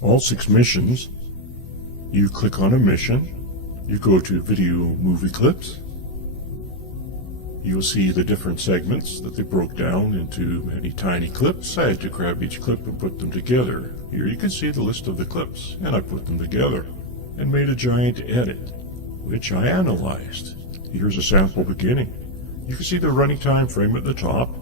all 6 missions. You click on a mission, you go to Video Movie Clips. You'll see the different segments that they broke down into many tiny clips. I had to grab each clip and put them together. Here you can see the list of the clips, and I put them together and made a giant edit, which I analyzed. Here's a sample beginning. You can see the running time frame at the top.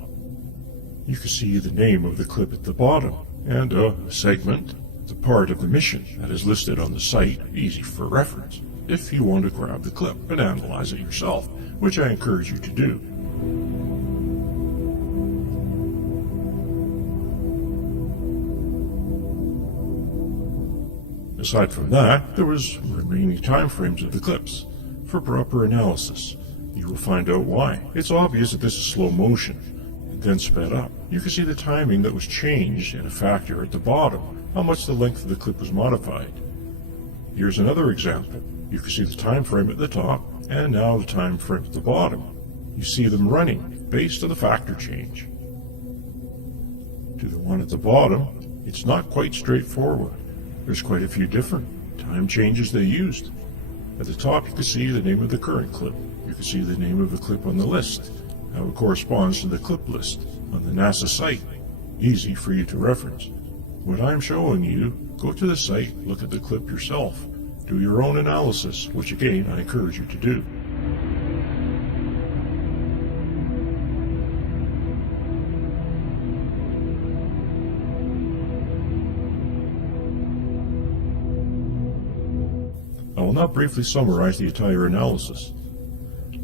You can see the name of the clip at the bottom, and a segment, the part of the mission that is listed on the site, easy for reference, if you want to grab the clip and analyze it yourself, which I encourage you to do. Aside from that, there was remaining time frames of the clips. For proper analysis, you will find out why. It's obvious that this is slow motion, and then sped up. You can see the timing that was changed in a factor at the bottom, how much the length of the clip was modified. Here's another example. You can see the time frame at the top, and now the time frame at the bottom. You see them running based on the factor change. To the one at the bottom, it's not quite straightforward. There's quite a few different time changes they used. At the top, you can see the name of the current clip. You can see the name of the clip on the list, how it corresponds to the clip list on the NASA site. Easy for you to reference. What I'm showing you, go to the site, look at the clip yourself. Do your own analysis, which again I encourage you to do. I will now briefly summarize the entire analysis.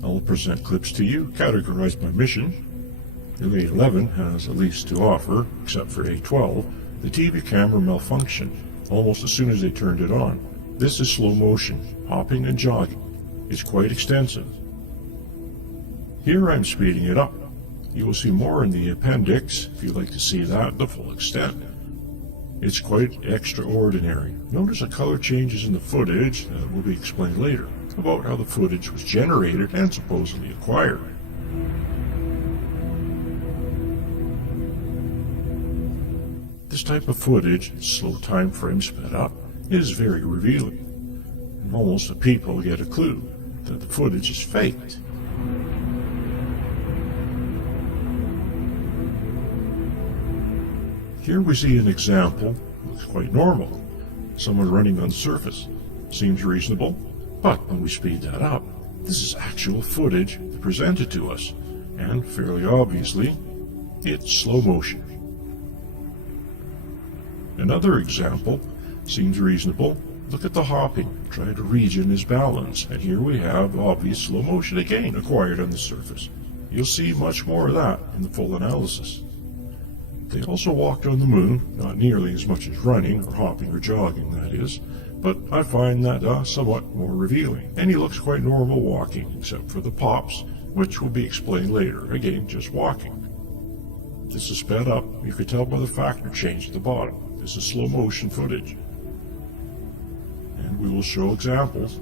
I will present clips to you, categorized by mission. A11 has the least to offer, except for A12, the TV camera malfunctioned almost as soon as they turned it on. This is slow motion, hopping and jogging. It's quite extensive. Here I'm speeding it up. You will see more in the appendix if you'd like to see that the full extent. It's quite extraordinary. Notice the color changes in the footage that will be explained later about how the footage was generated and supposedly acquired. This type of footage, slow time frame sped up, is very revealing, and almost the people get a clue that the footage is faked. Here we see an example, looks quite normal. Someone running on the surface. Seems reasonable, but when we speed that up, this is actual footage presented to us, and fairly obviously, it's slow motion. Another example seems reasonable. Look at the hopping. Try to region his balance, and here we have obvious slow motion again acquired on the surface. You'll see much more of that in the full analysis. They also walked on the moon, not nearly as much as running or hopping or jogging, that is, but I find that somewhat more revealing, and he looks quite normal walking, except for the pops, which will be explained later, again just walking. This is sped up. You can tell by the factor change at the bottom. This is slow motion footage. And we will show examples.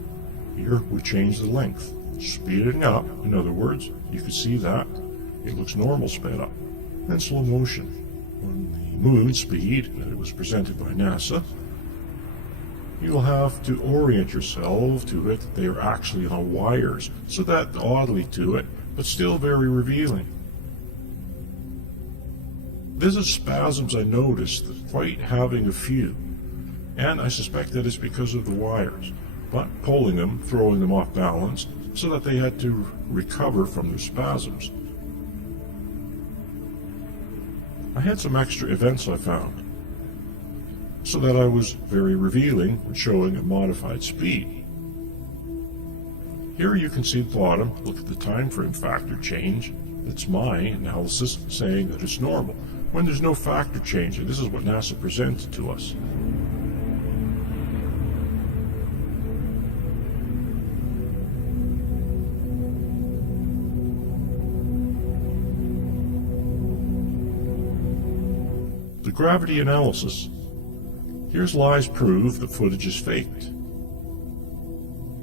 Here we change the length. Speeding up, in other words, you can see that. It looks normal sped up. And slow motion. On the moon speed that it was presented by NASA, you'll have to orient yourself to it. They are actually on wires, so that oddly to it, but still very revealing. Visit spasms I noticed, quite having a few, and I suspect that it's because of the wires, but pulling them, throwing them off balance, so that they had to recover from their spasms. I had some extra events I found, so that I was very revealing when showing a modified speed. Here you can see the bottom, look at the time frame factor change. That's my analysis saying that it's normal, when there's no factor change, and this is what NASA presented to us. The gravity analysis. Here's lies prove the footage is faked.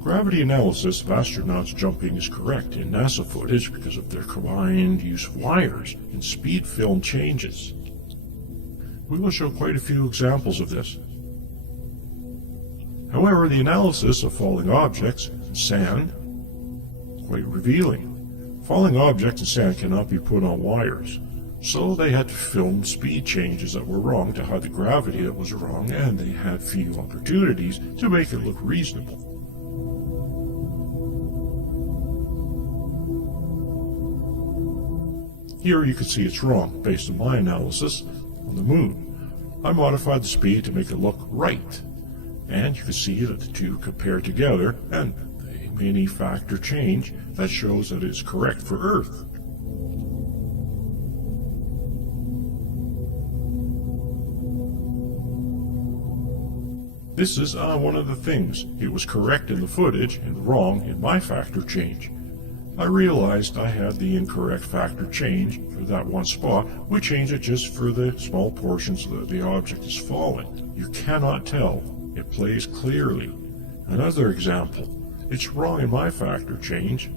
Gravity analysis of astronauts jumping is correct in NASA footage because of their combined use of wires and speed film changes. We will show quite a few examples of this. However, the analysis of falling objects and sand is quite revealing. Falling objects and sand cannot be put on wires, so they had to film speed changes that were wrong to hide the gravity that was wrong, and they had few opportunities to make it look reasonable. Here you can see it's wrong based on my analysis on the moon. I modified the speed to make it look right, and you can see that the two compare together, and the mini factor change that shows that it is correct for Earth. This is one of the things. It was correct in the footage and wrong in my factor change. I realized I had the incorrect factor change for that one spot. We changed it just for the small portions that the object is falling. You cannot tell. It plays clearly. Another example. It's wrong in my factor change.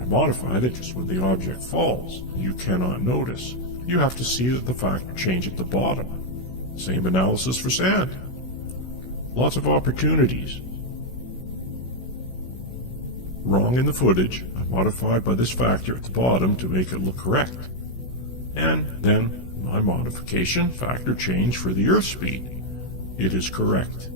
I modified it just when the object falls. You cannot notice. You have to see that the factor change at the bottom. Same analysis for sand. Lots of opportunities. Wrong in the footage. I modified by this factor at the bottom to make it look correct. And then my modification factor change for the Earth speed. It is correct.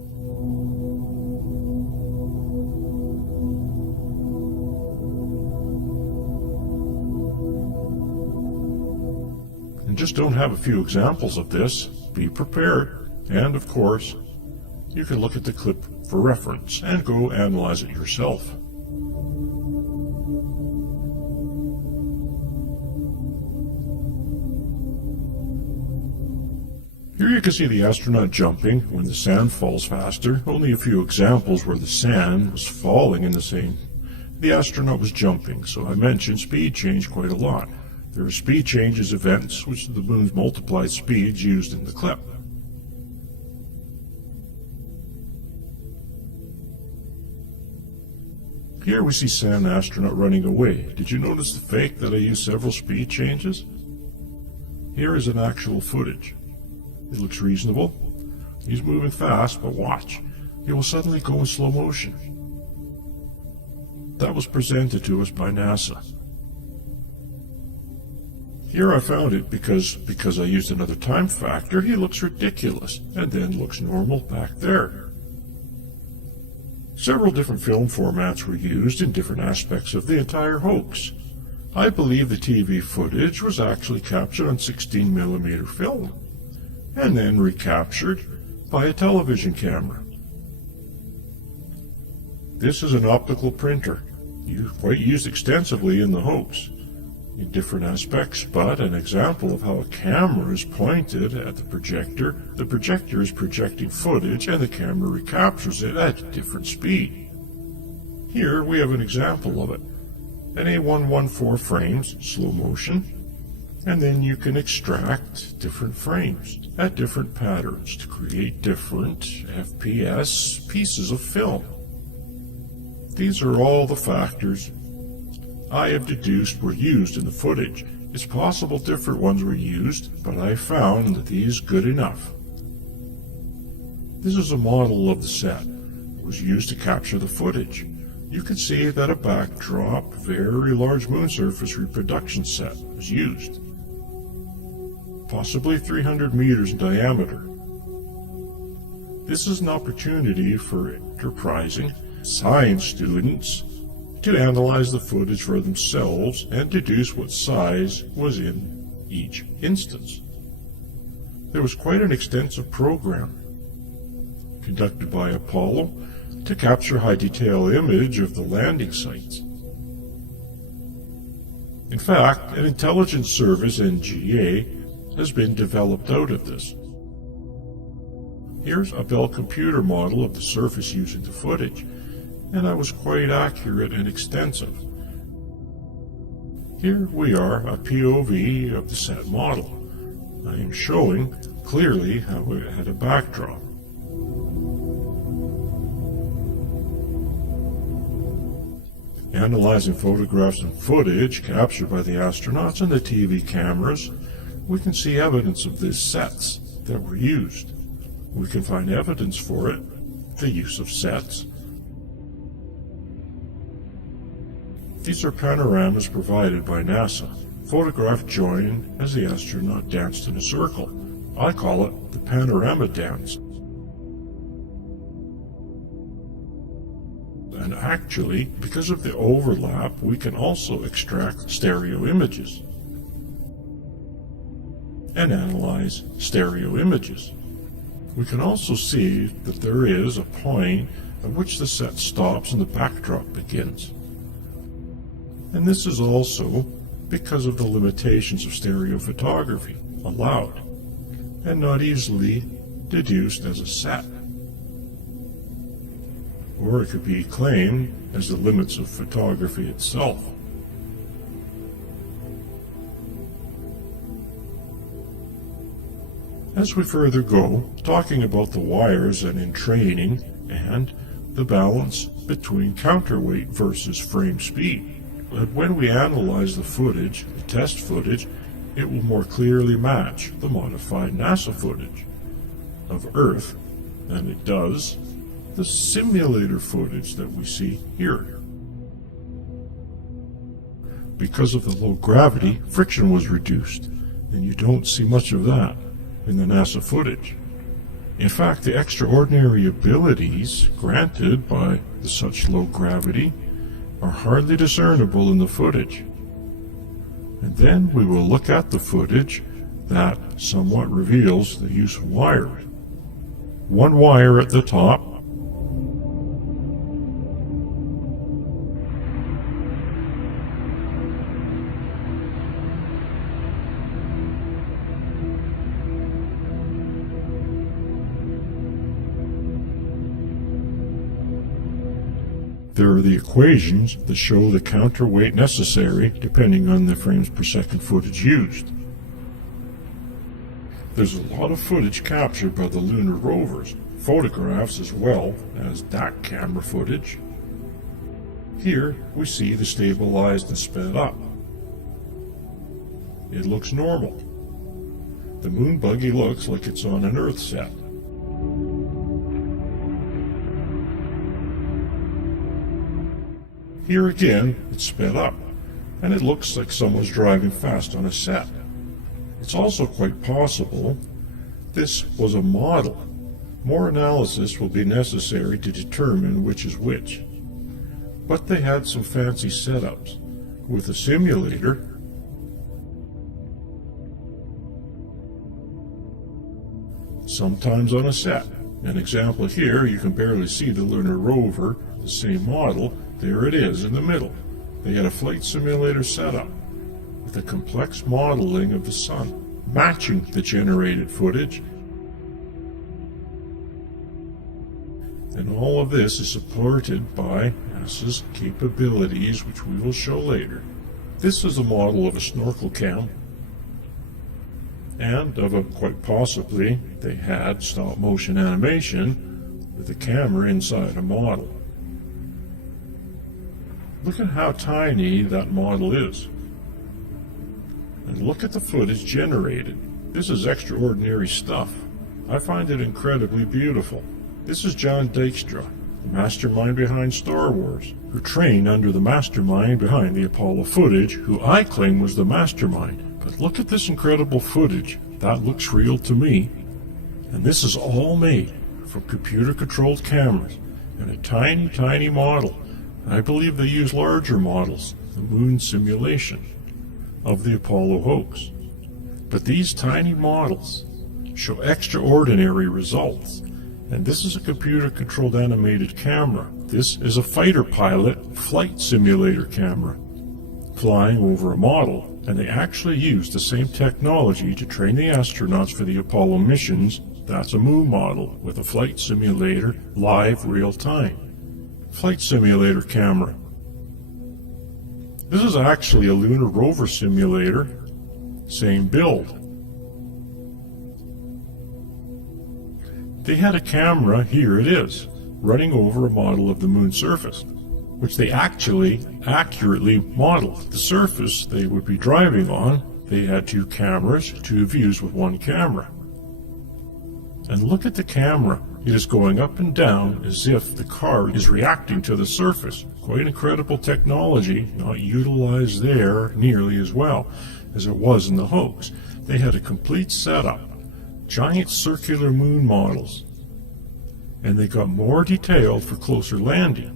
And just don't have a few examples of this. Be prepared. And of course, you can look at the clip for reference and go analyze it yourself. Here you can see the astronaut jumping when the sand falls faster. Only a few examples where the sand was falling in the same. The astronaut was jumping, so I mentioned speed change quite a lot. There are speed changes events, which are the moon's multiplied speeds used in the clip. Here we see sand astronaut running away. Did you notice the fake that I used several speed changes? Here is an actual footage. It looks reasonable. He's moving fast, but watch. He will suddenly go in slow motion. That was presented to us by NASA. Here I found it because I used another time factor. He looks ridiculous and then looks normal back there. Several different film formats were used in different aspects of the entire hoax. I believe the TV footage was actually captured on 16mm film and then recaptured by a television camera. This is an optical printer, quite used extensively in the hoax in different aspects, but an example of how a camera is pointed at the projector is projecting footage and the camera recaptures it at a different speed. Here we have an example of it. An A114 frames, slow motion, and then you can extract different frames at different patterns to create different FPS pieces of film. These are all the factors I have deduced were used in the footage. It's possible different ones were used, but I found that these good enough. This is a model of the set. It was used to capture the footage. You can see that a backdrop, very large moon surface reproduction set was used. Possibly 300 meters in diameter. This is an opportunity for enterprising science students to analyze the footage for themselves and deduce what size was in each instance. There was quite an extensive program conducted by Apollo to capture high-detail image of the landing sites. In fact, an intelligence service, NGA, has been developed out of this. Here's a Bell computer model of the surface using the footage, and I was quite accurate and extensive. Here we are, a POV of the set model. I am showing clearly how it had a backdrop. Analyzing photographs and footage captured by the astronauts and the TV cameras, we can see evidence of these sets that were used. We can find evidence for it the use of sets. These are panoramas provided by NASA, photographed joined as the astronaut danced in a circle. I call it the panorama dance. And actually, because of the overlap, we can also extract stereo images and analyze stereo images. We can also see that there is a point at which the set stops and the backdrop begins. And this is also because of the limitations of stereo photography allowed and not easily deduced as a set. Or it could be claimed as the limits of photography itself. As we further go, talking about the wires and in training and the balance between counterweight versus frame speed. And when we analyze the footage, the test footage, it will more clearly match the modified NASA footage of Earth than it does the simulator footage that we see here. Because of the low gravity, friction was reduced, and you don't see much of that in the NASA footage. In fact, the extraordinary abilities granted by such low gravity are hardly discernible in the footage. And then we will look at the footage that somewhat reveals the use of wires. One wire at the top, there are the equations that show the counterweight necessary depending on the frames per second footage used. There's a lot of footage captured by the lunar rovers, photographs as well as DAC camera footage. Here we see the stabilized and sped up. It looks normal. The moon buggy looks like it's on an Earth set. Here again, it's sped up, and it looks like someone's driving fast on a set. It's also quite possible this was a model. More analysis will be necessary to determine which is which. But they had some fancy setups with a simulator sometimes on a set. An example here, you can barely see the lunar rover, the same model. There it is in the middle. They had a flight simulator setup with a complex modeling of the sun, matching the generated footage. And all of this is supported by NASA's capabilities, which we will show later. This is a model of a snorkel cam, and of a, quite possibly, they had stop motion animation with the camera inside a model. Look at how tiny that model is. And look at the footage generated. This is extraordinary stuff. I find it incredibly beautiful. This is John Dykstra, the mastermind behind Star Wars, who trained under the mastermind behind the Apollo footage, who I claim was the mastermind. But look at this incredible footage. That looks real to me. And this is all made from computer-controlled cameras and a tiny, tiny model. I believe they use larger models, the moon simulation of the Apollo hoax. But these tiny models show extraordinary results. And this is a computer-controlled animated camera. This is a fighter pilot flight simulator camera flying over a model. And they actually used the same technology to train the astronauts for the Apollo missions. That's a moon model with a flight simulator, live, real time. Flight simulator camera. This is actually a lunar rover simulator, same build. They had a camera, here it is, running over a model of the moon's surface, which they actually accurately modeled. The surface they would be driving on, they had two cameras, two views with one camera. And look at the camera. It is going up and down as if the car is reacting to the surface. Quite incredible technology, not utilized there nearly as well as it was in the hoax. They had a complete setup, giant circular moon models, and they got more detailed for closer landing.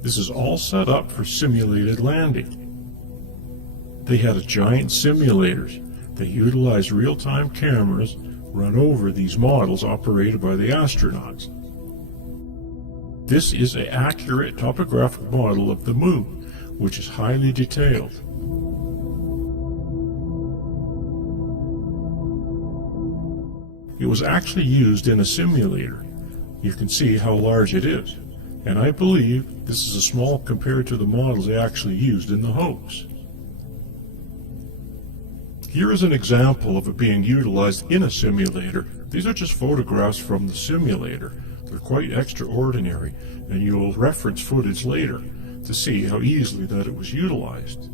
This is all set up for simulated landing. They had a giant simulators. They utilized real-time cameras run over these models operated by the astronauts. This is an accurate topographic model of the moon, which is highly detailed. It was actually used in a simulator. You can see how large it is, and I believe this is a small compared to the models they actually used in the hoax. Here is an example of it being utilized in a simulator. These are just photographs from the simulator. They're quite extraordinary, and you will reference footage later to see how easily that it was utilized.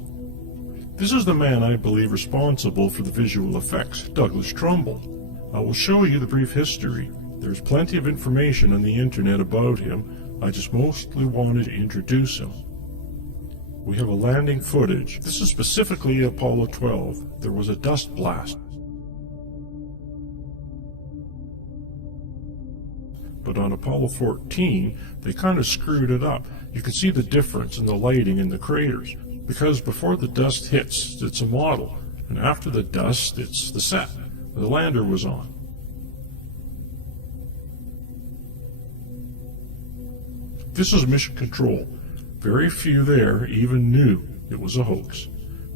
This is the man I believe responsible for the visual effects, Douglas Trumbull. I will show you the brief history. There's plenty of information on the internet about him. I just mostly wanted to introduce him. We have a landing footage. This is specifically Apollo 12. There was a dust blast. But on Apollo 14, they kind of screwed it up. You can see the difference in the lighting in the craters. Because before the dust hits, it's a model. And after the dust, it's the set the lander was on. This is mission control. Very few there even knew it was a hoax.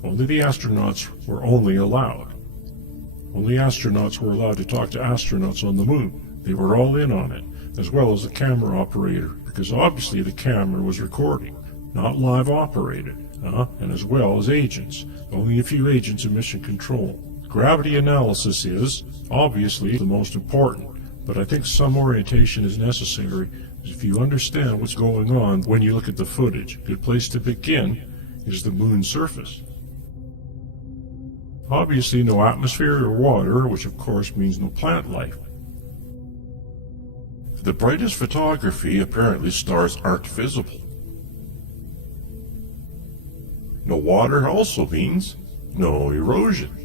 Only the astronauts were allowed. Only astronauts were allowed to talk to astronauts on the moon. They were all in on it, as well as the camera operator, because obviously the camera was recording, not live operated, and as well as agents. Only a few agents in mission control. Gravity analysis is obviously the most important, but I think some orientation is necessary if you understand what's going on when you look at the footage. A good place to begin is the moon's surface. Obviously no atmosphere or water, which of course means no plant life. The brightest photography, apparently stars aren't visible. No water also means no erosion.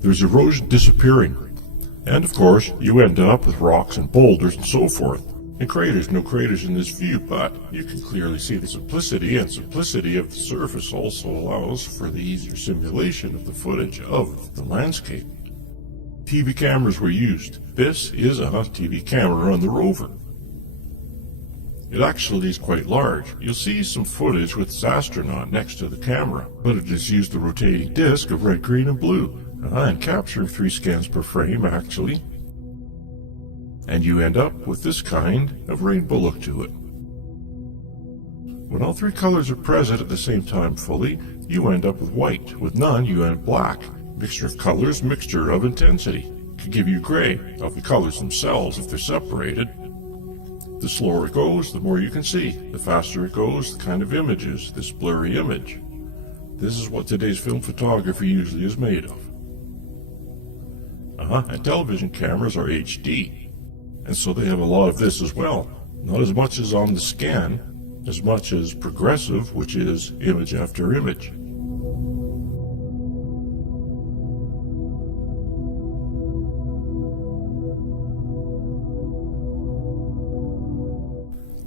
There's erosion disappearing, and of course you end up with rocks and boulders and so forth. And craters, no craters in this view, but you can clearly see the simplicity of the surface also allows for the easier simulation of the footage of the landscape. TV cameras were used. This is a TV camera on the rover. It actually is quite large. You'll see some footage with this astronaut next to the camera, but it has used a rotating disc of red, green, and blue, and capturing 3 scans per frame actually. And you end up with this kind of rainbow look to it. When all 3 colors are present at the same time fully, you end up with white. With none, you end black. Mixture of colors, mixture of intensity. Could give you gray of the colors themselves if they're separated. The slower it goes, the more you can see. The faster it goes, the kind of images, this blurry image. This is what today's film photography usually is made of. And television cameras are HD, and so they have a lot of this as well. Not as much as on the scan, as much as progressive, which is image after image.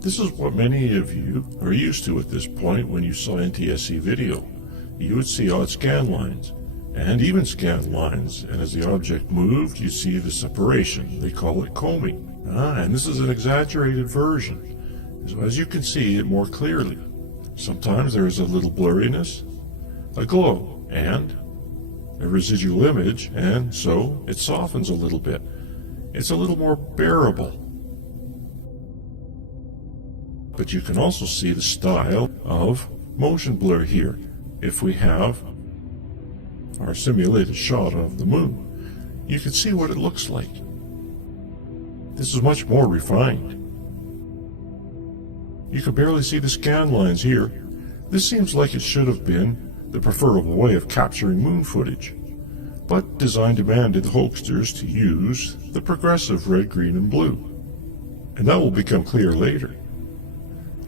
This is what many of you are used to at this point when you saw NTSC video. You would see odd scan lines, and even scan lines, and as the object moved, you see the separation. They call it combing. And this is an exaggerated version, so as you can see it more clearly. Sometimes there is a little blurriness, a glow, and a residual image, and so it softens a little bit. It's a little more bearable. But you can also see the style of motion blur here. If we have our simulated shot of the moon, you can see what it looks like. This is much more refined. You can barely see the scan lines here. This seems like it should have been the preferable way of capturing moon footage. but design demanded the hoaxsters to use the progressive red, green, and blue. And that will become clear later.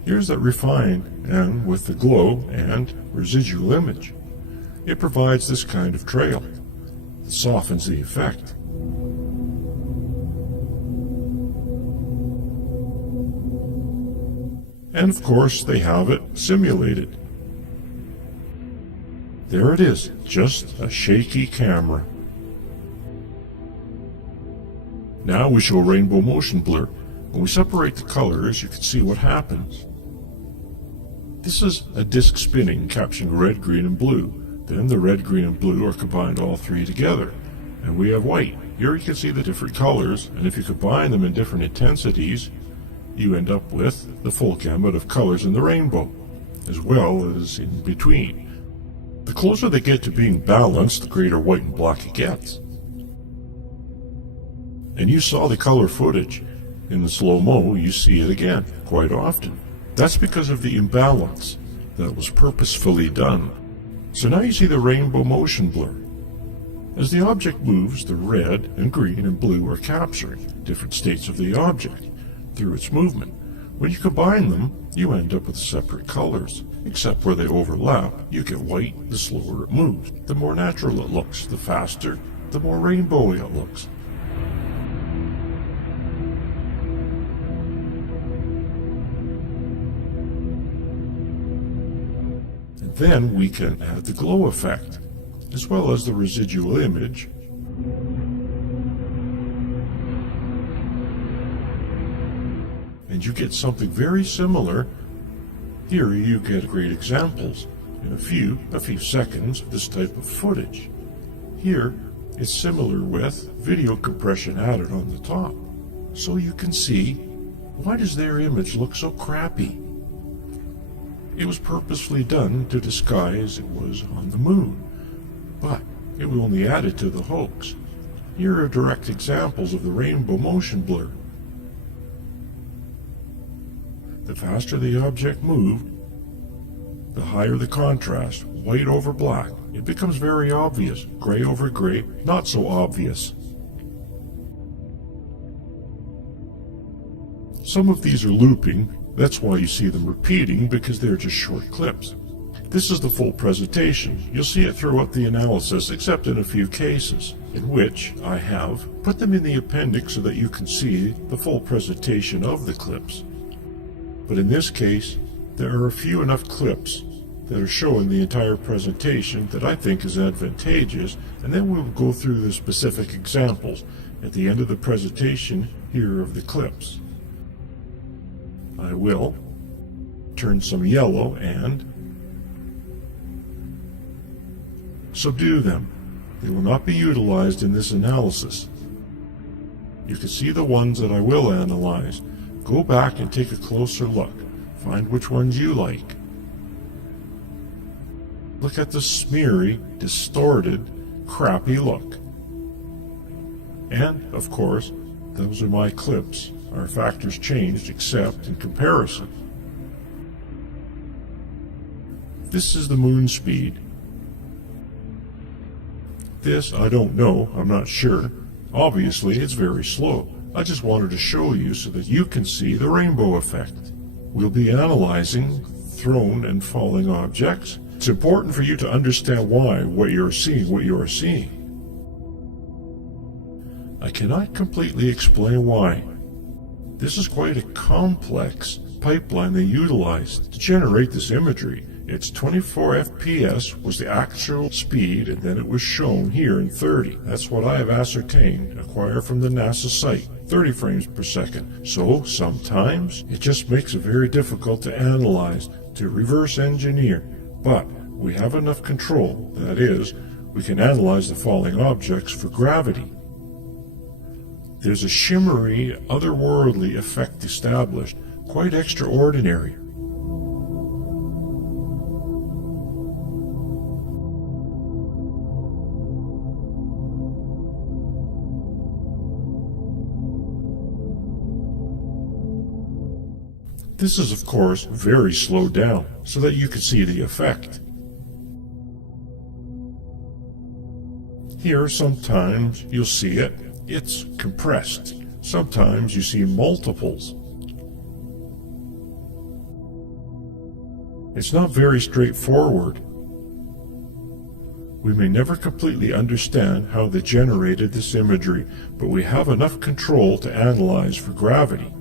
Here's that refined and with the glow and residual image. It provides this kind of trail. It softens the effect. And of course they have it simulated. There it is, just a shaky camera. Now we show rainbow motion blur. When we separate the colors, you can see what happens. This is a disc spinning, capturing red, green, and blue. Then the red, green, and blue are combined all three together. And we have white. Here you can see the different colors, and if you combine them in different intensities, you end up with the full gamut of colors in the rainbow, as well as in between. The closer they get to being balanced, the greater white and black it gets. And you saw the color footage. In the slow-mo, you see it again, quite often. That's because of the imbalance that was purposefully done. So now you see the rainbow motion blur. As the object moves, the red and green and blue are capturing different states of the object through its movement. When you combine them, you end up with separate colors. Except where they overlap, you get white the slower it moves. The more natural it looks, the faster, the more rainbowy it looks. And then we can add the glow effect, as well as the residual image. And you get something very similar. Here you get great examples in a few seconds of this type of footage. Here it's similar with video compression added on the top. So you can see, why does their image look so crappy? It was purposefully done to disguise it was on the moon, but it was only added to the hoax. Here are direct examples of the rainbow motion blur. The faster the object moved, the higher the contrast, white over black. It becomes very obvious. Gray over gray, not so obvious. Some of these are looping. That's why you see them repeating, because they're just short clips. This is the full presentation. You'll see it throughout the analysis, except in a few cases, in which I have put them in the appendix so that you can see the full presentation of the clips. But in this case, there are a few enough clips that are showing the entire presentation that I think is advantageous, and then we'll go through the specific examples at the end of the presentation here of the clips. I will turn some yellow and subdue them. They will not be utilized in this analysis. You can see the ones that I will analyze. Go back and take a closer look. Find which ones you like. Look at the smeary, distorted, crappy look. And, of course, those are my clips. Our factors changed except in comparison. This is the moon speed. This, I don't know, I'm not sure. Obviously, it's very slow. I just wanted to show you so that you can see the rainbow effect. We'll be analyzing thrown and falling objects. It's important for you to understand what you're seeing. I cannot completely explain why. This is quite a complex pipeline they utilized to generate this imagery. It's 24 FPS was the actual speed, and then it was shown here in 30. That's what I have ascertained, acquired from the NASA site, 30 frames per second. So sometimes it just makes it very difficult to analyze, to reverse engineer. But we have enough control, that is, we can analyze the falling objects for gravity. There's a shimmery, otherworldly effect established, quite extraordinary. This is, of course, very slowed down so that you can see the effect. Here, sometimes you'll see it. It's compressed. Sometimes you see multiples. It's not very straightforward. We may never completely understand how they generated this imagery, but we have enough control to analyze for gravity,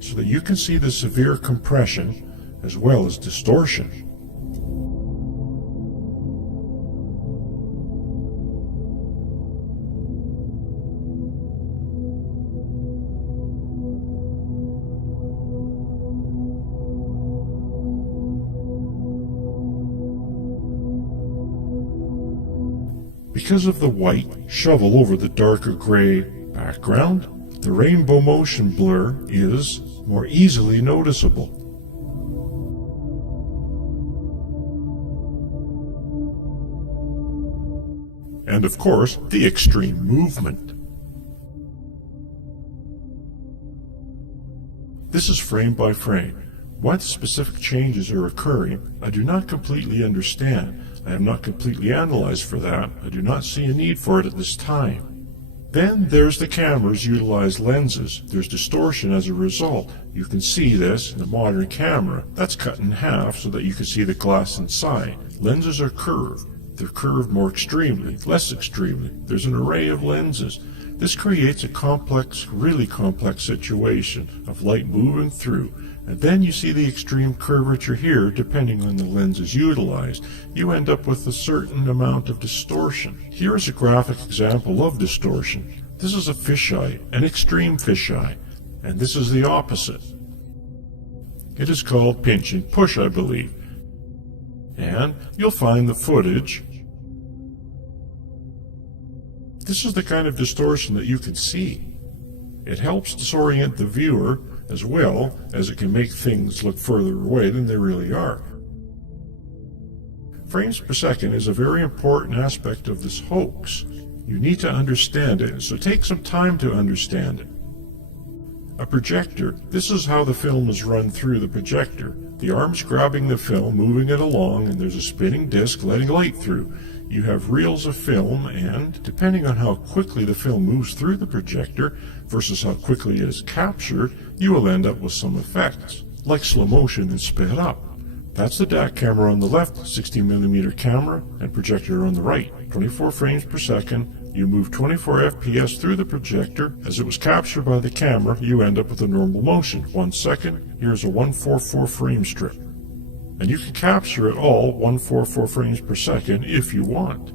so that you can see the severe compression as well as distortion. Because of the white shovel over the darker gray background, the rainbow motion blur is more easily noticeable. And of course, the extreme movement. This is frame by frame. Why the specific changes are occurring, I do not completely understand. I have not completely analyzed for that. I do not see a need for it at this time. Then there's the camera's utilized lenses. There's distortion as a result. You can see this in the modern camera. That's cut in half so that you can see the glass inside. Lenses are curved. They're curved more extremely, less extremely. There's an array of lenses. This creates a complex, really complex situation of light moving through. And then you see the extreme curvature here, depending on the lenses utilized. You end up with a certain amount of distortion. Here is a graphic example of distortion. This is a fisheye, an extreme fisheye, and this is the opposite. It is called pinch and push, I believe. And you'll find the footage. This is the kind of distortion that you can see. It helps disorient the viewer, as well as it can make things look further away than they really are. Frames per second is a very important aspect of this hoax. You need to understand it, so take some time to understand it. A projector, this is how the film is run through the projector. The arm's grabbing the film, moving it along, and there's a spinning disc letting light through. You have reels of film, and depending on how quickly the film moves through the projector versus how quickly it is captured, you will end up with some effects, like slow motion and sped up. That's the DAC camera on the left, 16mm camera, and projector on the right, 24 frames per second. You move 24 FPS through the projector. As it was captured by the camera, you end up with a normal motion. 1 second, here's a 144 frame strip. And you can capture it all 144 frames per second if you want.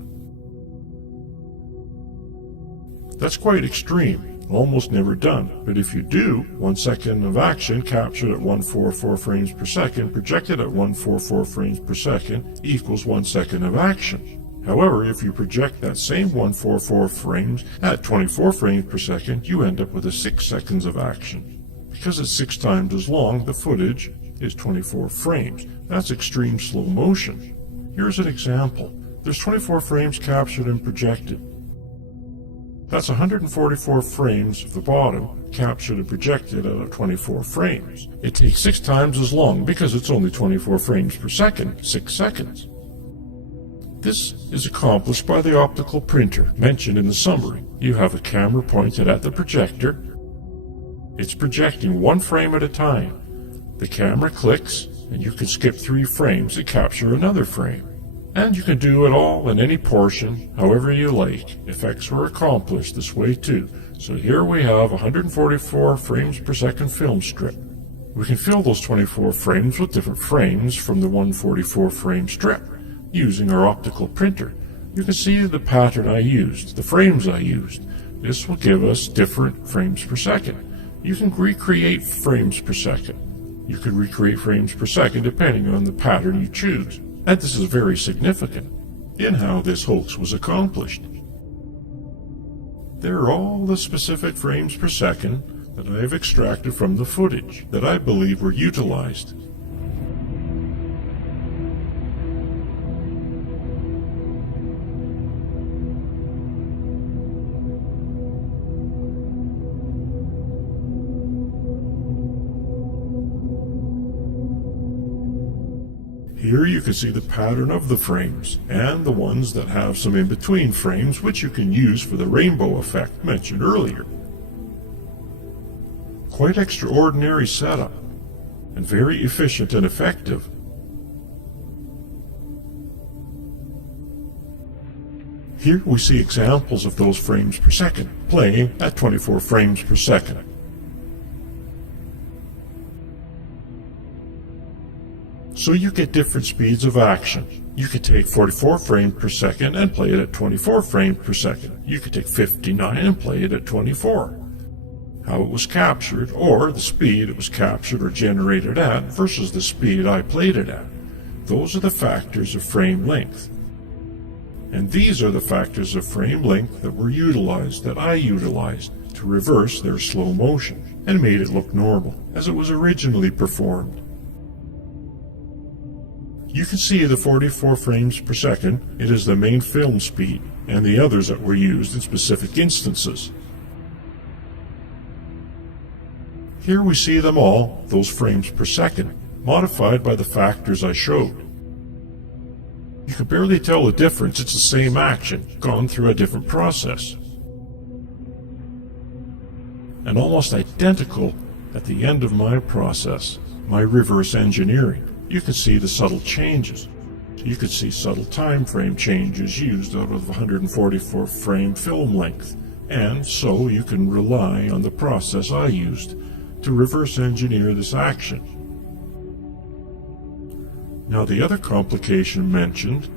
That's quite extreme, almost never done. But if you do, 1 second of action captured at 144 frames per second, projected at 144 frames per second equals 1 second of action. However, if you project that same 144 frames at 24 frames per second, you end up with a 6 seconds of action. Because it's 6 times as long, the footage is 24 frames. That's extreme slow motion. Here's an example. There's 24 frames captured and projected. That's 144 frames of the bottom captured and projected out of 24 frames. It takes 6 times as long because it's only 24 frames per second, 6 seconds. This is accomplished by the optical printer mentioned in the summary. You have a camera pointed at the projector. It's projecting 1 frame at a time. The camera clicks, and you can skip 3 frames to capture another frame. And you can do it all in any portion, however you like. Effects were accomplished this way too. So here we have 144 frames per second film strip. We can fill those 24 frames with different frames from the 144 frame strip using our optical printer. You can see the pattern I used, the frames I used. This will give us different frames per second. You can recreate frames per second. You can recreate frames per second depending on the pattern you choose. And this is very significant in how this hoax was accomplished. There are all the specific frames per second that I have extracted from the footage that I believe were utilized. Here you can see the pattern of the frames, and the ones that have some in-between frames which you can use for the rainbow effect mentioned earlier. Quite extraordinary setup, and very efficient and effective. Here we see examples of those frames per second, playing at 24 frames per second. So you get different speeds of action. You could take 44 frames per second and play it at 24 frames per second. You could take 59 and play it at 24. How it was captured, or the speed it was captured or generated at versus the speed I played it at. Those are the factors of frame length. And these are the factors of frame length that were utilized, that I utilized, to reverse their slow motion, and made it look normal, as it was originally performed. You can see the 44 frames per second, it is the main film speed, and the others that were used in specific instances. Here we see them all, those frames per second, modified by the factors I showed. You can barely tell the difference, it's the same action, gone through a different process. And almost identical at the end of my process, my reverse engineering. You can see the subtle changes. You could see subtle time frame changes used out of 144 frame film length, and so you can rely on the process I used to reverse engineer this action. Now the other complication mentioned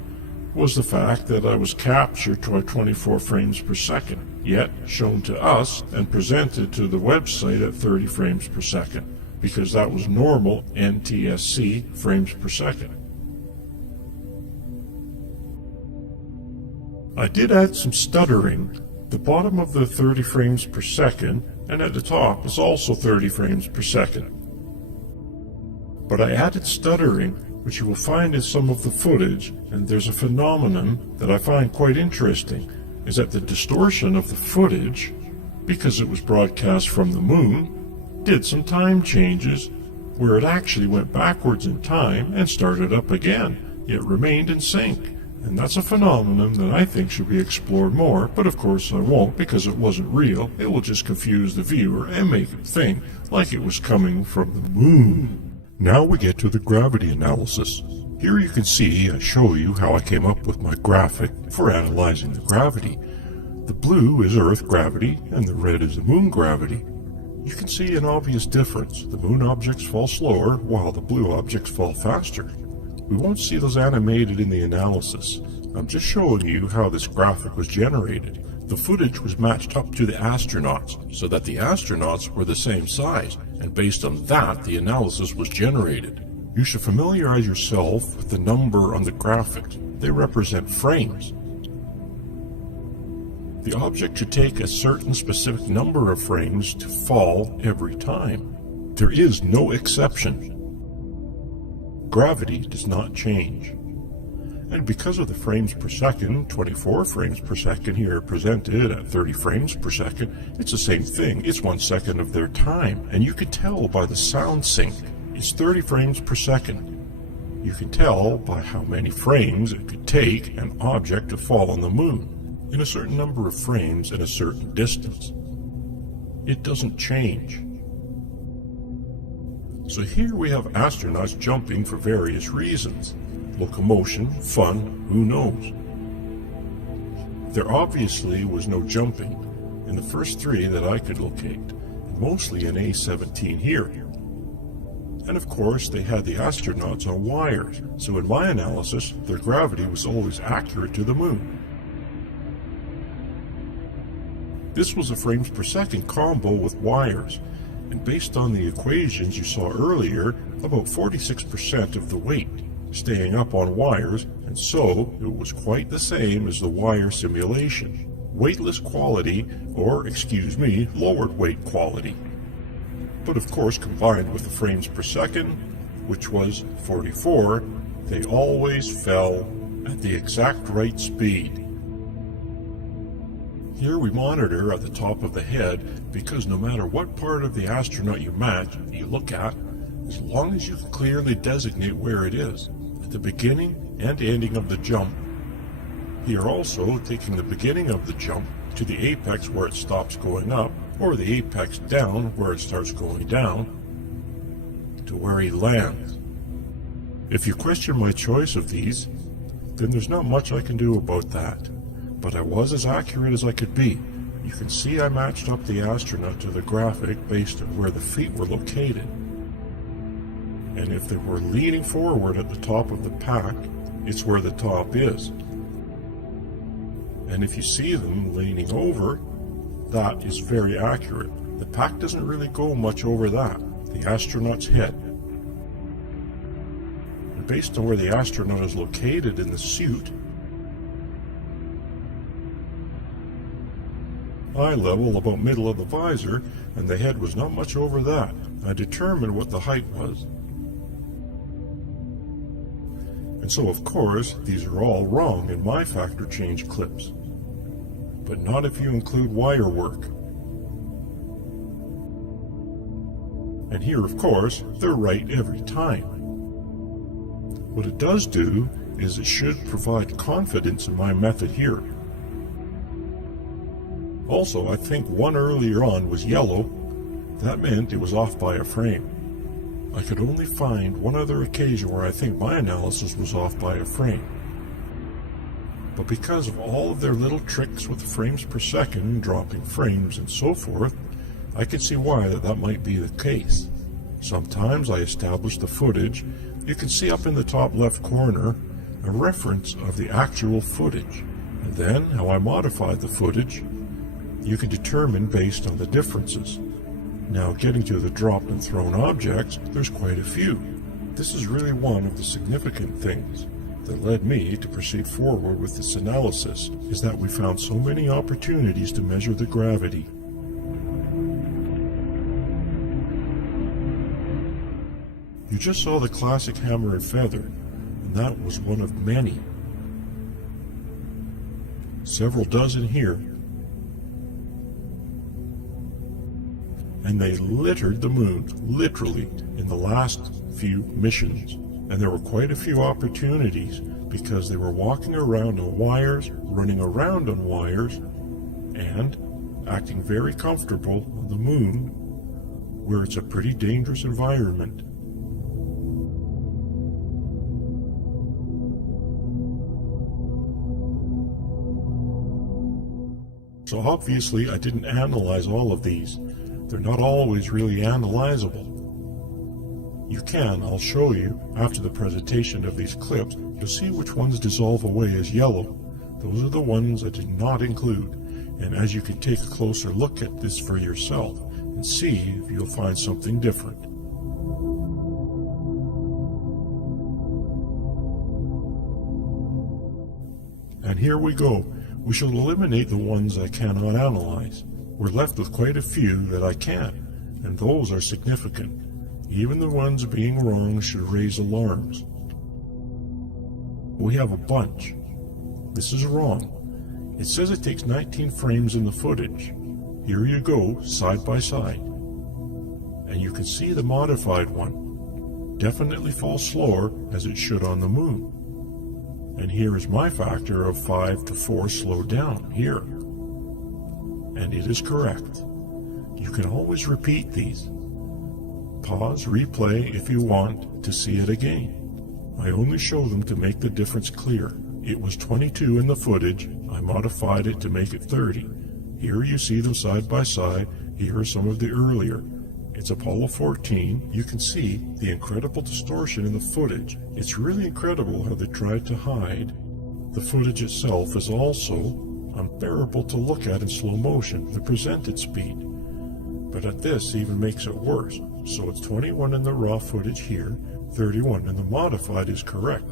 was the fact that I was captured to 24 frames per second, yet shown to us and presented to the website at 30 frames per second, because that was normal NTSC frames per second. I did add some stuttering. The bottom of the 30 frames per second and at the top is also 30 frames per second. But I added stuttering, which you will find in some of the footage, and there's a phenomenon that I find quite interesting, is that the distortion of the footage, because it was broadcast from the moon, did some time changes where it actually went backwards in time and started up again, yet remained in sync. And that's a phenomenon that I think should be explored more, but of course I won't because it wasn't real. It will just confuse the viewer and make it think like it was coming from the moon. Now we get to the gravity analysis. Here you can see I show you how I came up with my graphic for analyzing the gravity. The blue is Earth gravity and the red is the moon gravity. You can see an obvious difference. The moon objects fall slower while the blue objects fall faster. We won't see those animated in the analysis. I'm just showing you how this graphic was generated. The footage was matched up to the astronauts so that the astronauts were the same size, and based on that the analysis was generated. You should familiarize yourself with the number on the graphics. They represent frames. The object should take a certain specific number of frames to fall every time. There is no exception. Gravity does not change. And because of the frames per second, 24 frames per second here presented at 30 frames per second, it's the same thing. It's 1 second of their time. And you can tell by the sound sync. It's 30 frames per second. You can tell by how many frames it could take an object to fall on the moon in a certain number of frames and a certain distance. It doesn't change. So here we have astronauts jumping for various reasons. Locomotion, fun, who knows? There obviously was no jumping in the first three that I could locate, mostly in A17 here. And of course they had the astronauts on wires, so in my analysis their gravity was always accurate to the moon. This was a frames per second combo with wires. And based on the equations you saw earlier, about 46% of the weight staying up on wires, and so it was quite the same as the wire simulation. Weightless quality, or lowered weight quality. But of course combined with the frames per second, which was 44, they always fell at the exact right speed. Here we monitor at the top of the head because no matter what part of the astronaut you look at, as long as you can clearly designate where it is, at the beginning and ending of the jump. Here also, taking the beginning of the jump to the apex where it stops going up, or the apex down where it starts going down, to where he lands. If you question my choice of these, then there's not much I can do about that. But I was as accurate as I could be. You can see I matched up the astronaut to the graphic based on where the feet were located. And if they were leaning forward at the top of the pack, it's where the top is. And if you see them leaning over, that is very accurate. The pack doesn't really go much over that, the astronaut's head. And based on where the astronaut is located in the suit, eye level about middle of the visor, and the head was not much over that. I determined what the height was. And so, of course, these are all wrong in my factor change clips. But not if you include wire work. And here, of course, they're right every time. What it does do is it should provide confidence in my method here. Also, I think one earlier on was yellow. That meant it was off by a frame. I could only find one other occasion where I think my analysis was off by a frame. But because of all of their little tricks with frames per second, dropping frames and so forth, I can see why that might be the case. Sometimes I establish the footage. You can see up in the top left corner a reference of the actual footage, and then how I modified the footage. You can determine based on the differences. Now, getting to the dropped and thrown objects, there's quite a few. This is really one of the significant things that led me to proceed forward with this analysis, is that we found so many opportunities to measure the gravity. You just saw the classic hammer and feather, and that was one of many. Several dozen here. And they littered the moon, literally, in the last few missions. And there were quite a few opportunities because they were walking around on wires, running around on wires, and acting very comfortable on the moon, where it's a pretty dangerous environment. So obviously I didn't analyze all of these. They're not always really analyzable. You can, I'll show you, after the presentation of these clips, you'll see which ones dissolve away as yellow. Those are the ones I did not include. And as you can take a closer look at this for yourself and see if you'll find something different. And here we go. We shall eliminate the ones I cannot analyze. We're left with quite a few that I can, and those are significant. Even the ones being wrong should raise alarms. We have a bunch. This is wrong. It says it takes 19 frames in the footage. Here you go, side by side. And you can see the modified one. Definitely falls slower, as it should on the moon. And here is my factor of 5 to 4 slowed down, here. And it is correct. You can always repeat these. Pause, replay if you want to see it again. I only show them to make the difference clear. It was 22 in the footage. I modified it to make it 30. Here you see them side by side. Here are some of the earlier. It's Apollo 14. You can see the incredible distortion in the footage. It's really incredible how they tried to hide. The footage itself is also unbearable to look at in slow motion, the presented speed. But at this even makes it worse. So it's 21 in the raw footage here, 31 in the modified is correct.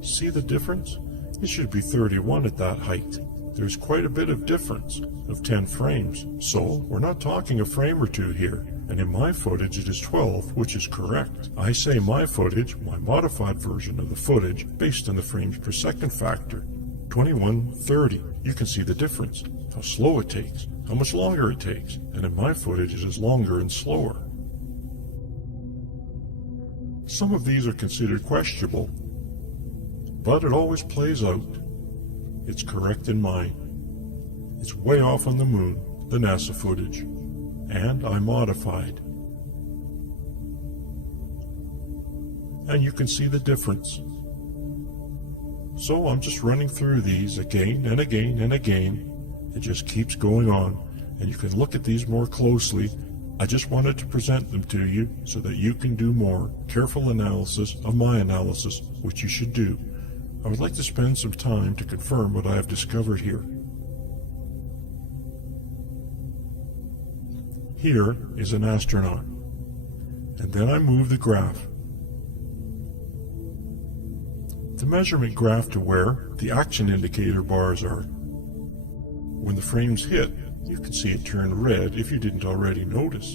See the difference? It should be 31 at that height. There's quite a bit of difference of 10 frames. So we're not talking a frame or two here. And in my footage it is 12, which is correct. I say my footage, my modified version of the footage, based on the frames per second factor. 21, 30. You can see the difference, how slow it takes, how much longer it takes, and in my footage it is longer and slower. Some of these are considered questionable. but it always plays out. It's correct in mine. It's way off on the moon, the NASA footage, and I modified. And you can see the difference. So I'm just running through these again and again and again. It just keeps going on, and you can look at these more closely. I just wanted to present them to you so that you can do more careful analysis of my analysis, which you should do. I would like to spend some time to confirm what I have discovered here. Here is an astronaut, and then I move the graph. The measurement graph to where the action indicator bars are. When the frames hit, you can see it turn red if you didn't already notice.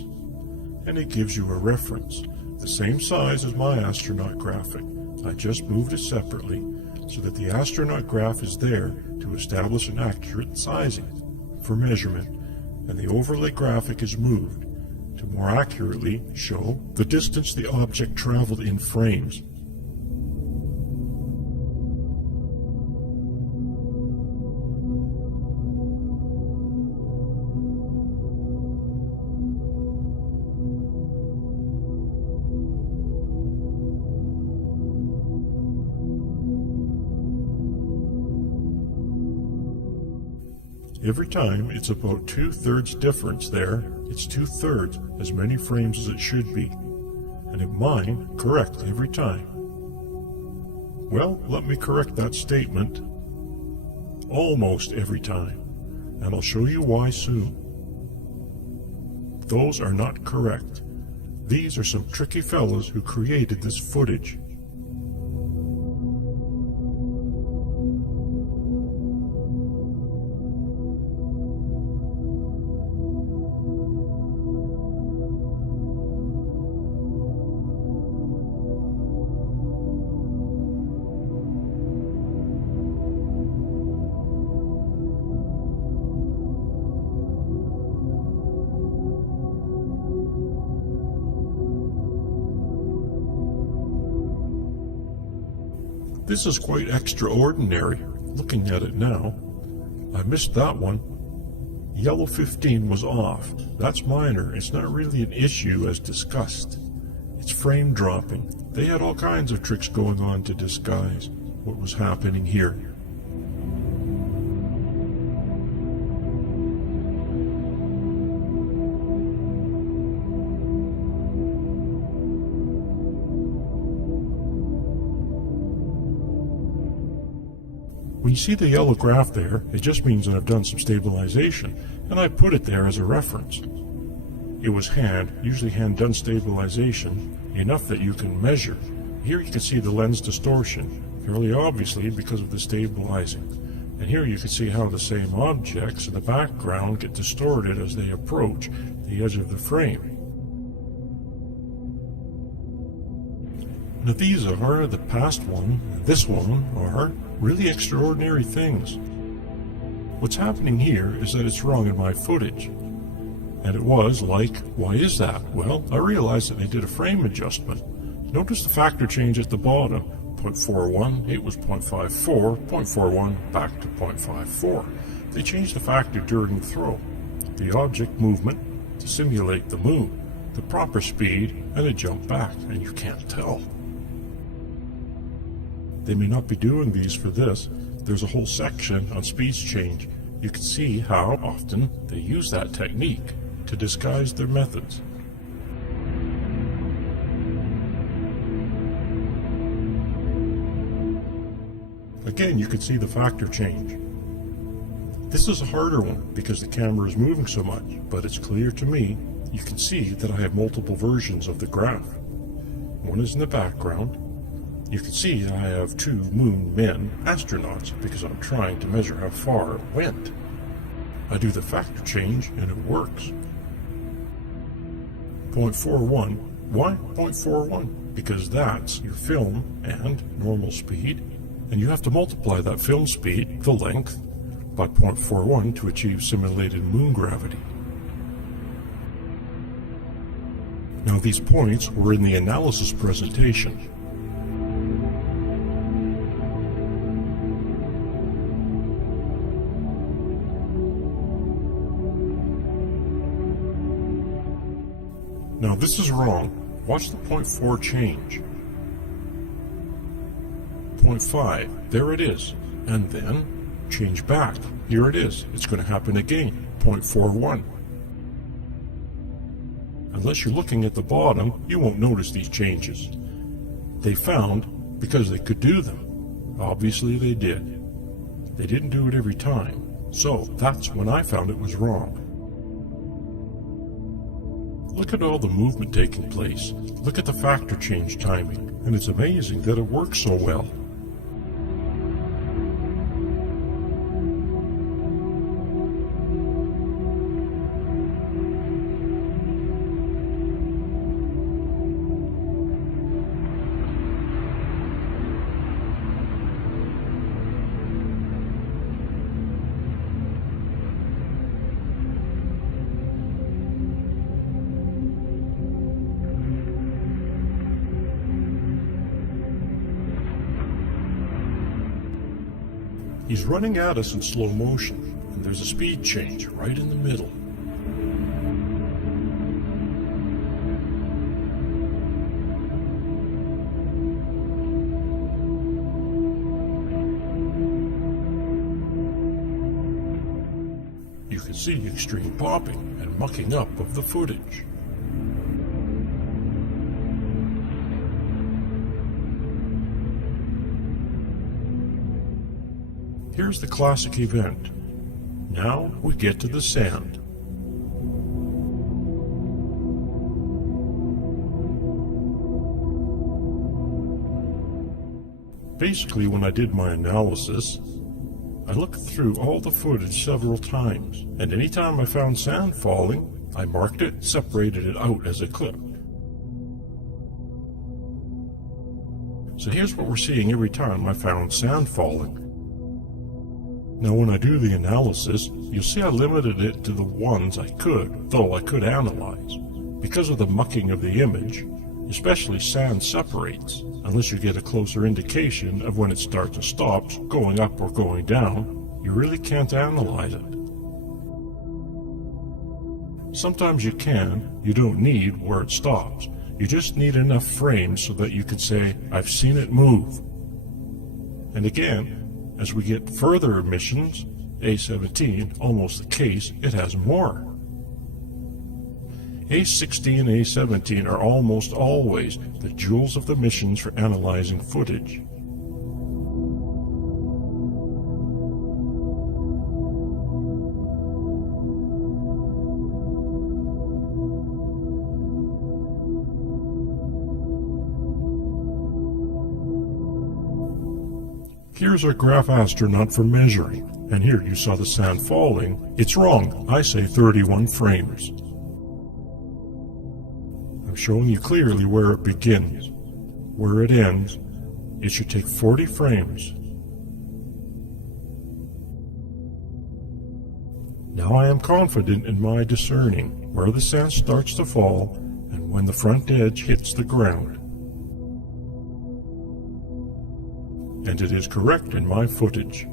And it gives you a reference, the same size as my astronaut graphic. I just moved it separately so that the astronaut graph is there to establish an accurate sizing for measurement, and the overlay graphic is moved to more accurately show the distance the object traveled in frames. Every time it's about 2/3 difference there. It's 2/3 as many frames as it should be. And in mine, correct every time. Well, let me correct that statement. Almost every time. And I'll show you why soon. Those are not correct. These are some tricky fellows who created this footage. This is quite extraordinary, looking at it now. I missed that one. Yellow 15 was off. That's minor. It's not really an issue as discussed. It's frame dropping. They had all kinds of tricks going on to disguise what was happening here. When you see the yellow graph there, it just means that I've done some stabilization, and I put it there as a reference. It was usually hand-done stabilization, enough that you can measure. Here you can see the lens distortion, fairly obviously because of the stabilizing. And here you can see how the same objects in the background get distorted as they approach the edge of the frame. Now these are, the past one, this one, are really extraordinary things. What's happening here is that it's wrong in my footage. And it was like, why is that? Well, I realized that they did a frame adjustment. Notice the factor change at the bottom. 0.41, it was 0.54, 0.41, back to 0.54. They changed the factor during the throw. The object movement to simulate the moon, the proper speed, and a jump back, and you can't tell. They may not be doing these for this. There's a whole section on speed change. You can see how often they use that technique to disguise their methods. Again, you can see the factor change. This is a harder one because the camera is moving so much, but it's clear to me. You can see that I have multiple versions of the graph. One is in the background. You can see I have two moon men astronauts because I'm trying to measure how far it went. I do the factor change and it works. 0.41. Why 0.41? Because that's your film and normal speed, and you have to multiply that film speed, the length, by 0.41 to achieve simulated moon gravity. Now these points were in the analysis presentation. Now this is wrong. Watch the 0.4 change. 0.5, there it is. And then change back. Here it is. It's going to happen again. 0.41. Unless you're looking at the bottom, you won't notice these changes. They found because they could do them. Obviously they did. They didn't do it every time. So that's when I found it was wrong. Look at all the movement taking place. Look at the factor change timing. And it's amazing that it works so well. He's running at us in slow motion, and there's a speed change right in the middle. You can see extreme popping and mucking up of the footage. Here's the classic event. Now we get to the sand. Basically, when I did my analysis, I looked through all the footage several times, and anytime I found sand falling, I marked it, separated it out as a clip. So here's what we're seeing every time I found sand falling. Now when I do the analysis, you'll see I limited it to the ones I could, though I could analyze. Because of the mucking of the image, especially sand separates, unless you get a closer indication of when it starts and stops, going up or going down, you really can't analyze it. Sometimes you can, you don't need where it stops. You just need enough frames so that you can say, I've seen it move. And again, as we get further emissions, A17, almost the case, it has more. A16 and A17 are almost always the jewels of the missions for analyzing footage. Here's our graph astronaut for measuring, and here you saw the sand falling. It's wrong. I say 31 frames. I'm showing you clearly where it begins. Where it ends, it should take 40 frames. Now I am confident in my discerning where the sand starts to fall and when the front edge hits the ground. And it is correct in my footage.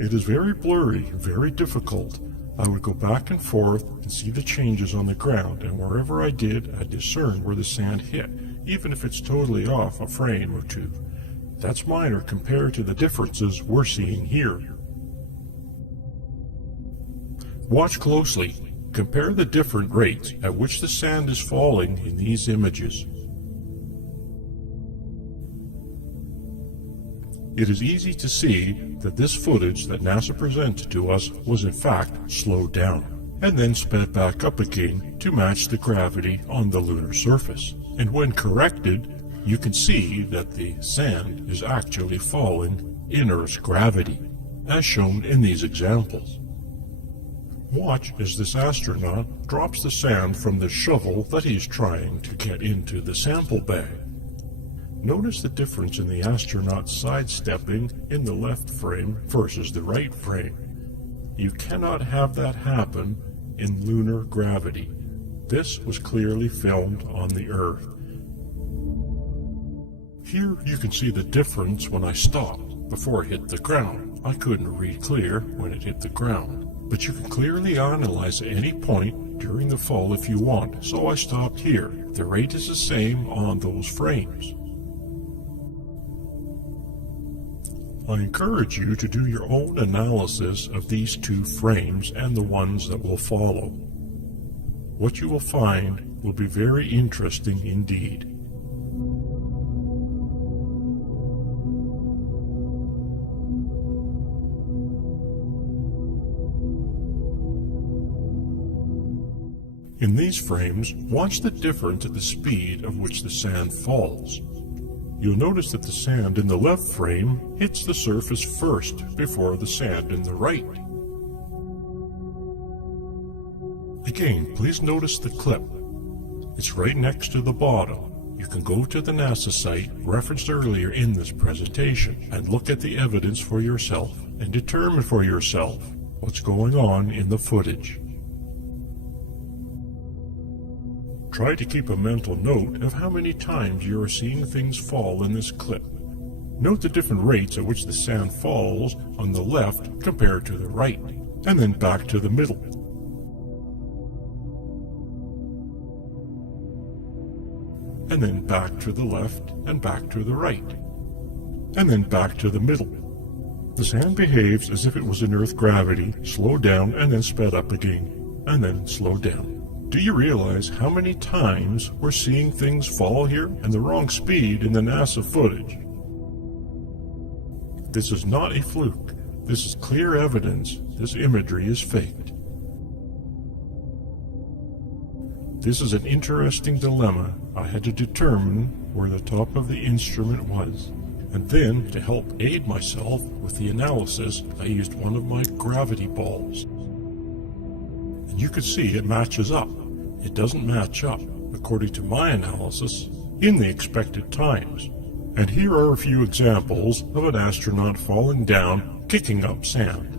It is very blurry, very difficult. I would go back and forth and see the changes on the ground, and wherever I did, I discern where the sand hit, even if it's totally off a frame or two. That's minor compared to the differences we're seeing here. Watch closely. Compare the different rates at which the sand is falling in these images. It is easy to see that this footage that NASA presented to us was in fact slowed down, and then sped back up again to match the gravity on the lunar surface. And when corrected, you can see that the sand is actually falling in Earth's gravity, as shown in these examples. Watch as this astronaut drops the sand from the shovel that he's trying to get into the sample bag. Notice the difference in the astronaut sidestepping in the left frame versus the right frame. You cannot have that happen in lunar gravity. This was clearly filmed on the Earth. Here you can see the difference when I stopped before it hit the ground. I couldn't read clear when it hit the ground, but you can clearly analyze at any point during the fall if you want, so I stopped here. The rate is the same on those frames. I encourage you to do your own analysis of these two frames and the ones that will follow. What you will find will be very interesting indeed. In these frames, watch the difference at the speed of which the sand falls. You'll notice that the sand in the left frame hits the surface first before the sand in the right. Again, please notice the clip. It's right next to the bottom. You can go to the NASA site referenced earlier in this presentation and look at the evidence for yourself and determine for yourself what's going on in the footage. Try to keep a mental note of how many times you are seeing things fall in this clip. Note the different rates at which the sand falls on the left compared to the right, and then back to the middle. And then back to the left and back to the right, and then back to the middle. The sand behaves as if it was in Earth gravity, slowed down and then sped up again, and then slowed down. Do you realize how many times we're seeing things fall here and the wrong speed in the NASA footage? This is not a fluke. This is clear evidence this imagery is faked. This is an interesting dilemma. I had to determine where the top of the instrument was. And then, to help aid myself with the analysis, I used one of my gravity balls. And you can see it matches up. It doesn't match up, according to my analysis, in the expected times. And here are a few examples of an astronaut falling down, kicking up sand.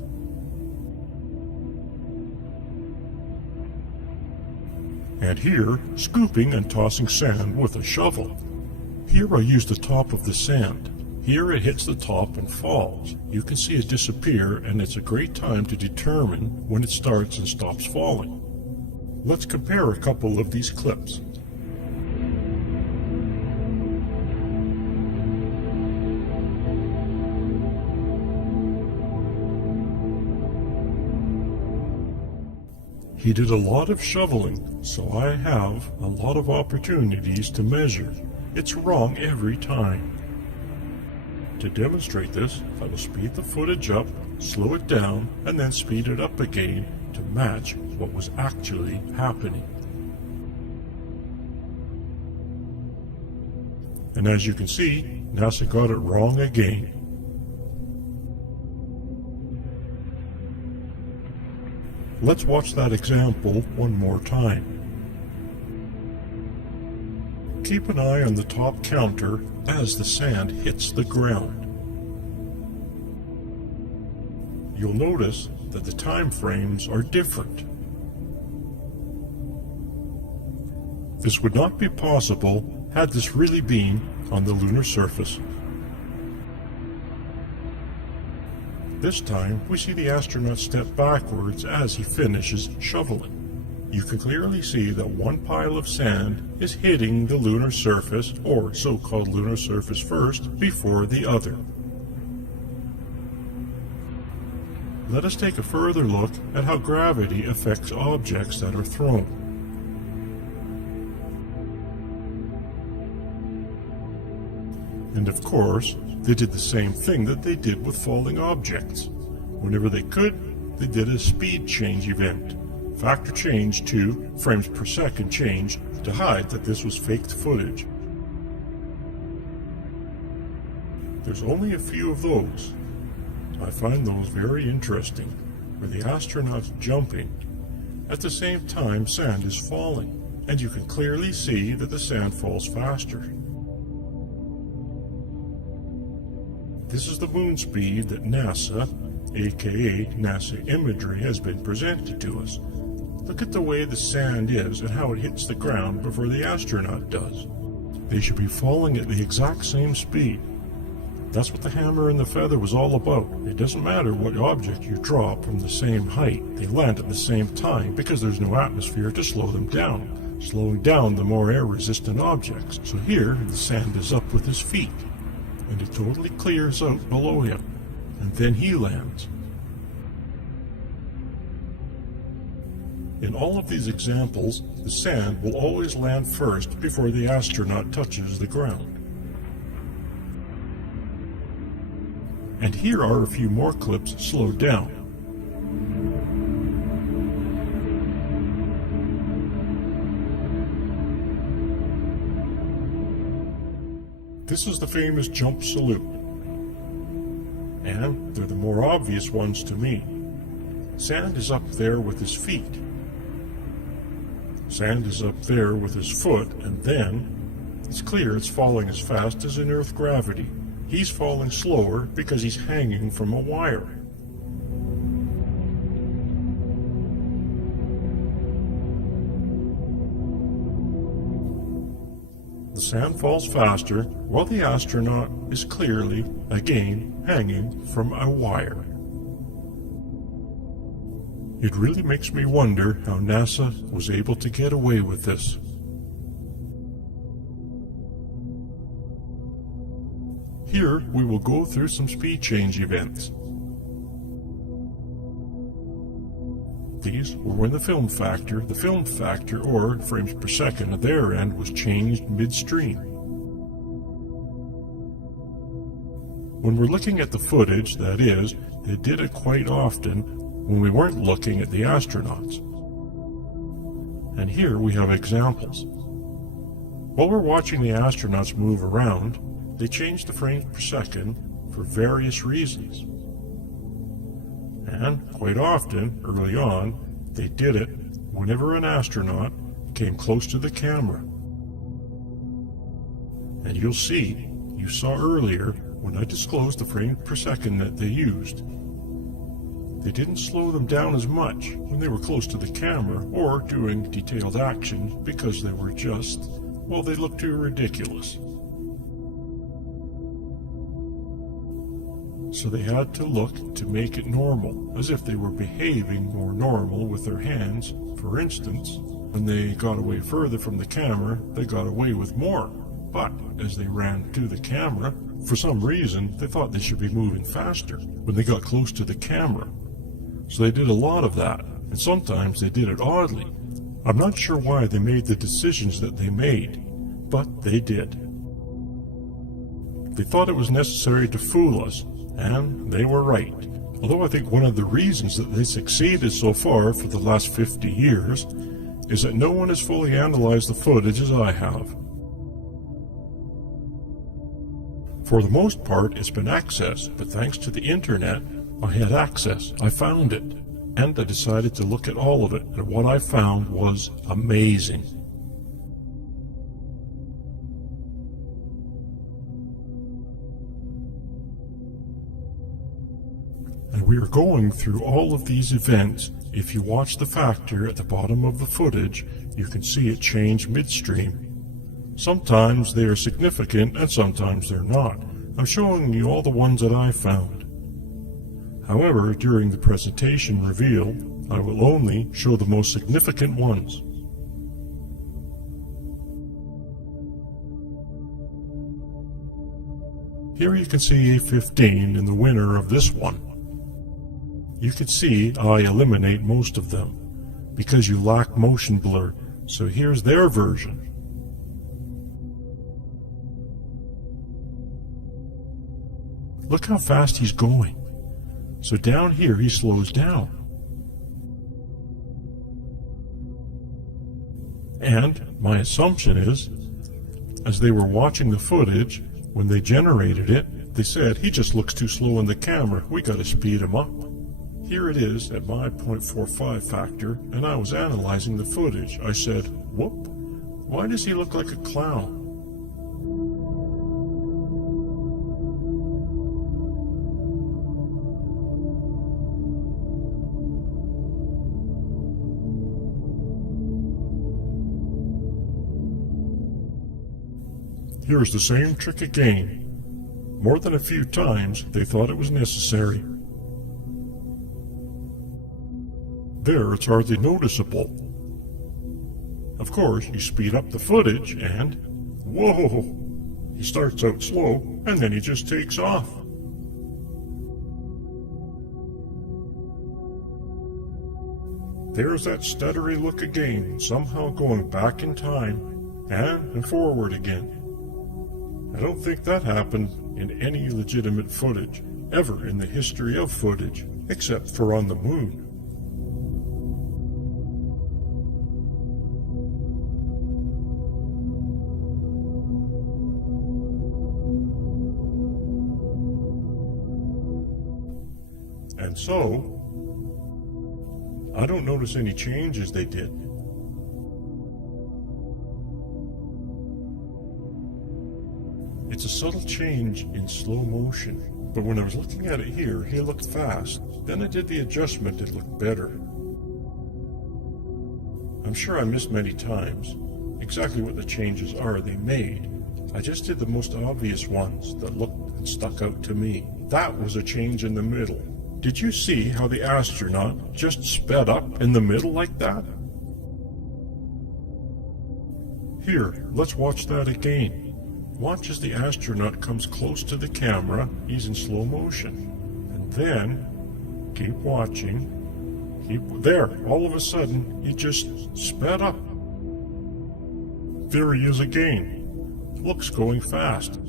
And here, scooping and tossing sand with a shovel. Here I used the top of the sand. Here it hits the top and falls. You can see it disappear, and it's a great time to determine when it starts and stops falling. Let's compare a couple of these clips. He did a lot of shoveling, so I have a lot of opportunities to measure. It's wrong every time. To demonstrate this, I will speed the footage up, slow it down, and then speed it up again to match what was actually happening. And as you can see, NASA got it wrong again. Let's watch that example one more time. Keep an eye on the top counter as the sand hits the ground. You'll notice that the time frames are different. This would not be possible had this really been on the lunar surface. This time, we see the astronaut step backwards as he finishes shoveling. You can clearly see that one pile of sand is hitting the lunar surface, or so-called lunar surface first, before the other. Let us take a further look at how gravity affects objects that are thrown. And of course, they did the same thing that they did with falling objects. Whenever they could, they did a speed change event. Factor change to frames per second change to hide that this was faked footage. There's only a few of those. I find those very interesting, where the astronaut's jumping. At the same time, sand is falling, and you can clearly see that the sand falls faster. This is the moon speed that NASA, aka NASA imagery, has been presented to us. Look at the way the sand is and how it hits the ground before the astronaut does. They should be falling at the exact same speed. That's what the hammer and the feather was all about. It doesn't matter what object you drop from the same height, they land at the same time because there's no atmosphere to slow them down, slowing down the more air-resistant objects. So here, the sand is up with his feet, and it totally clears out below him, and then he lands. In all of these examples, the sand will always land first before the astronaut touches the ground. And here are a few more clips slowed down. This is the famous jump salute, and they're the more obvious ones to me. Sand is up there with his feet. Sand is up there with his foot, and then it's clear it's falling as fast as in Earth gravity. He's falling slower because he's hanging from a wire. The sand falls faster while the astronaut is clearly, again, hanging from a wire. It really makes me wonder how NASA was able to get away with this. Here we will go through some speed change events. These were when the film factor or frames per second at their end was changed midstream. When we're looking at the footage, that is, they did it quite often when we weren't looking at the astronauts. And here we have examples. While we're watching the astronauts move around, they change the frames per second for various reasons. And quite often, early on, they did it whenever an astronaut came close to the camera. And you'll see, you saw earlier, when I disclosed the frames per second that they used, they didn't slow them down as much when they were close to the camera or doing detailed action because they were just, well, they looked too ridiculous. So they had to look to make it normal, as if they were behaving more normal with their hands. For instance, when they got away further from the camera, they got away with more. But as they ran to the camera, for some reason, they thought they should be moving faster when they got close to the camera. So they did a lot of that, and sometimes they did it oddly. I'm not sure why they made the decisions that they made, but they did. They thought it was necessary to fool us, and they were right. Although I think one of the reasons that they succeeded so far for the last 50 years is that no one has fully analyzed the footage as I have. For the most part, it's been access, but thanks to the internet, I had access. I found it, and I decided to look at all of it, and what I found was amazing. And we are going through all of these events. If you watch the factor at the bottom of the footage, you can see it change midstream. Sometimes they are significant and sometimes they're not. I'm showing you all the ones that I found. However, during the presentation reveal, I will only show the most significant ones. Here you can see A15 in the winner of this one. You can see I eliminate most of them because you lack motion blur, so here's their version. Look how fast he's going. So down here he slows down. And my assumption is, as they were watching the footage, when they generated it, they said, he just looks too slow in the camera, we gotta speed him up. Here it is at my 0.45 factor, and I was analyzing the footage. I said, whoop, why does he look like a clown? Here's the same trick again. More than a few times they thought it was necessary. There, it's hardly noticeable. Of course, you speed up the footage and, whoa! He starts out slow and then he just takes off. There's that stuttery look again, somehow going back in time and forward again. I don't think that happened in any legitimate footage, ever in the history of footage, except for on the moon. And so, I don't notice any changes they did. It's a subtle change in slow motion, but when I was looking at it here, he looked fast. Then I did the adjustment, it looked better. I'm sure I missed many times exactly what the changes are they made. I just did the most obvious ones that looked and stuck out to me. That was a change in the middle. Did you see how the astronaut just sped up in the middle like that? Here, let's watch that again. Watch as the astronaut comes close to the camera. He's in slow motion. And then, keep watching. There, all of a sudden, he just sped up. There he is again. Looks going fast.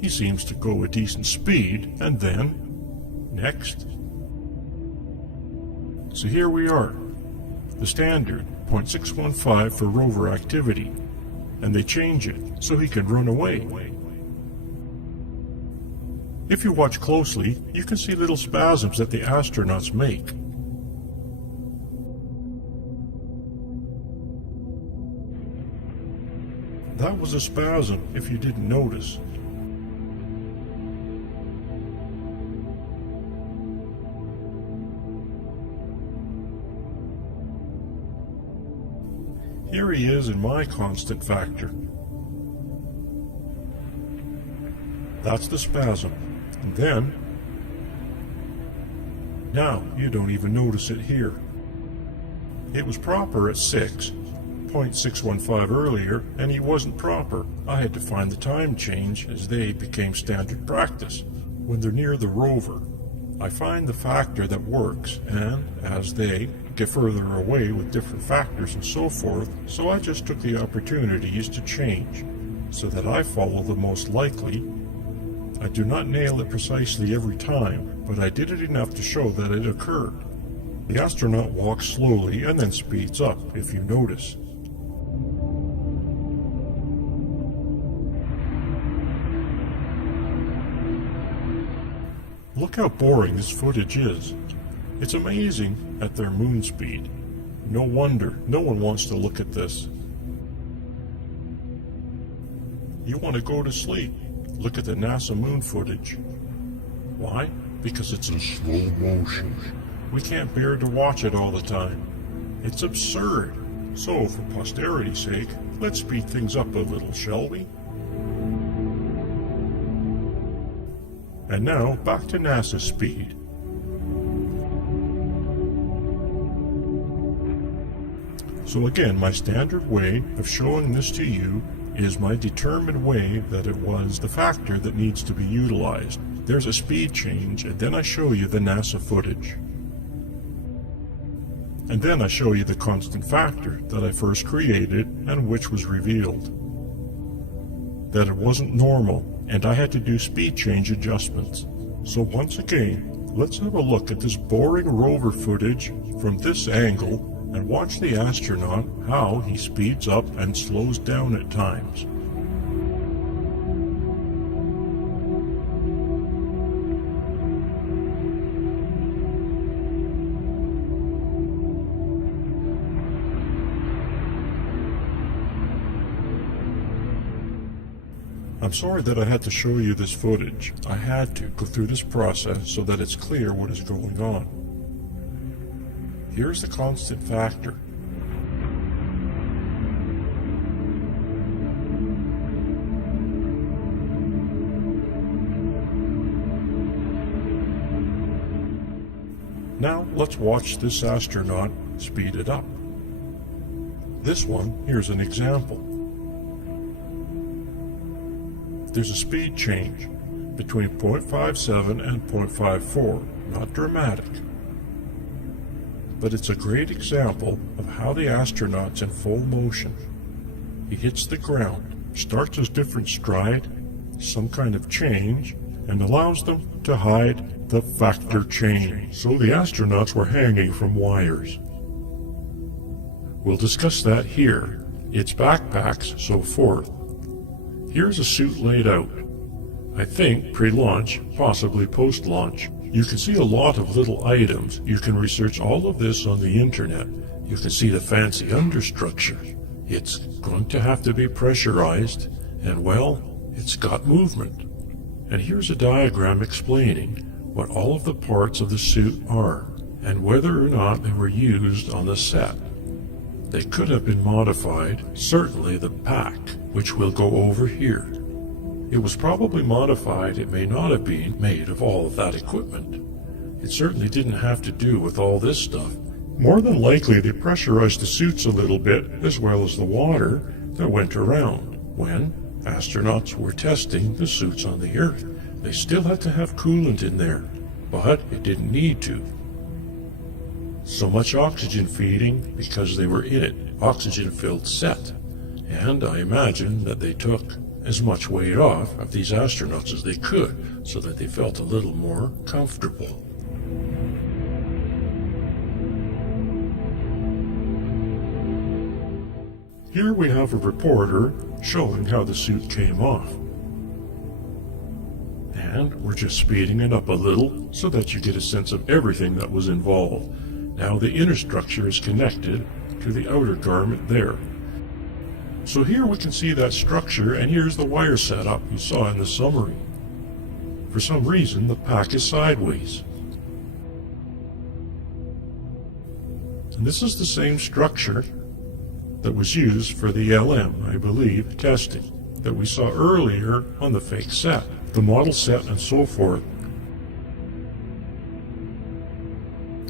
He seems to go a decent speed, and then, next. So here we are, the standard, 0.615 for rover activity, and they change it so he can run away. If you watch closely, you can see little spasms that the astronauts make. That was a spasm, if you didn't notice. Here he is in my constant factor. That's the spasm. And then, now you don't even notice it here. It was proper at 6.615 earlier, and he wasn't proper. I had to find the time change as they became standard practice. When they're near the rover, I find the factor that works, and as they get further away with different factors and so forth, so I just took the opportunities to change, so that I follow the most likely. I do not nail it precisely every time, but I did it enough to show that it occurred. The astronaut walks slowly and then speeds up, if you notice. Look how boring this footage is. It's amazing at their moon speed. No wonder no one wants to look at this. You want to go to sleep. Look at the NASA moon footage. Why? Because it's in slow motion. We can't bear to watch it all the time. It's absurd. So, for posterity's sake, let's speed things up a little, shall we? And now, back to NASA speed. So again, my standard way of showing this to you is my determined way that it was the factor that needs to be utilized. There's a speed change, and then I show you the NASA footage. And then I show you the constant factor that I first created and which was revealed. That it wasn't normal, and I had to do speed change adjustments. So once again, let's have a look at this boring rover footage from this angle and watch the astronaut, how he speeds up and slows down at times. I'm sorry that I had to show you this footage. I had to go through this process so that it's clear what is going on. Here's the constant factor. Now let's watch this astronaut speed it up. This one, here's an example. There's a speed change between 0.57 and 0.54, not dramatic. But it's a great example of how the astronaut's in full motion. He hits the ground, starts a different stride, some kind of change, and allows them to hide the factor change. So the astronauts were hanging from wires. We'll discuss that here, its backpacks, so forth. Here's a suit laid out. I think pre-launch, possibly post-launch. You can see a lot of little items. You can research all of this on the internet. You can see the fancy understructure. It's going to have to be pressurized, and well, it's got movement. And here's a diagram explaining what all of the parts of the suit are, and whether or not they were used on the set. They could have been modified, certainly the pack, which we'll go over here. It was probably modified, it may not have been made of all of that equipment. It certainly didn't have to do with all this stuff. More than likely they pressurized the suits a little bit, as well as the water that went around. When astronauts were testing the suits on the Earth, they still had to have coolant in there, but it didn't need to. So much oxygen feeding because they were in it, oxygen-filled set. And I imagine that they took as much weight off of these astronauts as they could, so that they felt a little more comfortable. Here we have a reporter showing how the suit came off. And we're just speeding it up a little so that you get a sense of everything that was involved. Now the inner structure is connected to the outer garment there. So here we can see that structure, and here's the wire setup you saw in the summary. For some reason, the pack is sideways. And this is the same structure that was used for the LM, I believe, testing that we saw earlier on the fake set, the model set and so forth.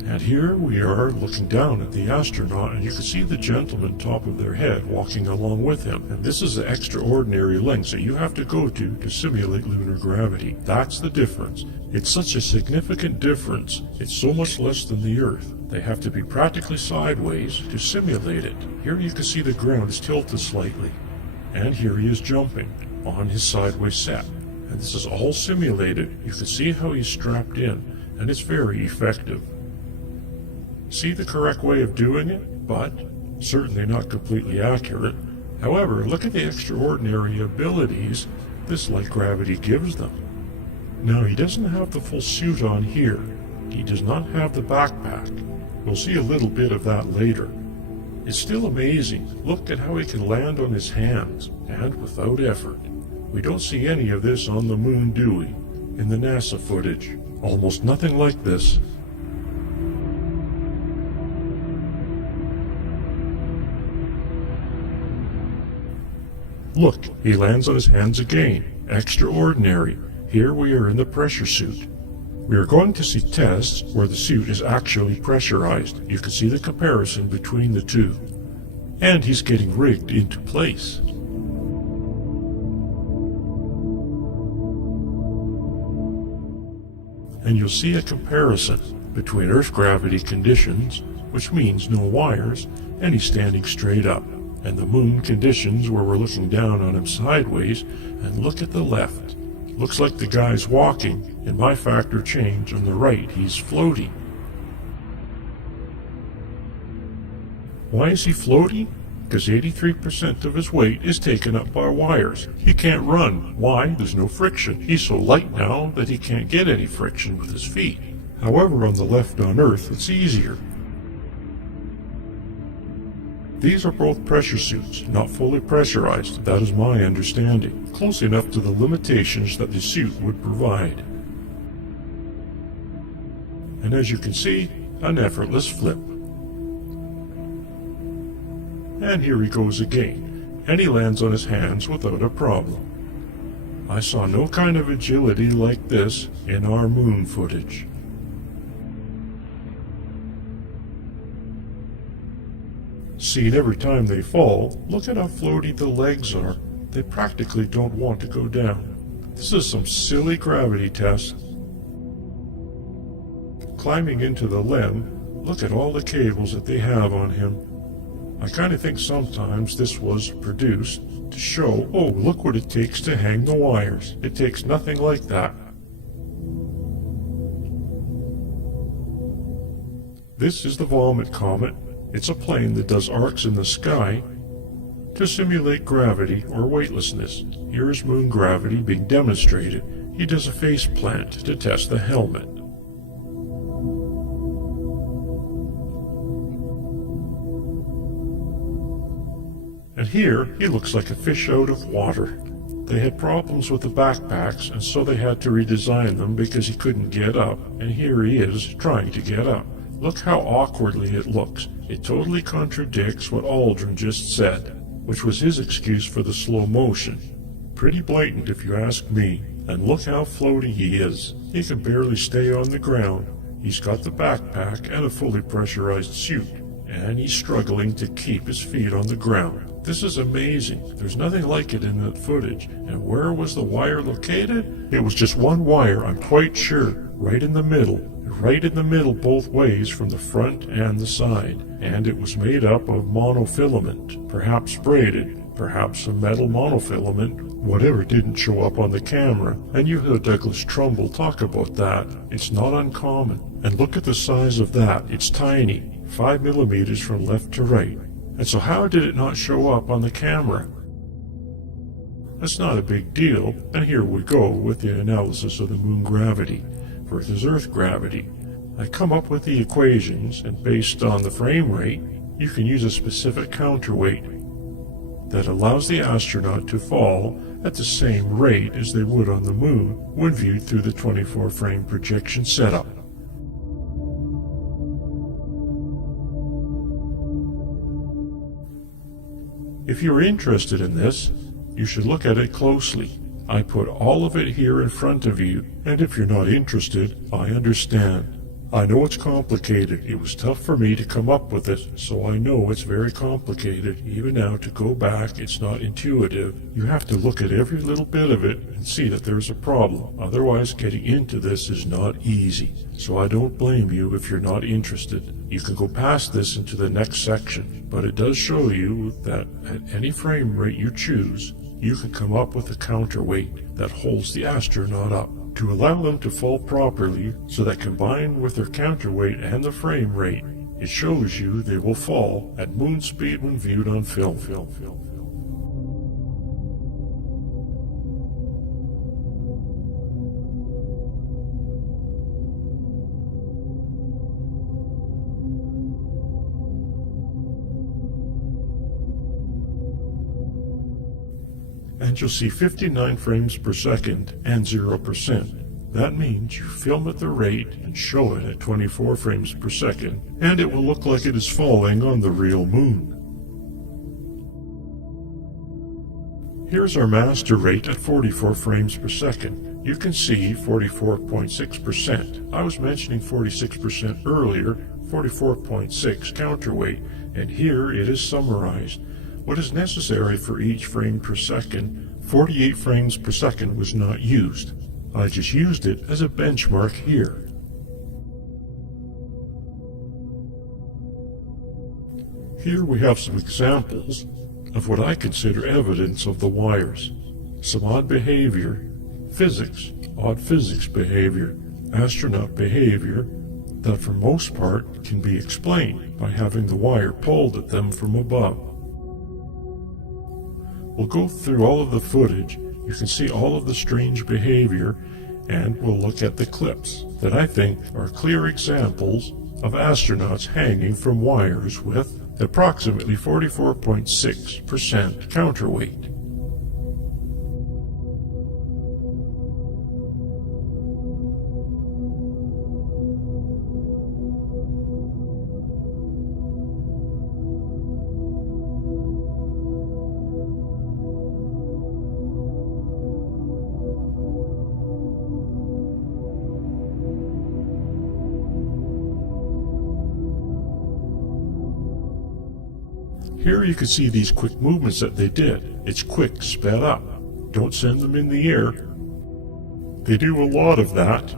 And here we are looking down at the astronaut, and you can see the gentleman top of their head walking along with him. And this is the extraordinary length that you have to go to simulate lunar gravity. That's the difference. It's such a significant difference. It's so much less than the Earth. They have to be practically sideways to simulate it. Here you can see the ground is tilted slightly. And here he is jumping on his sideways set. And this is all simulated. You can see how he's strapped in, and it's very effective. See the correct way of doing it, but certainly not completely accurate. However, look at the extraordinary abilities this light gravity gives them. Now, he doesn't have the full suit on here. He does not have the backpack. We'll see a little bit of that later. It's still amazing. Look at how he can land on his hands, and without effort. We don't see any of this on the moon, do we? In the NASA footage. Almost nothing like this. Look, he lands on his hands again. Extraordinary. Here we are in the pressure suit. We are going to see tests where the suit is actually pressurized. You can see the comparison between the two. And he's getting rigged into place. And you'll see a comparison between Earth gravity conditions, which means no wires, and he's standing straight up. And the moon conditions where we're looking down on him sideways, and look at the left. Looks like the guy's walking. In my factor change on the right, he's floating. Why is he floating? Because 83% of his weight is taken up by wires. He can't run. Why? There's no friction. He's so light now that he can't get any friction with his feet. However, on the left on Earth, it's easier. These are both pressure suits, not fully pressurized, that is my understanding, close enough to the limitations that the suit would provide. And as you can see, an effortless flip. And here he goes again, and he lands on his hands without a problem. I saw no kind of agility like this in our moon footage. See, and every time they fall, look at how floaty the legs are. They practically don't want to go down. This is some silly gravity test. Climbing into the limb, look at all the cables that they have on him. I kind of think sometimes this was produced to show, oh, look what it takes to hang the wires. It takes nothing like that. This is the Vomit Comet. It's a plane that does arcs in the sky to simulate gravity or weightlessness. Here is moon gravity being demonstrated. He does a face plant to test the helmet. And here, he looks like a fish out of water. They had problems with the backpacks, and so they had to redesign them because he couldn't get up, and here he is trying to get up. Look how awkwardly it looks. It totally contradicts what Aldrin just said, which was his excuse for the slow motion. Pretty blatant if you ask me. And look how floaty he is. He can barely stay on the ground. He's got the backpack and a fully pressurized suit, and he's struggling to keep his feet on the ground. This is amazing. There's nothing like it in that footage. And where was the wire located? It was just one wire, I'm quite sure, right in the middle. Right in the middle both ways from the front and the side. And it was made up of monofilament, perhaps braided, perhaps a metal monofilament, whatever didn't show up on the camera. And you heard Douglas Trumbull talk about that. It's not uncommon. And look at the size of that. It's tiny, 5 millimeters from left to right. And so how did it not show up on the camera? That's not a big deal, and here we go with the analysis of the moon gravity versus Earth gravity. I come up with the equations, and based on the frame rate, you can use a specific counterweight that allows the astronaut to fall at the same rate as they would on the moon when viewed through the 24-frame projection setup. If you're interested in this, you should look at it closely. I put all of it here in front of you, and if you're not interested, I understand. I know it's complicated. It was tough for me to come up with it, so I know it's very complicated. Even now, to go back, it's not intuitive. You have to look at every little bit of it and see that there's a problem. Otherwise, getting into this is not easy. So I don't blame you if you're not interested. You can go past this into the next section, but it does show you that at any frame rate you choose, you can come up with a counterweight that holds the astronaut up to allow them to fall properly, so that combined with their counterweight and the frame rate, it shows you they will fall at moon speed when viewed on film. And you'll see 59 frames per second and 0%. That means you film at the rate and show it at 24 frames per second, and it will look like it is falling on the real moon. Here's our master rate at 44 frames per second. You can see 44.6%. I was mentioning 46% earlier, 44.6 counterweight, and here it is summarized. What is necessary for each frame per second, 48 frames per second was not used. I just used it as a benchmark here. Here we have some examples of what I consider evidence of the wires. Some odd behavior, physics, odd physics behavior, astronaut behavior that for most part can be explained by having the wire pulled at them from above. We'll go through all of the footage. You can see all of the strange behavior, and we'll look at the clips that I think are clear examples of astronauts hanging from wires with approximately 44.6% counterweight. Here you can see these quick movements that they did. It's quick, sped up. Don't send them in the air. They do a lot of that.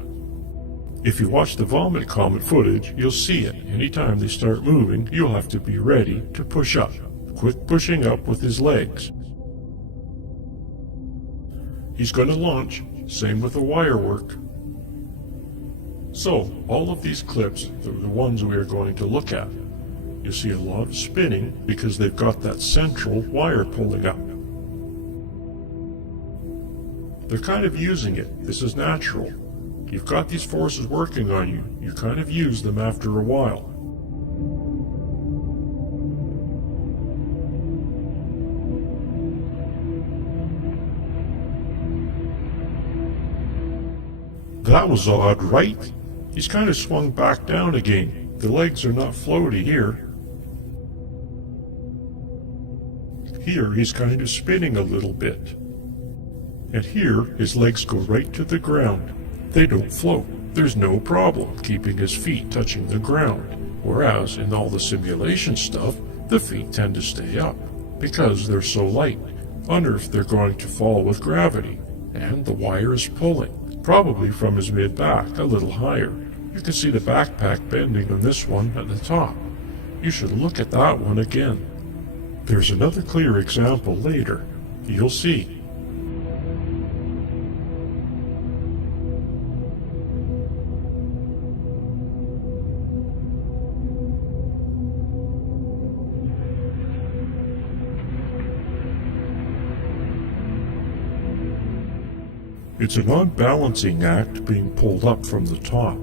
If you watch the Vomit Comet footage, you'll see it. Anytime they start moving, you'll have to be ready to push up. Quick pushing up with his legs. He's going to launch. Same with the wire work. So, all of these clips are the ones we are going to look at. You see a lot of spinning because they've got that central wire pulling up. They're kind of using it. This is natural. You've got these forces working on you. You kind of use them after a while. That was odd, right? He's kind of swung back down again. The legs are not floaty here. Here he's kind of spinning a little bit. And here his legs go right to the ground. They don't float. There's no problem keeping his feet touching the ground. Whereas in all the simulation stuff, the feet tend to stay up because they're so light. Wonder if they're going to fall with gravity. And the wire is pulling, probably from his mid-back, a little higher. You can see the backpack bending on this one at the top. You should look at that one again. There's another clear example later. You'll see. It's an odd balancing act being pulled up from the top.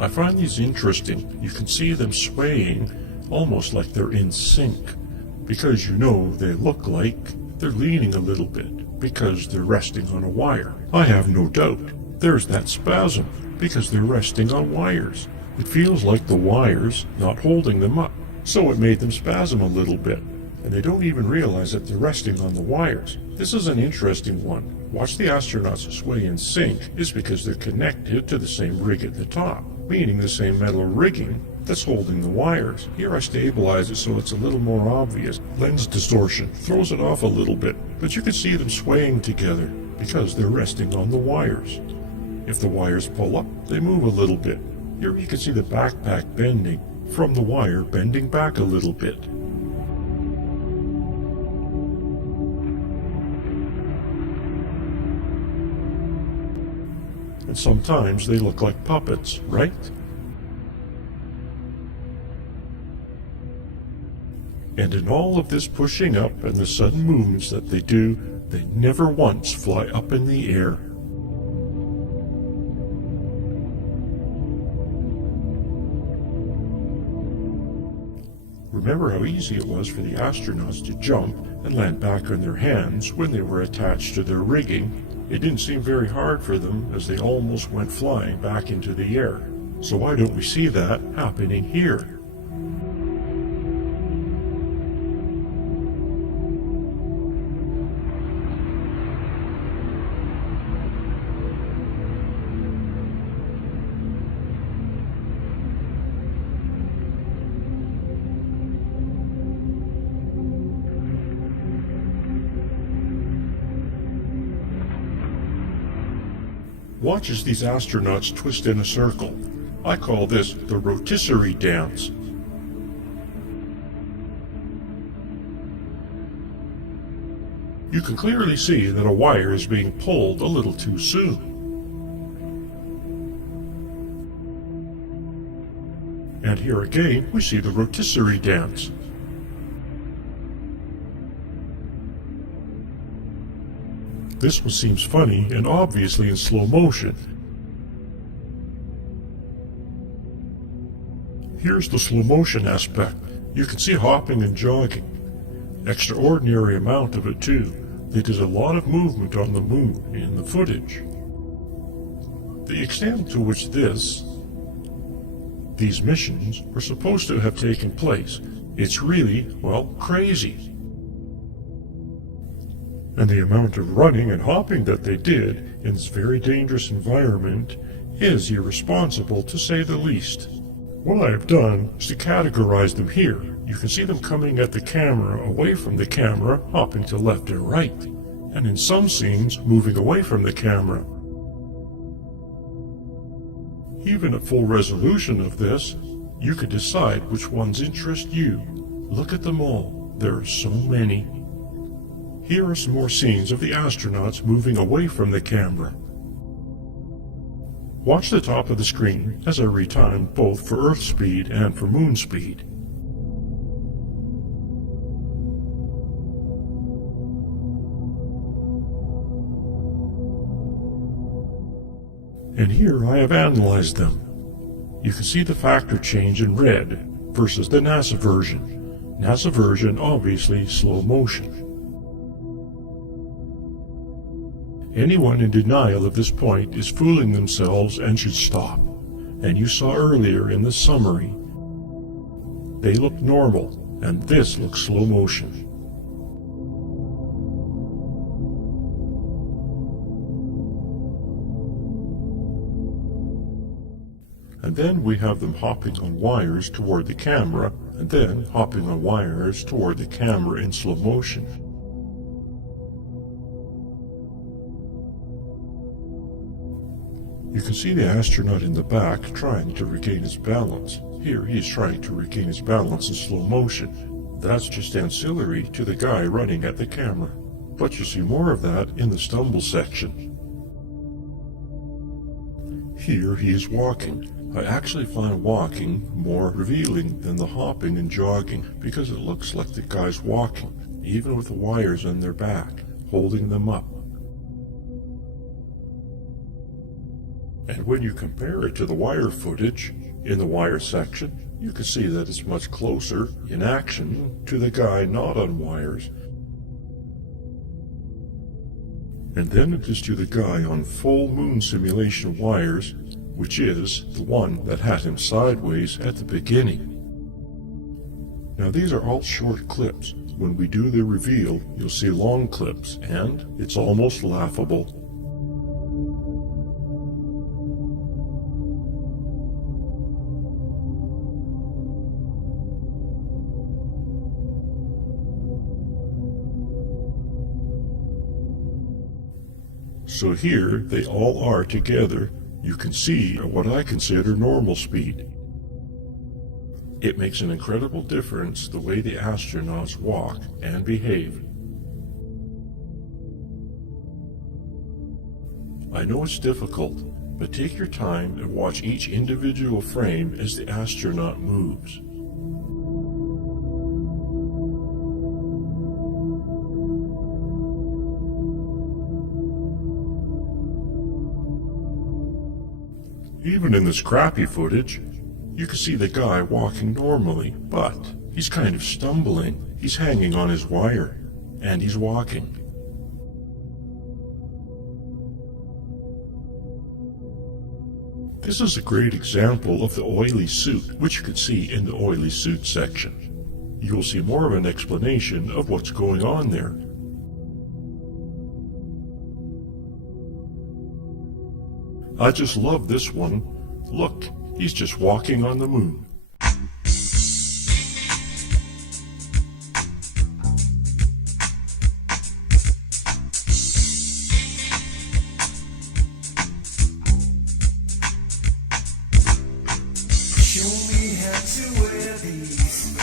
I find these interesting. You can see them swaying almost like they're in sync, because you know they look like they're leaning a little bit because they're resting on a wire. I have no doubt there's that spasm because they're resting on wires. It feels like the wires not holding them up, so it made them spasm a little bit, and they don't even realize that they're resting on the wires. This is an interesting one. Watch the astronauts sway in sync is because they're connected to the same rig at the top, meaning the same metal rigging that's holding the wires. Here I stabilize it so it's a little more obvious. Lens distortion throws it off a little bit, but you can see them swaying together because they're resting on the wires. If the wires pull up, they move a little bit. Here you can see the backpack bending from the wire bending back a little bit. And sometimes they look like puppets, right? And in all of this pushing up and the sudden movements that they do, they never once fly up in the air. Remember how easy it was for the astronauts to jump and land back on their hands when they were attached to their rigging? It didn't seem very hard for them as they almost went flying back into the air. So why don't we see that happening here? Watch as these astronauts twist in a circle. I call this the rotisserie dance. You can clearly see that a wire is being pulled a little too soon. And here again, we see the rotisserie dance. This one seems funny and obviously in slow motion. Here's the slow motion aspect. You can see hopping and jogging. Extraordinary amount of it too. They did a lot of movement on the moon in the footage. The extent to which these missions were supposed to have taken place, it's really, well, crazy. And the amount of running and hopping that they did in this very dangerous environment is irresponsible, to say the least. What I have done is to categorize them here You can see them coming at the camera, away from the camera, hopping to left or right, and in some scenes, moving away from the camera. Even at full resolution of this, you could decide which ones interest you. Look at them all. There are so many. Here are some more scenes of the astronauts moving away from the camera. Watch the top of the screen as I retime both for Earth speed and for Moon speed. And here I have analyzed them. You can see the factor change in red versus the NASA version. NASA version obviously slow motion. Anyone in denial of this point is fooling themselves and should stop. And you saw earlier in the summary, they look normal, and this looks slow motion. And then we have them hopping on wires toward the camera, and then hopping on wires toward the camera in slow motion. You can see the astronaut in the back trying to regain his balance. Here he is trying to regain his balance in slow motion. That's just ancillary to the guy running at the camera. But you see more of that in the stumble section. Here he is walking. I actually find walking more revealing than the hopping and jogging because it looks like the guy's walking, even with the wires on their back, holding them up. And when you compare it to the wire footage, in the wire section, you can see that it's much closer in action to the guy not on wires. And then it is to the guy on full moon simulation wires, which is the one that had him sideways at the beginning. Now these are all short clips. When we do the reveal, you'll see long clips, and it's almost laughable. So here they all are together. You can see what I consider normal speed. It makes an incredible difference the way the astronauts walk and behave. I know it's difficult, but take your time and watch each individual frame as the astronaut moves. Even in this crappy footage, you can see the guy walking normally, but he's kind of stumbling. He's hanging on his wire, and he's walking. This is a great example of the oily suit, which you can see in the oily suit section. You will see more of an explanation of what's going on there. I just love this one. Look, he's just walking on the moon. Show me how to wear these.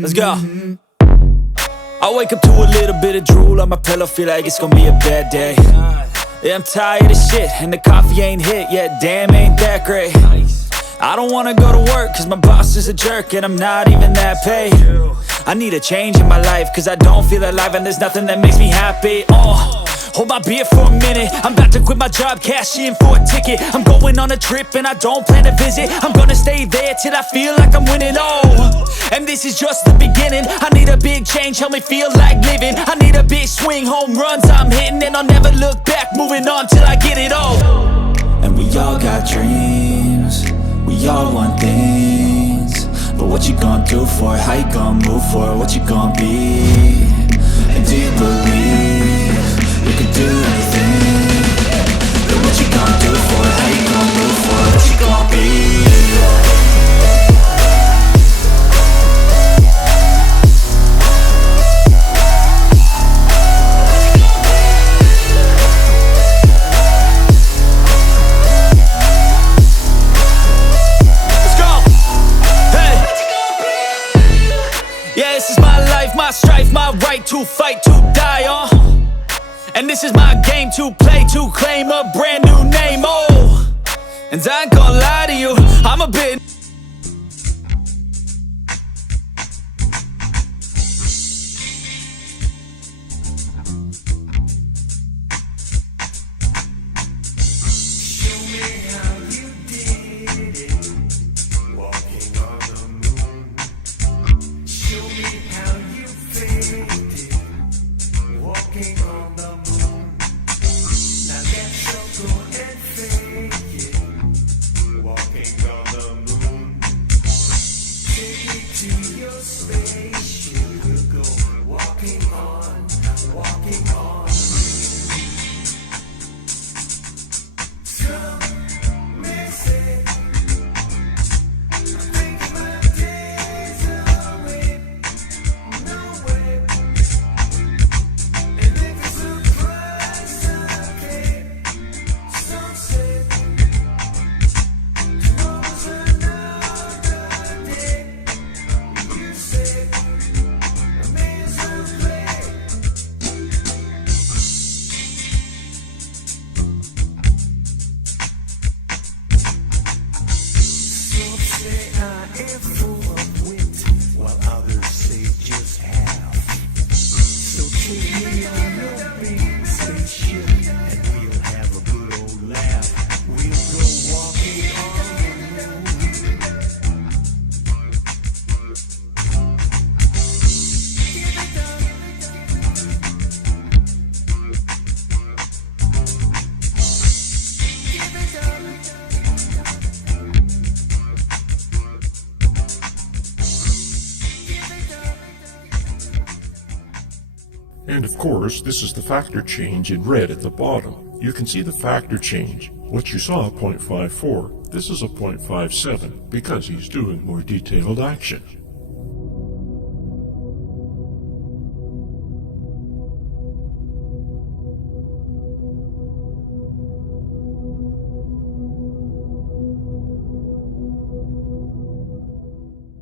Let's go. I wake up to a little bit of drool on my pillow, feel like it's gonna be a bad day. Yeah, I'm tired of shit, and the coffee ain't hit yet, damn ain't that great. I don't wanna go to work, cause my boss is a jerk, and I'm not even that paid. I need a change in my life, cause I don't feel alive, and there's nothing that makes me happy. Hold my beer for a minute, I'm about to quit my job, cash in for a ticket. I'm going on a trip and I don't plan to visit. I'm gonna stay there till I feel like I'm winning, and this is just the beginning. I need a big change, help me feel like living. I need a big swing, home runs I'm hitting, and I'll never look back, moving on till I get it all. And we all got dreams, we all want things, but what you gonna do for it? How you gonna move for it? What you gonna be? And do you believe you can do anything? right to fight to die on. And this is my game to play, to claim a brand new name. Oh, and I ain't gonna lie to you, I'm a bit. Show me how you did it, walking on the moon. Show me how you faked it, walking on the moon. Now let's go and fake it, walking on the moon. Take me to your spaceship, we'll go walking on, walking on. Some may say I'm taking my days away, no way. And if it's a price I pay, some say tomorrow's another day. You say I may as well play. Some say I am full of wit, while others say just half. So take me on your big spaceship, and we'll have a good old laugh. We'll go walking on the moon. Give it up. Give it up. And of course, this is the factor change in red at the bottom. You can see the factor change. What you saw, 0.54, this is a 0.57 because he's doing more detailed action.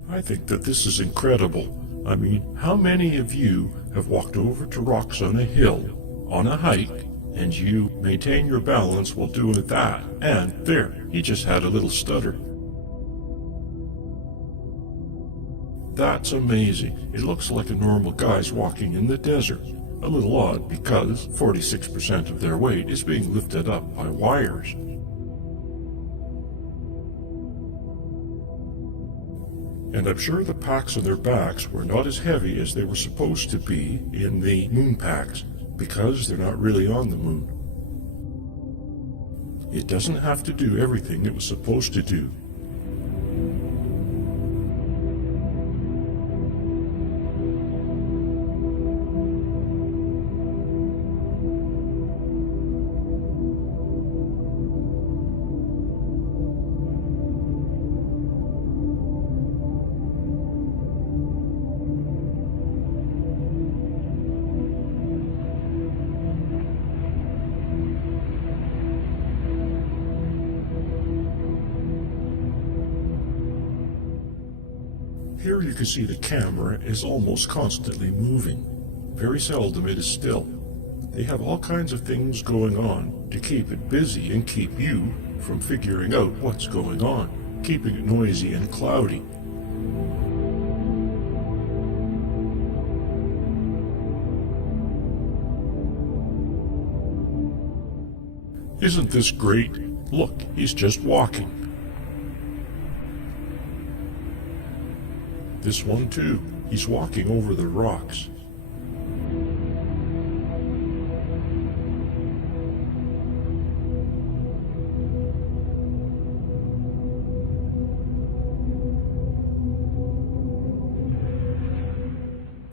I think that this is incredible. I mean, how many of you have walked over to rocks on a hill, on a hike, and you maintain your balance while doing that? And there, he just had a little stutter. That's amazing. It looks like a normal guy's walking in the desert. A little odd because 46% of their weight is being lifted up by wires. And I'm sure the packs on their backs were not as heavy as they were supposed to be in the moon packs, because they're not really on the moon. It doesn't have to do everything it was supposed to do. Here you can see the camera is almost constantly moving. Very seldom it is still. They have all kinds of things going on to keep it busy and keep you from figuring out what's going on, keeping it noisy and cloudy. Isn't this great? Look, he's just walking. This one too, he's walking over the rocks.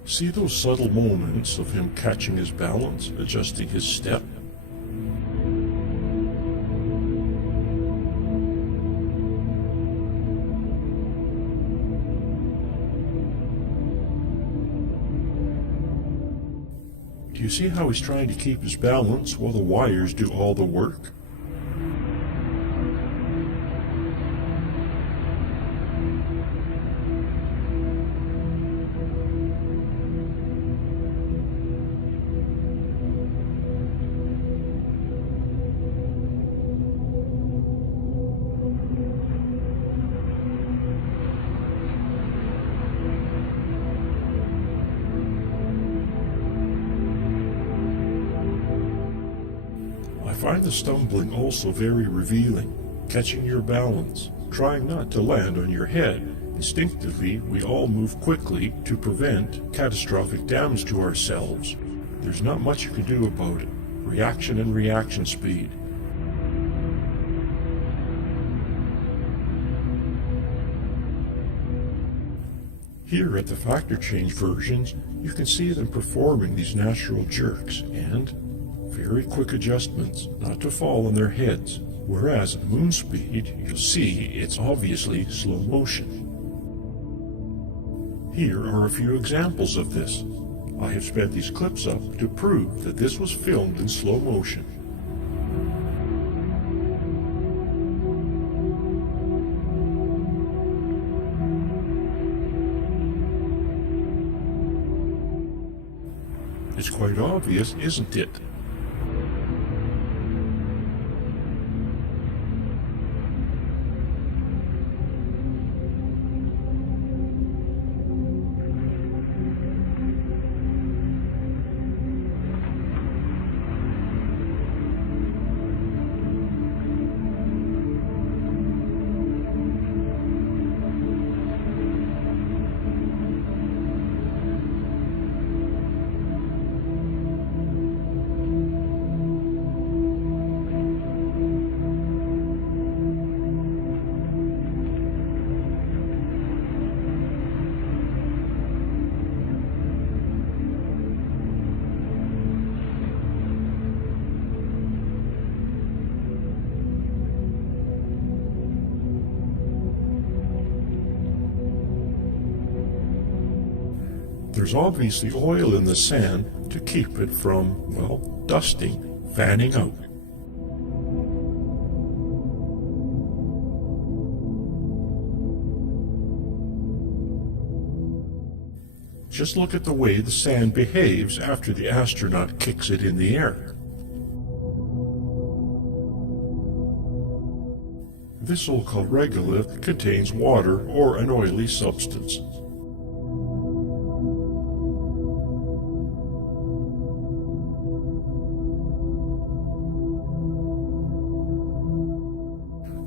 See those subtle moments of him catching his balance, adjusting his step? Do you see how he's trying to keep his balance while the wires do all the work? find the stumbling also very revealing, catching your balance, trying not to land on your head. Instinctively, we all move quickly to prevent catastrophic damage to ourselves. There's not much you can do about it. Reaction and reaction speed. Here at the factor change versions, you can see them performing these natural jerks and very quick adjustments not to fall on their heads, whereas at moon speed, you'll see it's obviously slow motion. Here are a few examples of this. I have sped these clips up to prove that this was filmed in slow motion. It's quite obvious, isn't it? There's obviously oil in the sand to keep it from, well, dusting, fanning out. Just look at the way the sand behaves after the astronaut kicks it in the air. This so-called regolith contains water or an oily substance.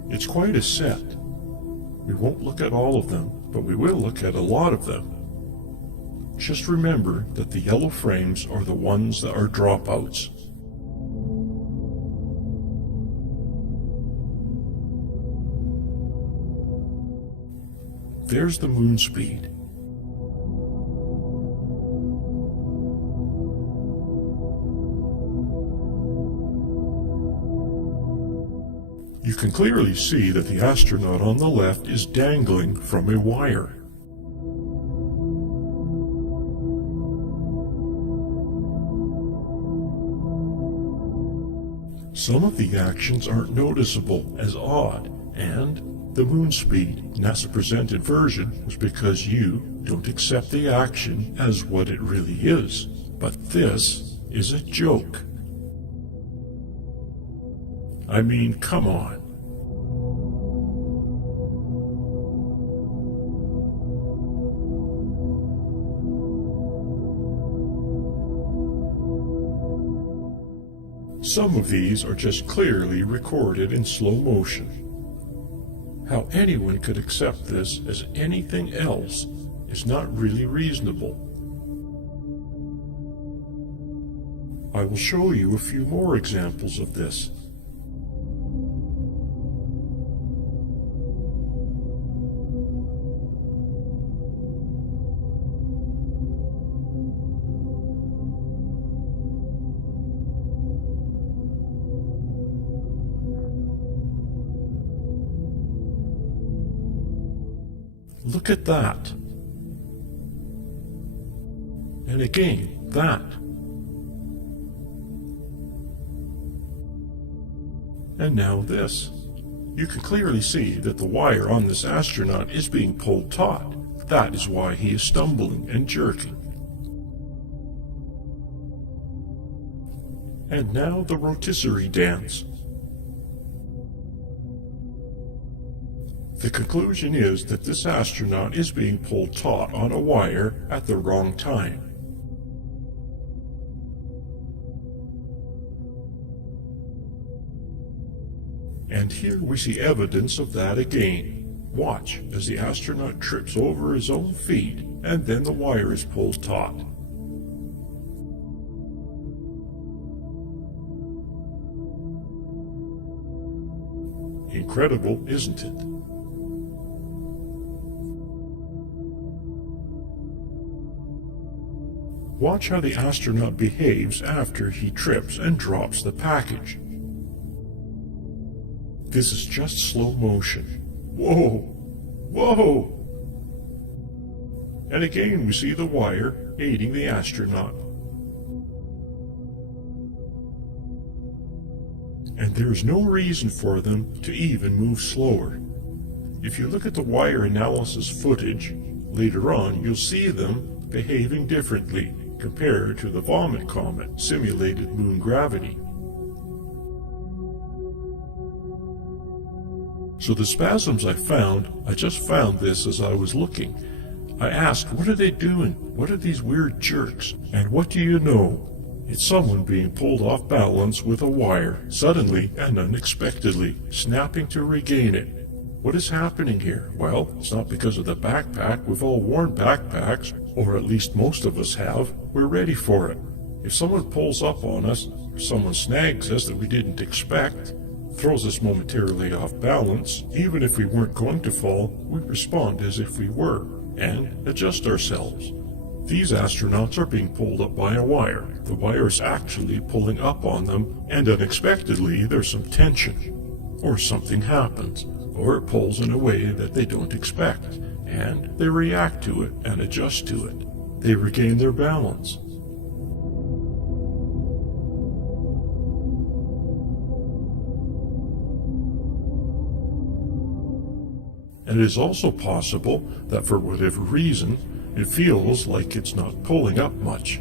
It's quite a set. We won't look at all of them, but we will look at a lot of them. Just remember that the yellow frames are the ones that are dropouts. There's the moon speed. You can clearly see that the astronaut on the left is dangling from a wire. Some of the actions aren't noticeable as odd, and the moon speed NASA presented version was because you don't accept the action as what it really is. But this is a joke. I mean, come on. Some of these are just clearly recorded in slow motion. How anyone could accept this as anything else is not really reasonable. I will show you a few more examples of this. Look at that. And again, that. And now this. You can clearly see that the wire on this astronaut is being pulled taut. That is why he is stumbling and jerking. And now the rotisserie dance. The conclusion is that this astronaut is being pulled taut on a wire at the wrong time. And here we see evidence of that again. Watch as the astronaut trips over his own feet, and then the wire is pulled taut. Incredible, isn't it? Watch how the astronaut behaves after he trips and drops the package. This is just slow motion. Whoa! Whoa! And again we see the wire aiding the astronaut. And there is no reason for them to even move slower. If you look at the wire analysis footage, later on you'll see them behaving differently compared to the vomit comet simulated moon gravity. So the spasms I just found this as I was looking. I asked, what are they doing? What are these weird jerks? And what do you know? It's someone being pulled off balance with a wire, suddenly and unexpectedly, snapping to regain it. What is happening here? Well, it's not because of the backpack. We've all worn backpacks, or at least most of us have. We're ready for it. If someone pulls up on us, or someone snags us that we didn't expect, throws us momentarily off balance, even if we weren't going to fall, we respond as if we were, and adjust ourselves. These astronauts are being pulled up by a wire. The wire is actually pulling up on them, and unexpectedly there's some tension. Or something happens, or it pulls in a way that they don't expect, and they react to it and adjust to it. They regain their balance. And it is also possible that for whatever reason, it feels like it's not pulling up much,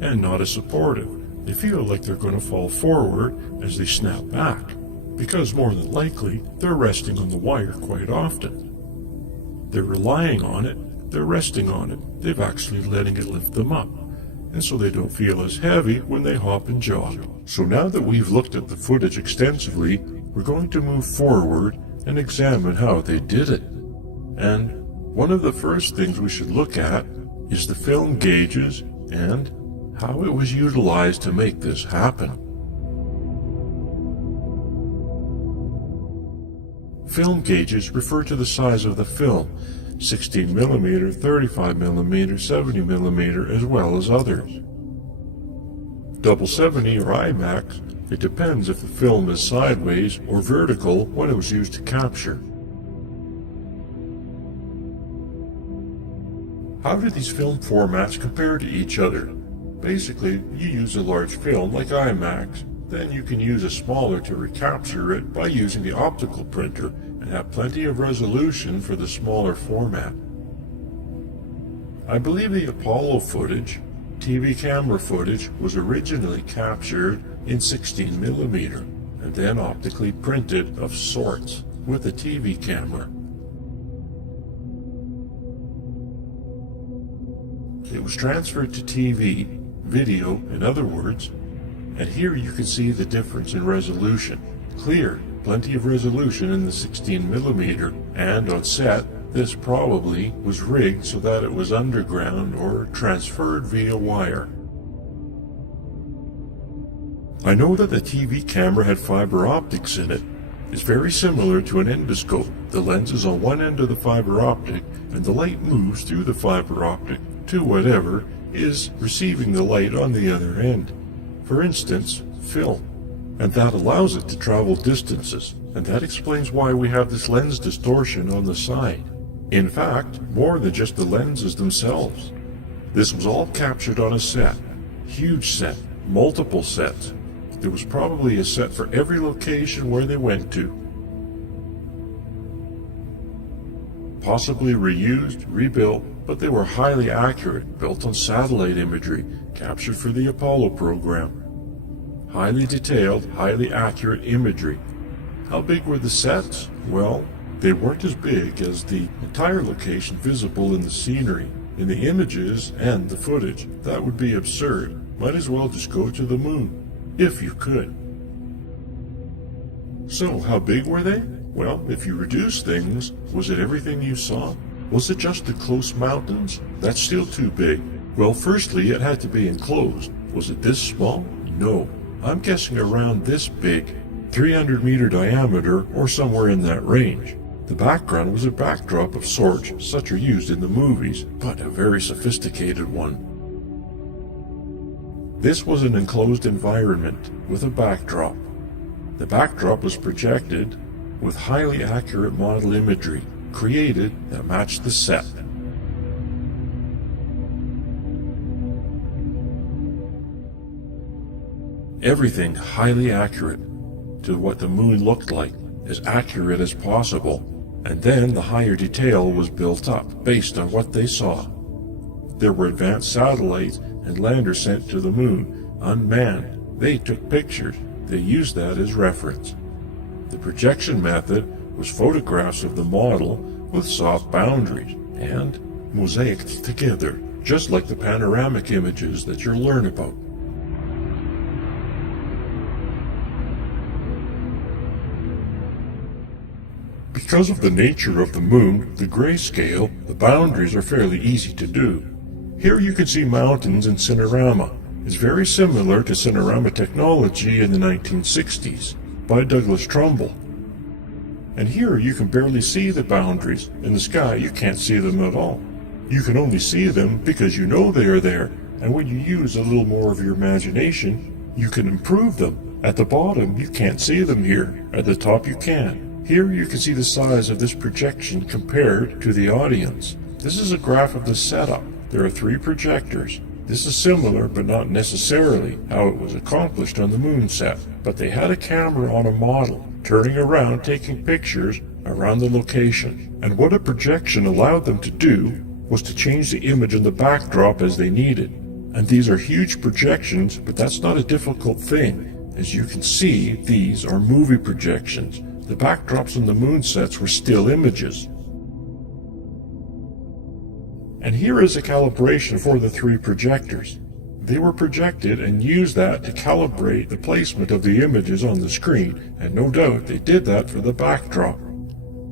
and not as supportive. They feel like they're going to fall forward as they snap back, because more than likely, they're resting on the wire quite often. They're relying on it, they're resting on it, they've actually letting it lift them up, and so they don't feel as heavy when they hop and jog. So now that we've looked at the footage extensively, we're going to move forward and examine how they did it. And one of the first things we should look at is the film gauges and how it was utilized to make this happen. Film gauges refer to the size of the film, 16mm, 35mm, 70mm, as well as others. Double 70 or IMAX, it depends if the film is sideways or vertical when it was used to capture. How do these film formats compare to each other? Basically, you use a large film like IMAX, then you can use a smaller to recapture it by using the optical printer and have plenty of resolution for the smaller format. I believe the Apollo footage, TV camera footage, was originally captured in 16mm and then optically printed of sorts with a TV camera. It was transferred to TV, video in other words, and here you can see the difference in resolution. Clear, plenty of resolution in the 16mm, and on set, this probably was rigged so that it was underground or transferred via wire. I know that the TV camera had fiber optics in it. It's very similar to an endoscope. The lens is on one end of the fiber optic, and the light moves through the fiber optic to whatever is receiving the light on the other end. For instance, film. And that allows it to travel distances, and that explains why we have this lens distortion on the side. In fact, more than just the lenses themselves. This was all captured on a set. Huge set, multiple sets. There was probably a set for every location where they went to. Possibly reused, rebuilt, but they were highly accurate, built on satellite imagery, captured for the Apollo program. Highly detailed, highly accurate imagery. How big were the sets? Well, they weren't as big as the entire location visible in the scenery, in the images and the footage. That would be absurd. Might as well just go to the moon, if you could. So, how big were they? Well, if you reduce things, was it everything you saw? Was it just the close mountains? That's still too big. Well, firstly, it had to be enclosed. Was it this small? No. I'm guessing around this big, 300-meter diameter or somewhere in that range. The background was a backdrop of sorts, such are used in the movies, but a very sophisticated one. This was an enclosed environment with a backdrop. The backdrop was projected with highly accurate model imagery created that matched the set. Everything highly accurate to what the moon looked like, as accurate as possible, and then the higher detail was built up based on what they saw. There were advanced satellites and landers sent to the moon, unmanned. They took pictures. They used that as reference. The projection method was photographs of the model with soft boundaries and mosaicked together, just like the panoramic images that you'll learn about. Because of the nature of the moon, the grayscale, the boundaries are fairly easy to do. Here you can see mountains in Cinerama. It's very similar to Cinerama technology in the 1960s by Douglas Trumbull. And here you can barely see the boundaries. In the sky you can't see them at all. You can only see them because you know they are there, and when you use a little more of your imagination, you can improve them. At the bottom you can't see them here, at the top you can. Here you can see the size of this projection compared to the audience. This is a graph of the setup. There are 3 projectors. This is similar, but not necessarily, how it was accomplished on the moon set. But they had a camera on a model, turning around taking pictures around the location. And what a projection allowed them to do was to change the image in the backdrop as they needed. And these are huge projections, but that's not a difficult thing. As you can see, these are movie projections. The backdrops on the moon sets were still images. And here is a calibration for the 3 projectors. They were projected and used that to calibrate the placement of the images on the screen, and no doubt they did that for the backdrop.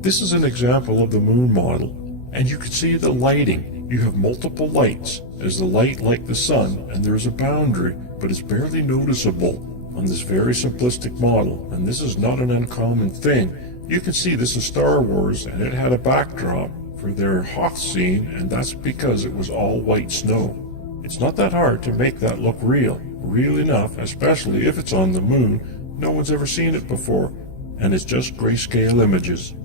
This is an example of the moon model, and you can see the lighting. You have multiple lights. There's the light like the sun, and there's a boundary, but it's barely noticeable on this very simplistic model, and this is not an uncommon thing. You can see this in Star Wars, and it had a backdrop for their Hoth scene, and that's because it was all white snow. It's not that hard to make that look real enough, especially if it's on the moon. No one's ever seen it before, and it's just grayscale images.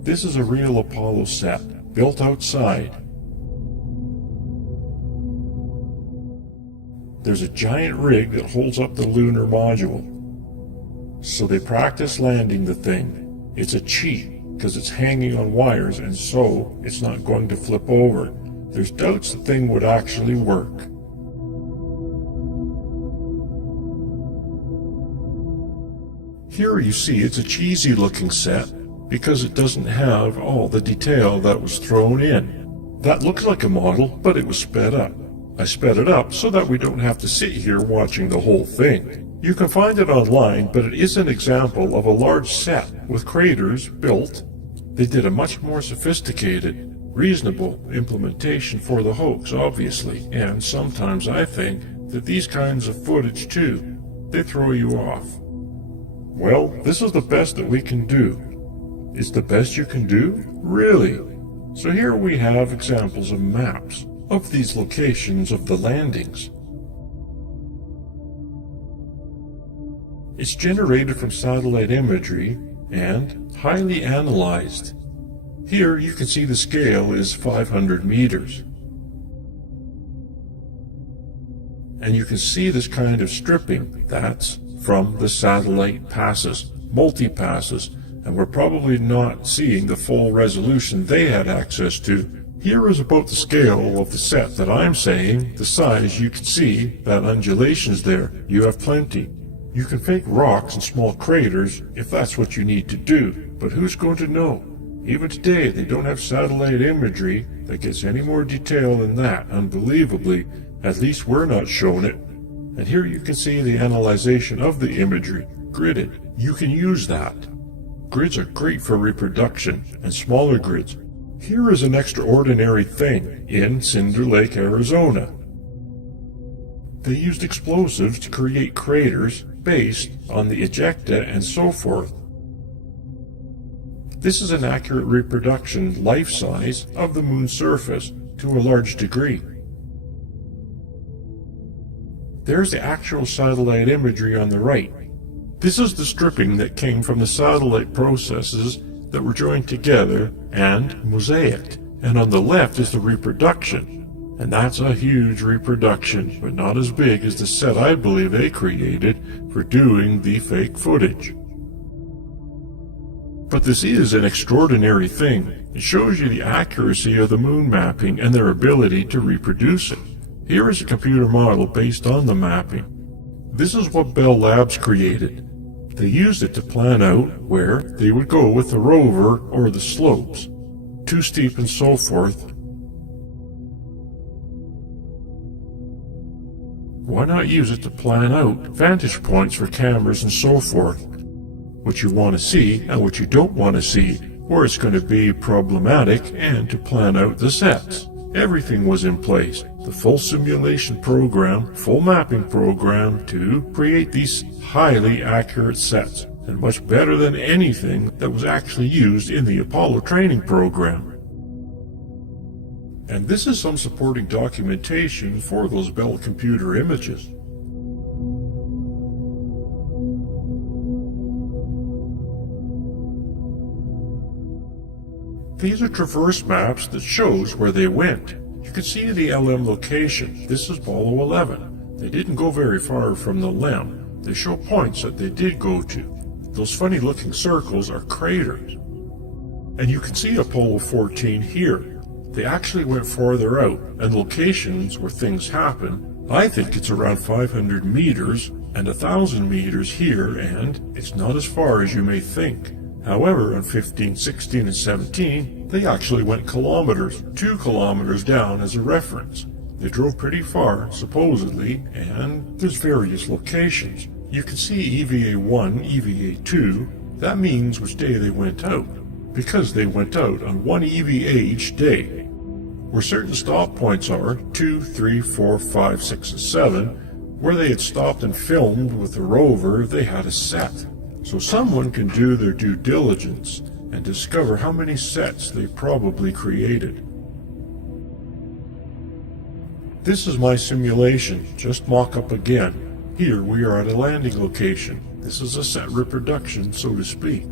This is a real Apollo set, built outside. There's a giant rig that holds up the lunar module. So they practice landing the thing. It's a cheat, because it's hanging on wires, and so it's not going to flip over. There's doubts the thing would actually work. Here you see it's a cheesy looking set because it doesn't have all the detail that was thrown in. That looks like a model, but it was sped up. I sped it up so that we don't have to sit here watching the whole thing. You can find it online, but it is an example of a large set with craters built. They did a much more sophisticated, reasonable implementation for the hoax, obviously, and sometimes I think that these kinds of footage too, they throw you off. Well, this is the best that we can do. It's the best you can do? Really? So here we have examples of maps of these locations of the landings. It's generated from satellite imagery and highly analyzed. Here you can see the scale is 500 meters. And you can see this kind of stripping. That's from the satellite passes, multi-passes, and we're probably not seeing the full resolution they had access to. Here is about the scale of the set that I'm saying, the size. You can see that undulations there. You have plenty. You can fake rocks and small craters if that's what you need to do, but who's going to know? Even today, they don't have satellite imagery that gets any more detail than that, unbelievably. At least we're not shown it. And here you can see the analyzation of the imagery, gridded. You can use that. Grids are great for reproduction and smaller grids. Here is an extraordinary thing in Cinder Lake, Arizona. They used explosives to create craters based on the ejecta and so forth. This is an accurate reproduction, life size, of the moon's surface to a large degree. There's the actual satellite imagery on the right. This is the stripping that came from the satellite processes that were joined together and mosaicked. And on the left is the reproduction. And that's a huge reproduction, but not as big as the set I believe they created for doing the fake footage. But this is an extraordinary thing. It shows you the accuracy of the moon mapping and their ability to reproduce it. Here is a computer model based on the mapping. This is what Bell Labs created. They used it to plan out where they would go with the rover or the slopes, too steep and so forth. Why not use it to plan out vantage points for cameras and so forth? What you want to see and what you don't want to see, where it's going to be problematic, and to plan out the sets. Everything was in place. The full simulation program, full mapping program to create these highly accurate sets, and much better than anything that was actually used in the Apollo training program. And this is some supporting documentation for those Bell computer images. These are traverse maps that shows where they went. You can see the LM location. This is Apollo 11. They didn't go very far from the LEM. They show points that they did go to. Those funny looking circles are craters. And you can see Apollo 14 here. They actually went farther out, and locations where things happen. I think it's around 500 meters and 1,000 meters here, and it's not as far as you may think. However, on 15, 16, and 17, they actually went kilometers, 2 kilometers down as a reference. They drove pretty far, supposedly, and there's various locations. You can see EVA 1, EVA 2. That means which day they went out, because they went out on one EVA each day. Where certain stop points are, 2, 3, 4, 5, 6, and 7, where they had stopped and filmed with the rover, they had a set. So someone can do their due diligence and discover how many sets they probably created. This is my simulation, just mock-up again. Here we are at a landing location. This is a set reproduction, so to speak.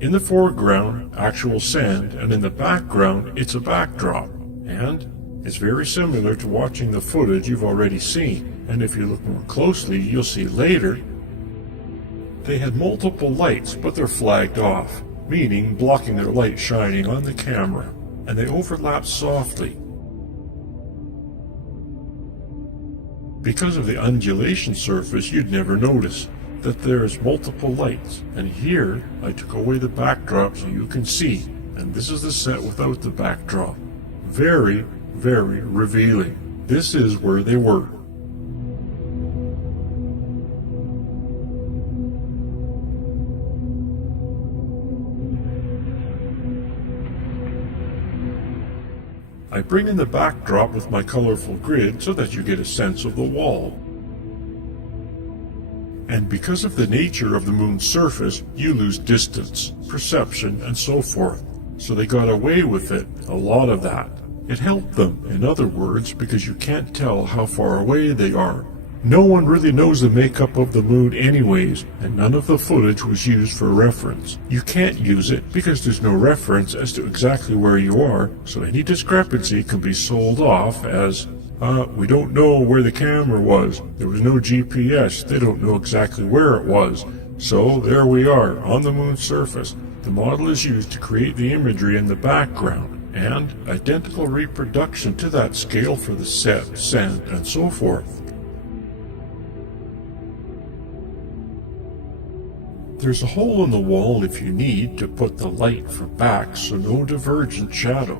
In the foreground, actual sand, and in the background, it's a backdrop. And it's very similar to watching the footage you've already seen. And if you look more closely, you'll see later, they had multiple lights, but they're flagged off, meaning blocking their light shining on the camera, and they overlap softly. Because of the undulation surface, you'd never notice that there's multiple lights, and here I took away the backdrop so you can see, and this is the set without the backdrop. Very, very revealing. This is where they were. I bring in the backdrop with my colorful grid so that you get a sense of the wall. And because of the nature of the moon's surface, you lose distance, perception, and so forth. So they got away with it, a lot of that. It helped them, in other words, because you can't tell how far away they are. No one really knows the makeup of the moon anyways, and none of the footage was used for reference. You can't use it because there's no reference as to exactly where you are, so any discrepancy can be sold off as, we don't know where the camera was. There was no GPS. They don't know exactly where it was. So there we are, on the moon's surface. The model is used to create the imagery in the background, and identical reproduction to that scale for the set, sand, and so forth. There's a hole in the wall if you need to put the light for back so no divergent shadow.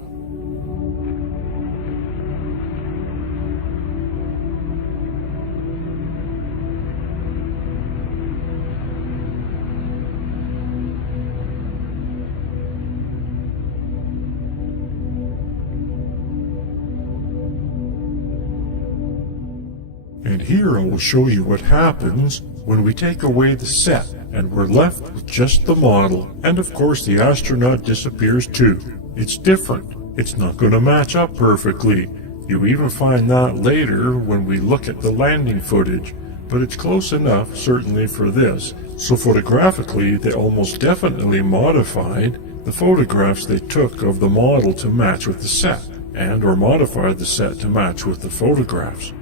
And here I will show you what happens when we take away the set and we're left with just the model. And of course the astronaut disappears too. It's different. It's not going to match up perfectly. You even find that later when we look at the landing footage. But it's close enough, certainly for this. So photographically, they almost definitely modified the photographs they took of the model to match with the set, and or modified the set to match with the photographs.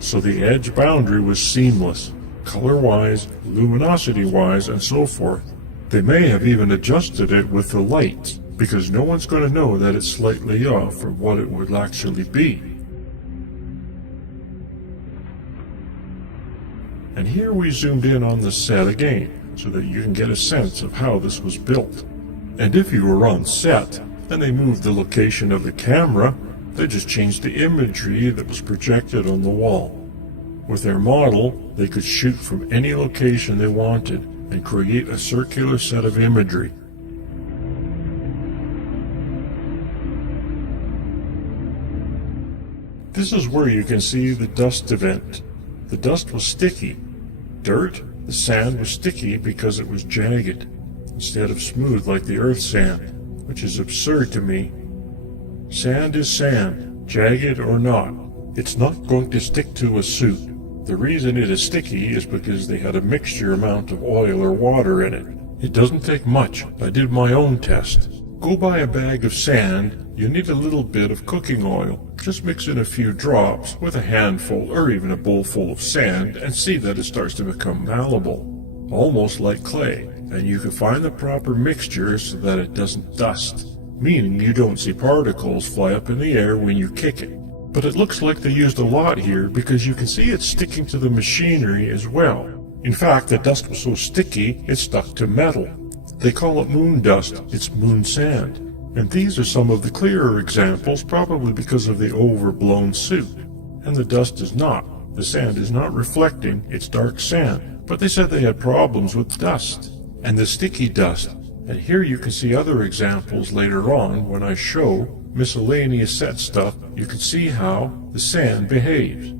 So the edge boundary was seamless, color-wise, luminosity-wise, and so forth. They may have even adjusted it with the lights, because no one's going to know that it's slightly off from what it would actually be. And here we zoomed in on the set again, so that you can get a sense of how this was built. And if you were on set, and they moved the location of the camera, they just changed the imagery that was projected on the wall. With their model, they could shoot from any location they wanted and create a circular set of imagery. This is where you can see the dust event. The dust was sticky. Dirt, the sand was sticky because it was jagged, instead of smooth like the earth sand, which is absurd to me. Sand is sand, jagged or not. It's not going to stick to a suit. The reason it is sticky is because they had a mixture amount of oil or water in it. It doesn't take much. I did my own test. Go buy a bag of sand. You need a little bit of cooking oil. Just mix in a few drops with a handful or even a bowl full of sand and see that it starts to become malleable, almost like clay. And you can find the proper mixture so that it doesn't dust, meaning you don't see particles fly up in the air when you kick it. But it looks like they used a lot here because you can see it sticking to the machinery as well. In fact, the dust was so sticky it stuck to metal. They call it moon dust. It's moon sand. And these are some of the clearer examples, probably because of the overblown suit. And the dust is not. The sand is not reflecting, it's dark sand. But they said they had problems with dust, and the sticky dust. And here you can see other examples later on when I show miscellaneous set stuff. You can see how the sand behaves.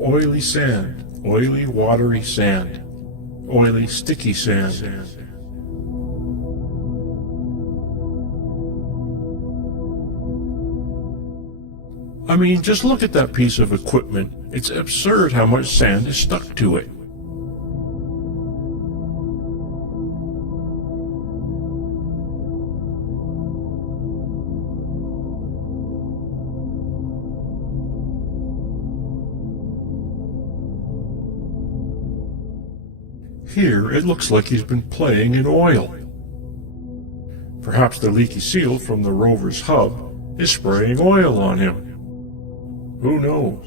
Oily sand, oily watery sand, oily sticky sand. I mean, just look at that piece of equipment. It's absurd how much sand is stuck to it. Here it looks like he's been playing in oil. Perhaps the leaky seal from the rover's hub is spraying oil on him. Who knows?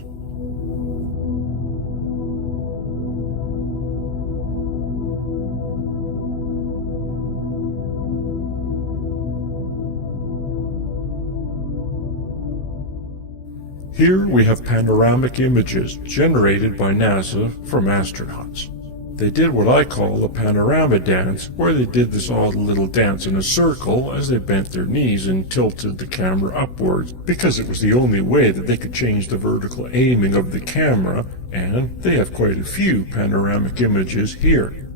Here we have panoramic images generated by NASA from astronauts. They did what I call a panorama dance, where they did this odd little dance in a circle as they bent their knees and tilted the camera upwards, because it was the only way that they could change the vertical aiming of the camera, and they have quite a few panoramic images here.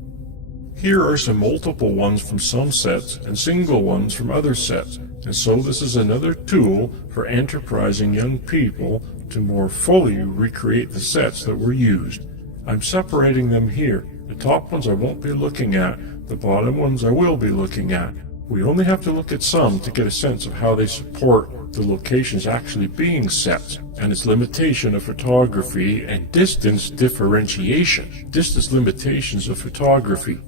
Here are some multiple ones from some sets and single ones from other sets, and so this is another tool for enterprising young people to more fully recreate the sets that were used. I'm separating them here. The top ones I won't be looking at, the bottom ones I will be looking at. We only have to look at some to get a sense of how they support the locations actually being set, and its limitation of photography and distance differentiation, distance limitations of photography.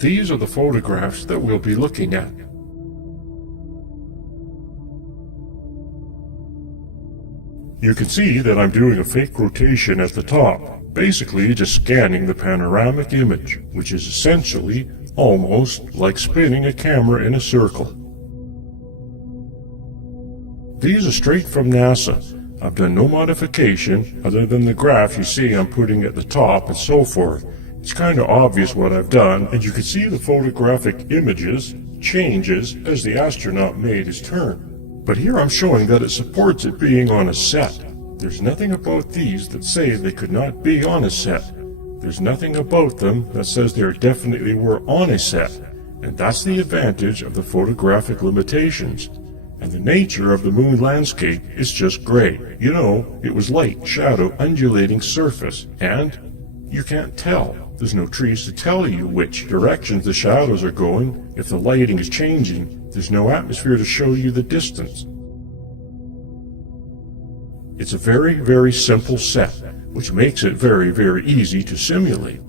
These are the photographs that we'll be looking at. You can see that I'm doing a fake rotation at the top, basically just scanning the panoramic image, which is essentially almost like spinning a camera in a circle. These are straight from NASA. I've done no modification other than the graph you see I'm putting at the top and so forth. It's kind of obvious what I've done, and you can see the photographic images changes as the astronaut made his turn. But here I'm showing that it supports it being on a set. There's nothing about these that say they could not be on a set. There's nothing about them that says they definitely were on a set. And that's the advantage of the photographic limitations. And the nature of the moon landscape is just great. You know, it was light, shadow, undulating surface, and you can't tell. There's no trees to tell you which directions the shadows are going. If the lighting is changing, there's no atmosphere to show you the distance. It's a very, very simple set, which makes it very, very easy to simulate.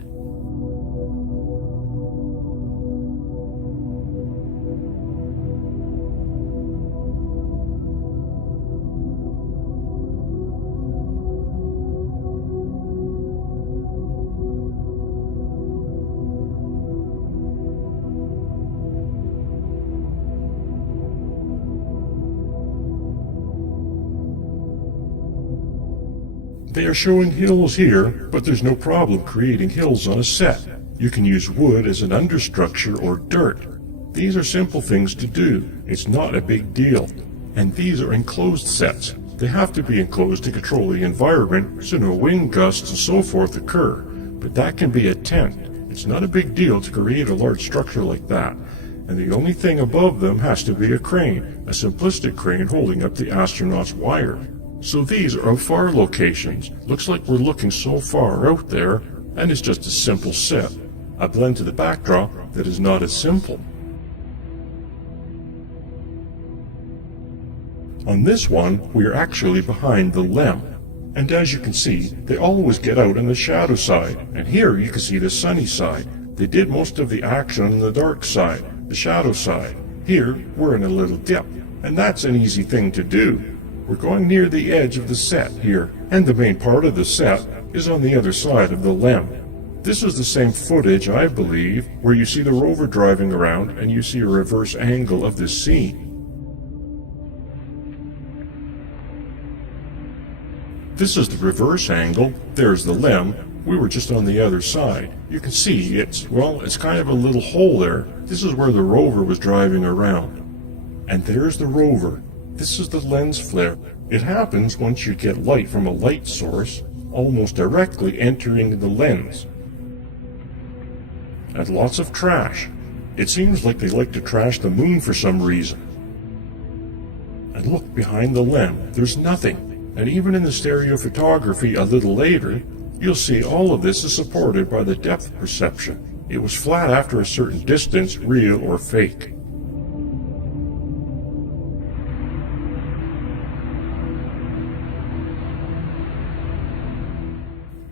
They are showing hills here, but there's no problem creating hills on a set. You can use wood as an understructure or dirt. These are simple things to do. It's not a big deal. And these are enclosed sets. They have to be enclosed to control the environment so no wind gusts and so forth occur. But that can be a tent. It's not a big deal to create a large structure like that. And the only thing above them has to be a crane, a simplistic crane holding up the astronaut's wire. So these are far locations. Looks like we're looking so far out there, and it's just a simple set. A blend to the backdrop that is not as simple. On this one, we are actually behind the LEM. And as you can see, they always get out on the shadow side. And here you can see the sunny side. They did most of the action on the dark side, the shadow side. Here, we're in a little dip. And that's an easy thing to do. We're going near the edge of the set here, and the main part of the set is on the other side of the LEM. This is the same footage, I believe, where you see the rover driving around and you see a reverse angle of this scene. This is the reverse angle, there's the LEM, we were just on the other side. You can see it's kind of a little hole there. This is where the rover was driving around. And there's the rover. This is the lens flare. It happens once you get light from a light source, almost directly entering the lens. And lots of trash. It seems like they like to trash the moon for some reason. And look behind the LEM, there's nothing. And even in the stereo photography a little later, you'll see all of this is supported by the depth perception. It was flat after a certain distance, real or fake.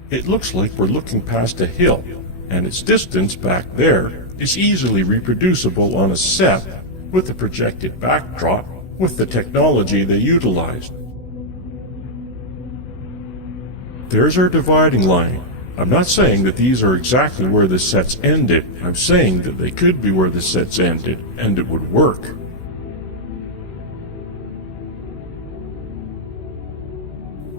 It looks like we're looking past a hill, and its distance back there is easily reproducible on a set with the projected backdrop with the technology they utilized. There's our dividing line. I'm not saying that these are exactly where the sets ended. I'm saying that they could be where the sets ended, and it would work.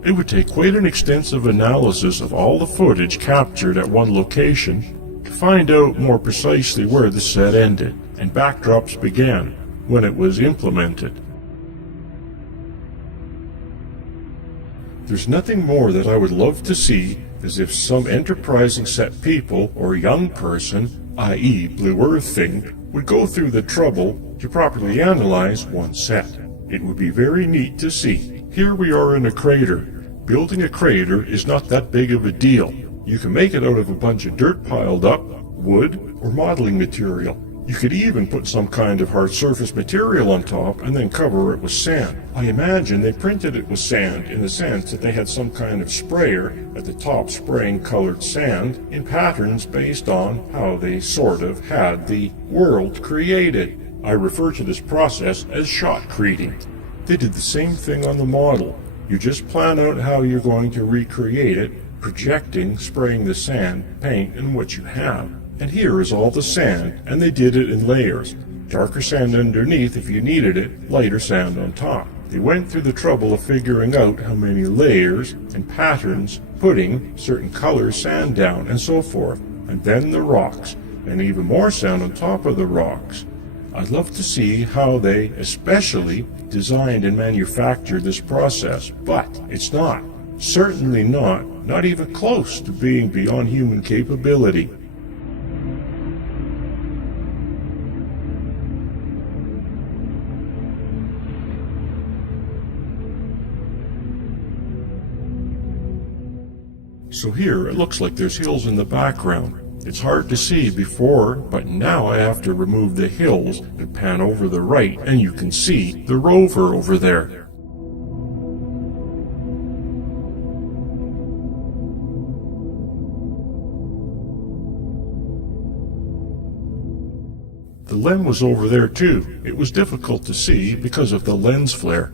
It would take quite an extensive analysis of all the footage captured at one location to find out more precisely where the set ended and backdrops began when it was implemented. There's nothing more that I would love to see as if some enterprising set people or young person, i.e. Blue Earth thing, would go through the trouble to properly analyze one set. It would be very neat to see. Here we are in a crater. Building a crater is not that big of a deal. You can make it out of a bunch of dirt piled up, wood, or modeling material. You could even put some kind of hard surface material on top and then cover it with sand. I imagine they printed it with sand in the sense that they had some kind of sprayer at the top spraying colored sand in patterns based on how they sort of had the world created. I refer to this process as shotcreting. They did the same thing on the model. You just plan out how you're going to recreate it, projecting, spraying the sand, paint, and what you have. And here is all the sand, and they did it in layers. Darker sand underneath if you needed it, lighter sand on top. They went through the trouble of figuring out how many layers and patterns, putting certain colors sand down, and so forth. And then the rocks, and even more sand on top of the rocks. I'd love to see how they especially designed and manufactured this process, but it's not. Certainly not even close to being beyond human capability. So here it looks like there's hills in the background. It's hard to see before, but now I have to remove the hills and pan over the right, and you can see the rover over there. The lem was over there too. It was difficult to see because of the lens flare.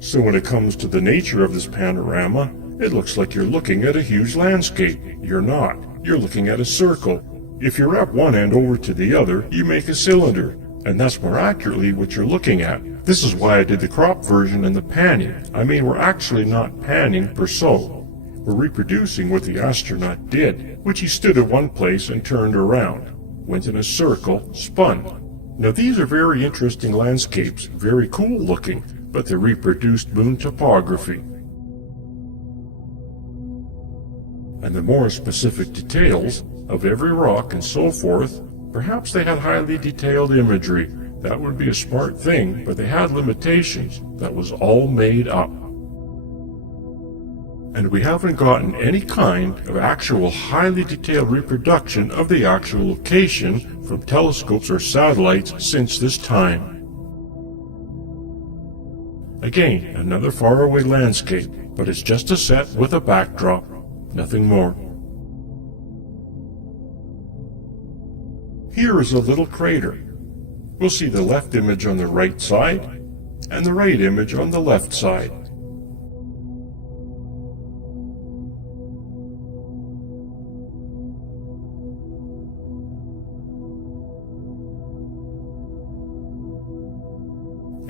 So when it comes to the nature of this panorama, it looks like you're looking at a huge landscape. You're not. You're looking at a circle. If you're at one end over to the other, you make a cylinder. And that's more accurately what you're looking at. This is why I did the crop version and the panning. I mean, we're actually not panning per se. We're reproducing what the astronaut did, which he stood at one place and turned around, went in a circle, spun. Now these are very interesting landscapes, very cool looking, but they're reproduced moon topography. And the more specific details of every rock and so forth, perhaps they had highly detailed imagery. That would be a smart thing, but they had limitations. That was all made up. And we haven't gotten any kind of actual highly detailed reproduction of the actual location from telescopes or satellites since this time. Again, another faraway landscape, but it's just a set with a backdrop, nothing more. Here is a little crater. We'll see the left image on the right side, and the right image on the left side.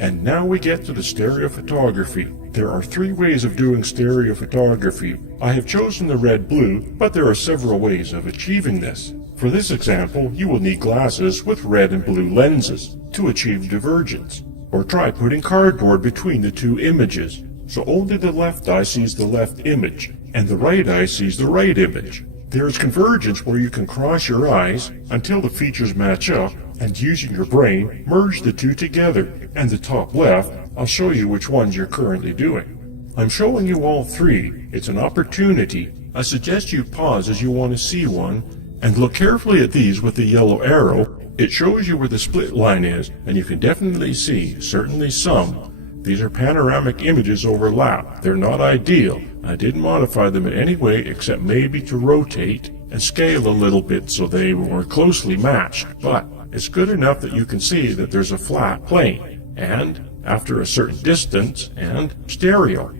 And now we get to the stereophotography. There are 3 ways of doing stereophotography. I have chosen the red-blue, but there are several ways of achieving this. For this example, you will need glasses with red and blue lenses to achieve divergence. Or try putting cardboard between the 2 images, so only the left eye sees the left image, and the right eye sees the right image. There is convergence where you can cross your eyes until the features match up, and using your brain, merge the 2 together. And the top left, I'll show you which ones you're currently doing. I'm showing you all 3. It's an opportunity. I suggest you pause as you want to see one, and look carefully at these with the yellow arrow. It shows you where the split line is, and you can definitely see, certainly some. These are panoramic images overlap. They're not ideal. I didn't modify them in any way except maybe to rotate and scale a little bit so they were more closely matched, but it's good enough that you can see that there's a flat plane, and after a certain distance, and stereo.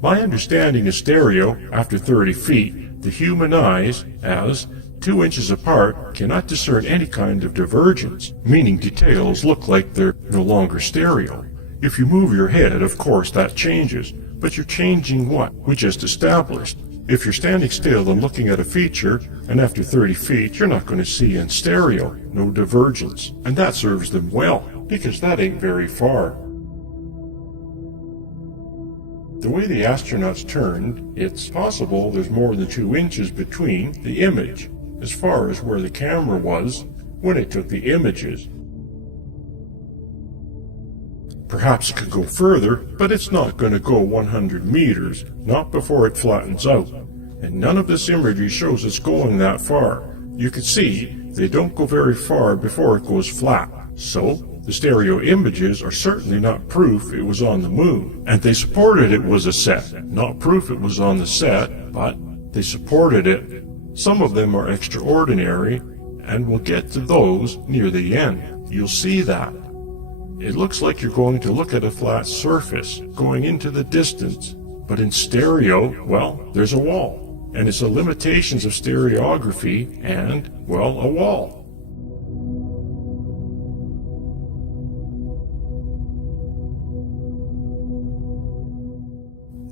My understanding is stereo, after 30 feet, the human eyes, as 2 inches apart, cannot discern any kind of divergence, meaning details look like they're no longer stereo. If you move your head, of course that changes, but you're changing what we just established. If you're standing still and looking at a feature, and after 30 feet you're not going to see in stereo, no divergence, and that serves them well, because that ain't very far. The way the astronauts turned, it's possible there's more than 2 inches between the image, as far as where the camera was when it took the images. Perhaps it could go further, but it's not going to go 100 meters, not before it flattens out. And none of this imagery shows it's going that far. You can see they don't go very far before it goes flat. So, the stereo images are certainly not proof it was on the moon. And they supported it was a set. Not proof it was on the set, but They supported it. Some of them are extraordinary, and we'll get to those near the end. You'll see that. It looks like you're going to look at a flat surface going into the distance, but in stereo, well, there's a wall, and it's the limitations of stereography and, well, a wall.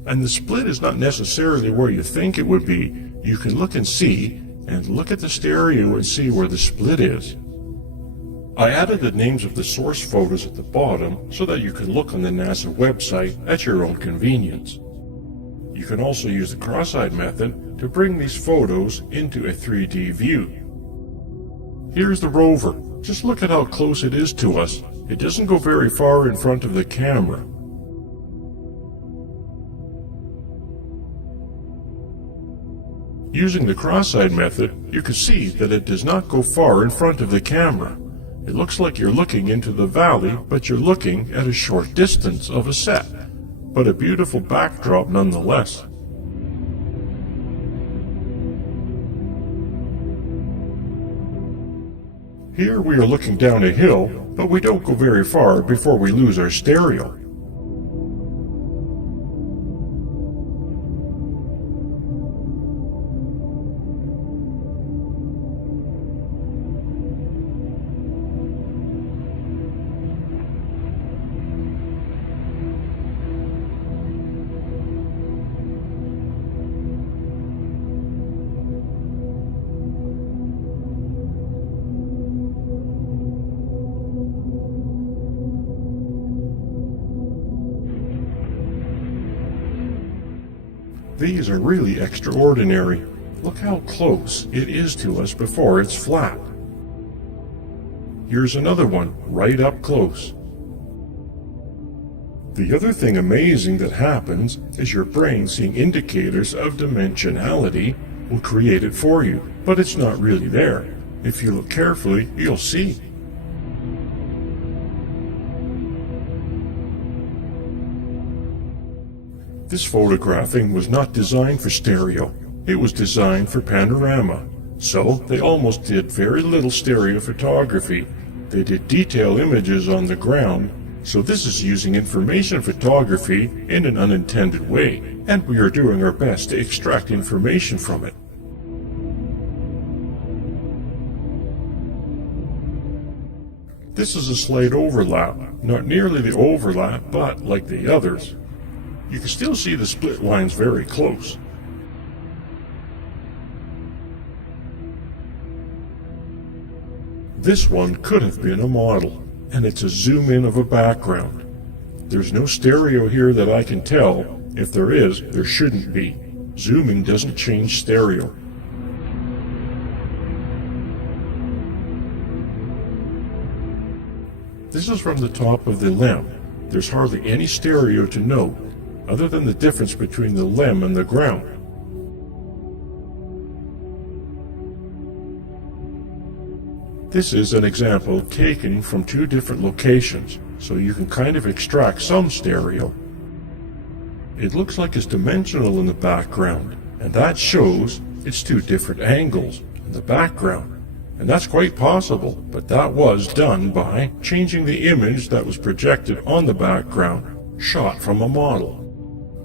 And the split is not necessarily where you think it would be. You can look and see, and look at the stereo and see where the split is. I added the names of the source photos at the bottom so that you can look on the NASA website at your own convenience. You can also use the cross-eyed method to bring these photos into a 3D view. Here's the rover. Just look at how close it is to us. It doesn't go very far in front of the camera. Using the cross-eyed method, you can see that it does not go far in front of the camera. It looks like you're looking into the valley, but you're looking at a short distance of a set, but a beautiful backdrop nonetheless. Here we are looking down a hill, but we don't go very far before we lose our stereo. These are really extraordinary. Look how close it is to us before it's flat. Here's another one, right up close. The other thing amazing that happens is your brain seeing indicators of dimensionality will create it for you, but it's not really there. If you look carefully, you'll see. This photographing was not designed for stereo. It was designed for panorama. So they almost did very little stereo photography. They did detail images on the ground. So this is using information photography in an unintended way, and we are doing our best to extract information from it. This is a slight overlap, not nearly the overlap, but like the others. You can still see the split lines very close. This one could have been a model, and it's a zoom in of a background. There's no stereo here that I can tell. If there is, there shouldn't be. Zooming doesn't change stereo. This is from the top of the LEM. There's hardly any stereo to note, other than the difference between the LEM and the ground. This is an example taken from two different locations, so you can kind of extract some stereo. It looks like it's dimensional in the background, and that shows it's two different angles in the background. And that's quite possible, but that was done by changing the image that was projected on the background, shot from a model.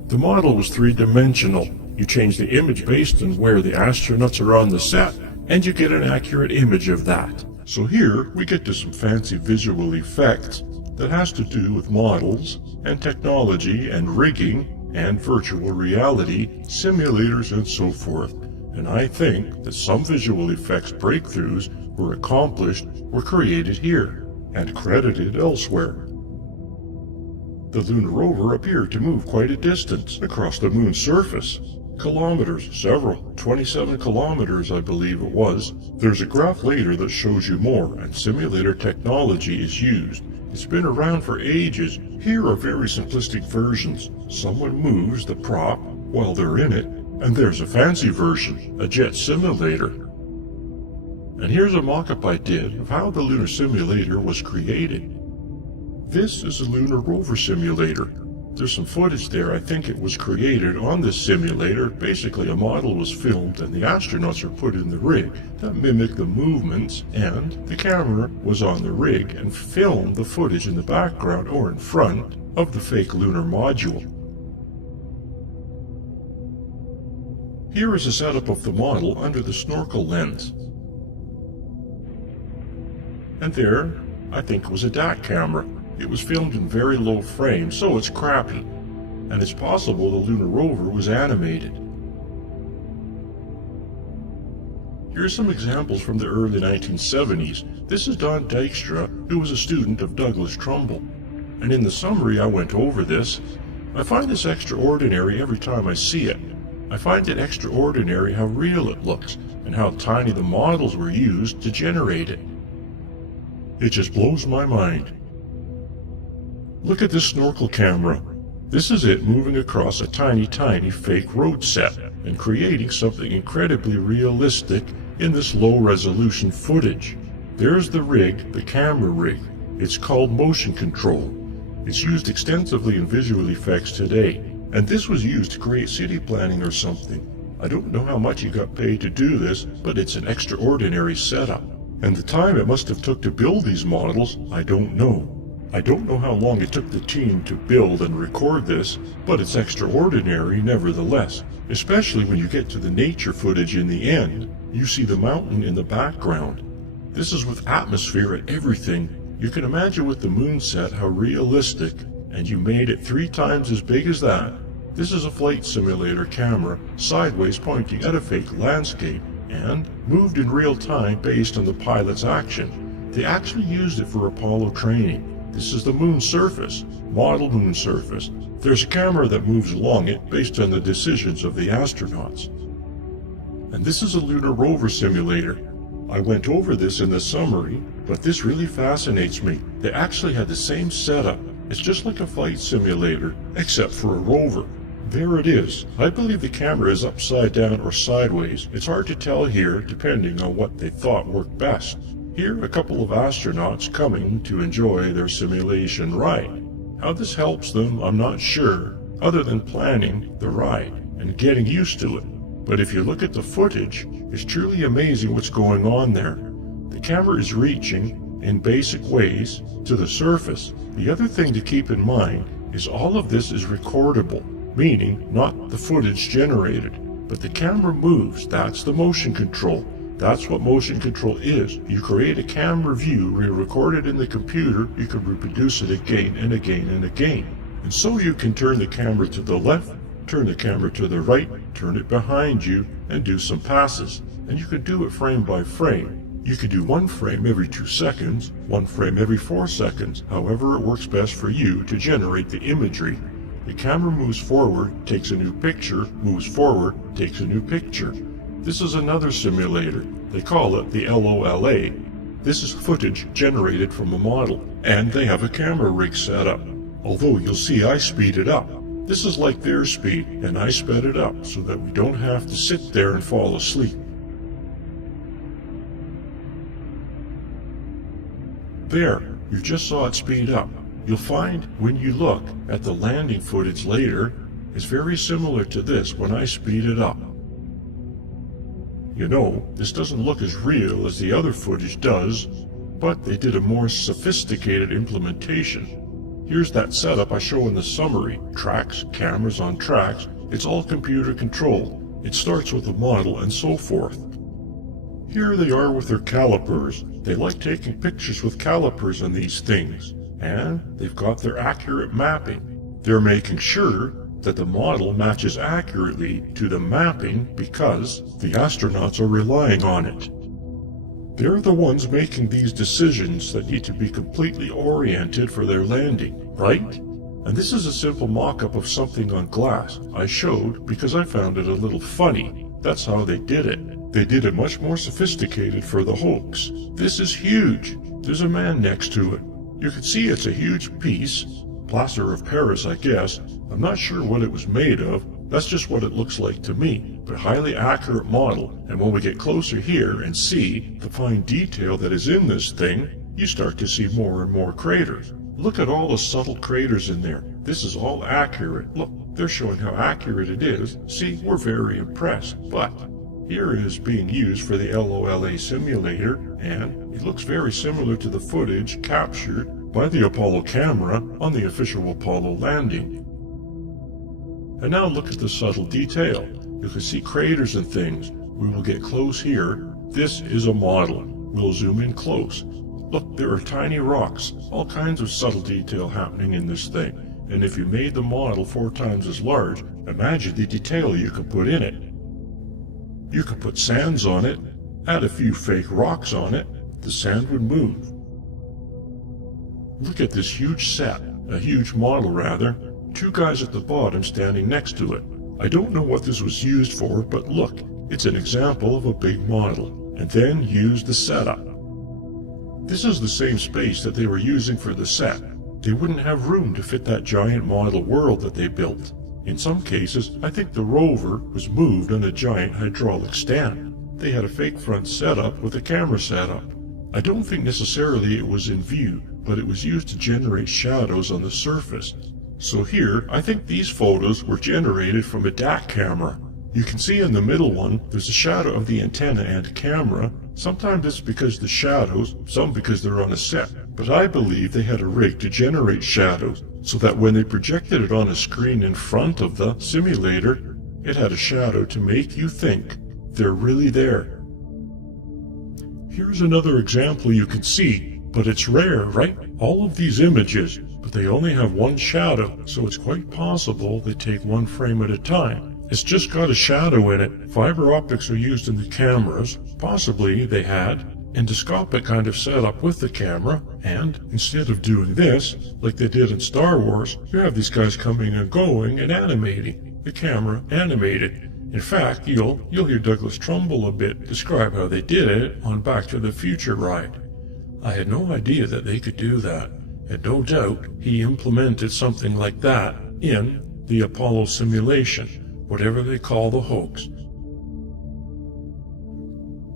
The model was three-dimensional. You change the image based on where the astronauts are on the set, and you get an accurate image of that. So here we get to some fancy visual effects that has to do with models and technology and rigging and virtual reality, simulators and so forth. And I think that some visual effects breakthroughs were created here and credited elsewhere. The lunar rover appeared to move quite a distance across the moon's surface. Kilometers, several, 27 kilometers I believe it was. There's a graph later that shows you more, and simulator technology is used. It's been around for ages. Here are very simplistic versions. Someone moves the prop while they're in it, and there's a fancy version, a jet simulator. And here's a mock-up I did of how the lunar simulator was created. This is a lunar rover simulator. There's some footage there. I think it was created on this simulator. Basically, a model was filmed and the astronauts were put in the rig that mimicked the movements, and the camera was on the rig and filmed the footage in the background or in front of the fake lunar module. Here is a setup of the model under the snorkel lens. And there, I think, was a DAC camera. It was filmed in very low frame, so it's crappy. And it's possible the lunar rover was animated. Here's some examples from the early 1970s. This is Don Dykstra, who was a student of Douglas Trumbull. And in the summary I went over this. I find this extraordinary every time I see it. I find it extraordinary how real it looks, and how tiny the models were used to generate it. It just blows my mind. Look at this snorkel camera. This is it moving across a tiny fake road set and creating something incredibly realistic in this low-resolution footage. There's the rig, the camera rig. It's called motion control. It's used extensively in visual effects today, and this was used to create city planning or something. I don't know how much he got paid to do this, but it's an extraordinary setup. And the time it must have took to build these models, I don't know. I don't know how long it took the team to build and record this, but it's extraordinary nevertheless, especially when you get to the nature footage in the end. You see the mountain in the background. This is with atmosphere and everything. You can imagine with the moon set how realistic, and you made it 3 times as big as that. This is a flight simulator camera, sideways pointing at a fake landscape, and moved in real time based on the pilot's action. They actually used it for Apollo training. This is the moon surface, model moon surface. There's a camera that moves along it based on the decisions of the astronauts. And this is a lunar rover simulator. I went over this in the summary, but this really fascinates me. They actually had the same setup. It's just like a flight simulator, except for a rover. There it is. I believe the camera is upside down or sideways. It's hard to tell here, depending on what they thought worked best. Here, a couple of astronauts coming to enjoy their simulation ride. How this helps them, I'm not sure, other than planning the ride and getting used to it. But if you look at the footage, it's truly amazing what's going on there. The camera is reaching, in basic ways, to the surface. The other thing to keep in mind is all of this is recordable, meaning not the footage generated, but the camera moves. That's the motion control. That's what motion control is. You create a camera view, re-record it in the computer, you can reproduce it again and again and again. And so you can turn the camera to the left, turn the camera to the right, turn it behind you, and do some passes. And you can do it frame by frame. You can do 1 frame every 2 seconds, 1 frame every 4 seconds, however it works best for you to generate the imagery. The camera moves forward, takes a new picture, moves forward, takes a new picture. This is another simulator. They call it the LOLA. This is footage generated from a model, and they have a camera rig set up. Although you'll see I speed it up. This is like their speed, and I sped it up so that we don't have to sit there and fall asleep. There, you just saw it speed up. You'll find when you look at the landing footage later, it's very similar to this when I speed it up. You know, this doesn't look as real as the other footage does, but they did a more sophisticated implementation. Here's that setup I show in the summary. Tracks, cameras on tracks, it's all computer controlled. It starts with a model and so forth. Here they are with their calipers. They like taking pictures with calipers on these things, and they've got their accurate mapping. They're making sure that the model matches accurately to the mapping because the astronauts are relying on it. They're the ones making these decisions that need to be completely oriented for their landing, right? And this is a simple mock-up of something on glass I showed because I found it a little funny. That's how they did it. They did it much more sophisticated for the hoax. This is huge. There's a man next to it. You can see it's a huge piece. Plaster of Paris, I guess. I'm not sure what it was made of. That's just what it looks like to me. But highly accurate model. And when we get closer here and see the fine detail that is in this thing, you start to see more and more craters. Look at all the subtle craters in there. this is all accurate. Look, they're showing how accurate it is. See, we're very impressed. But here it is being used for the LOLA simulator, and it looks very similar to the footage captured by the Apollo camera on the official Apollo landing. And now look at the subtle detail. You can see craters and things. We will get close here. This is a model. We'll zoom in close. Look, there are tiny rocks, all kinds of subtle detail happening in this thing. And if you made the model 4 times as large, imagine the detail you could put in it. You could put sands on it, add a few fake rocks on it, the sand would move. Look at this huge set, a huge model rather, 2 guys at the bottom standing next to it. I don't know what this was used for, but look, it's an example of a big model. And then use the setup. This is the same space that they were using for the set. They wouldn't have room to fit that giant model world that they built. In some cases, I think the rover was moved on a giant hydraulic stand. They had a fake front setup with a camera setup. I don't think necessarily it was in view, but it was used to generate shadows on the surface. So here, I think these photos were generated from a DAC camera. You can see in the middle one, there's a shadow of the antenna and camera. Sometimes it's because the shadows, some because they're on a set. But I believe they had a rig to generate shadows, so that when they projected it on a screen in front of the simulator, it had a shadow to make you think they're really there. Here's another example you can see, but it's rare, right? All of these images, but they only have one shadow, so it's quite possible they take 1 frame at a time. It's just got a shadow in it. Fiber optics are used in the cameras. Possibly they had endoscopic kind of setup with the camera, and instead of doing this, like they did in Star Wars, you have these guys coming and going and animating. The camera animated. In fact, you'll hear Douglas Trumbull a bit describe how they did it on Back to the Future ride. I had no idea that they could do that, and no doubt he implemented something like that in the Apollo simulation, whatever they call the hoax.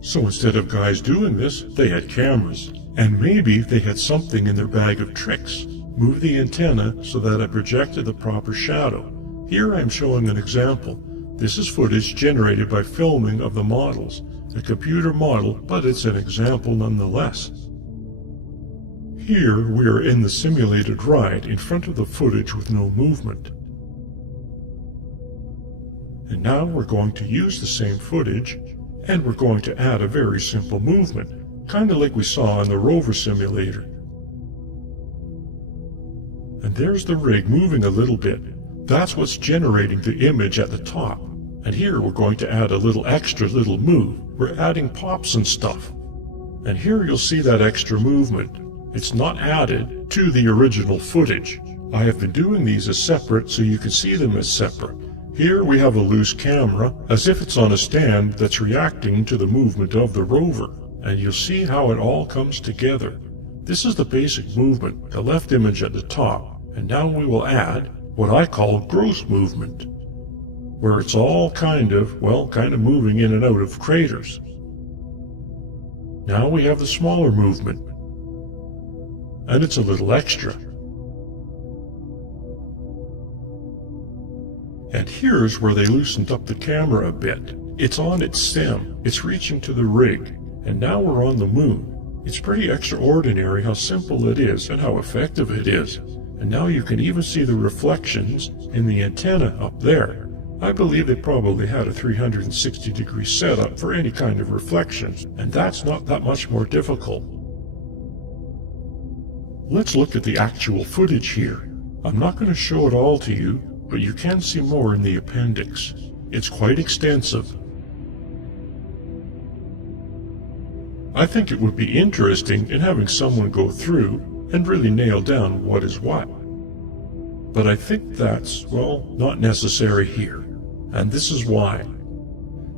So instead of guys doing this, they had cameras. And maybe they had something in their bag of tricks. Move the antenna so that it projected the proper shadow. Here I am showing an example. This is footage generated by filming of the models. A computer model, but it's an example nonetheless. Here we are in the simulated ride in front of the footage with no movement. And now we're going to use the same footage, and we're going to add a very simple movement, kind of like we saw in the rover simulator. And there's the rig moving a little bit. That's what's generating the image at the top. And here we're going to add a little extra little move. We're adding pops and stuff. And here you'll see that extra movement. It's not added to the original footage. I have been doing these as separate so you can see them as separate. Here we have a loose camera, as if it's on a stand that's reacting to the movement of the rover, and you'll see how it all comes together. This is the basic movement, the left image at the top, and now we will add what I call gross movement, where it's all kind of moving in and out of craters. Now we have the smaller movement, and it's a little extra. And here's where they loosened up the camera a bit. It's on its stem, it's reaching to the rig, and now we're on the moon. It's pretty extraordinary how simple it is and how effective it is. And now you can even see the reflections in the antenna up there. I believe they probably had a 360-degree setup for any kind of reflections, and that's not that much more difficult. Let's look at the actual footage here. I'm not going to show it all to you, but you can see more in the appendix. It's quite extensive. I think it would be interesting in having someone go through and really nail down what is what. But I think that's, not necessary here. And this is why.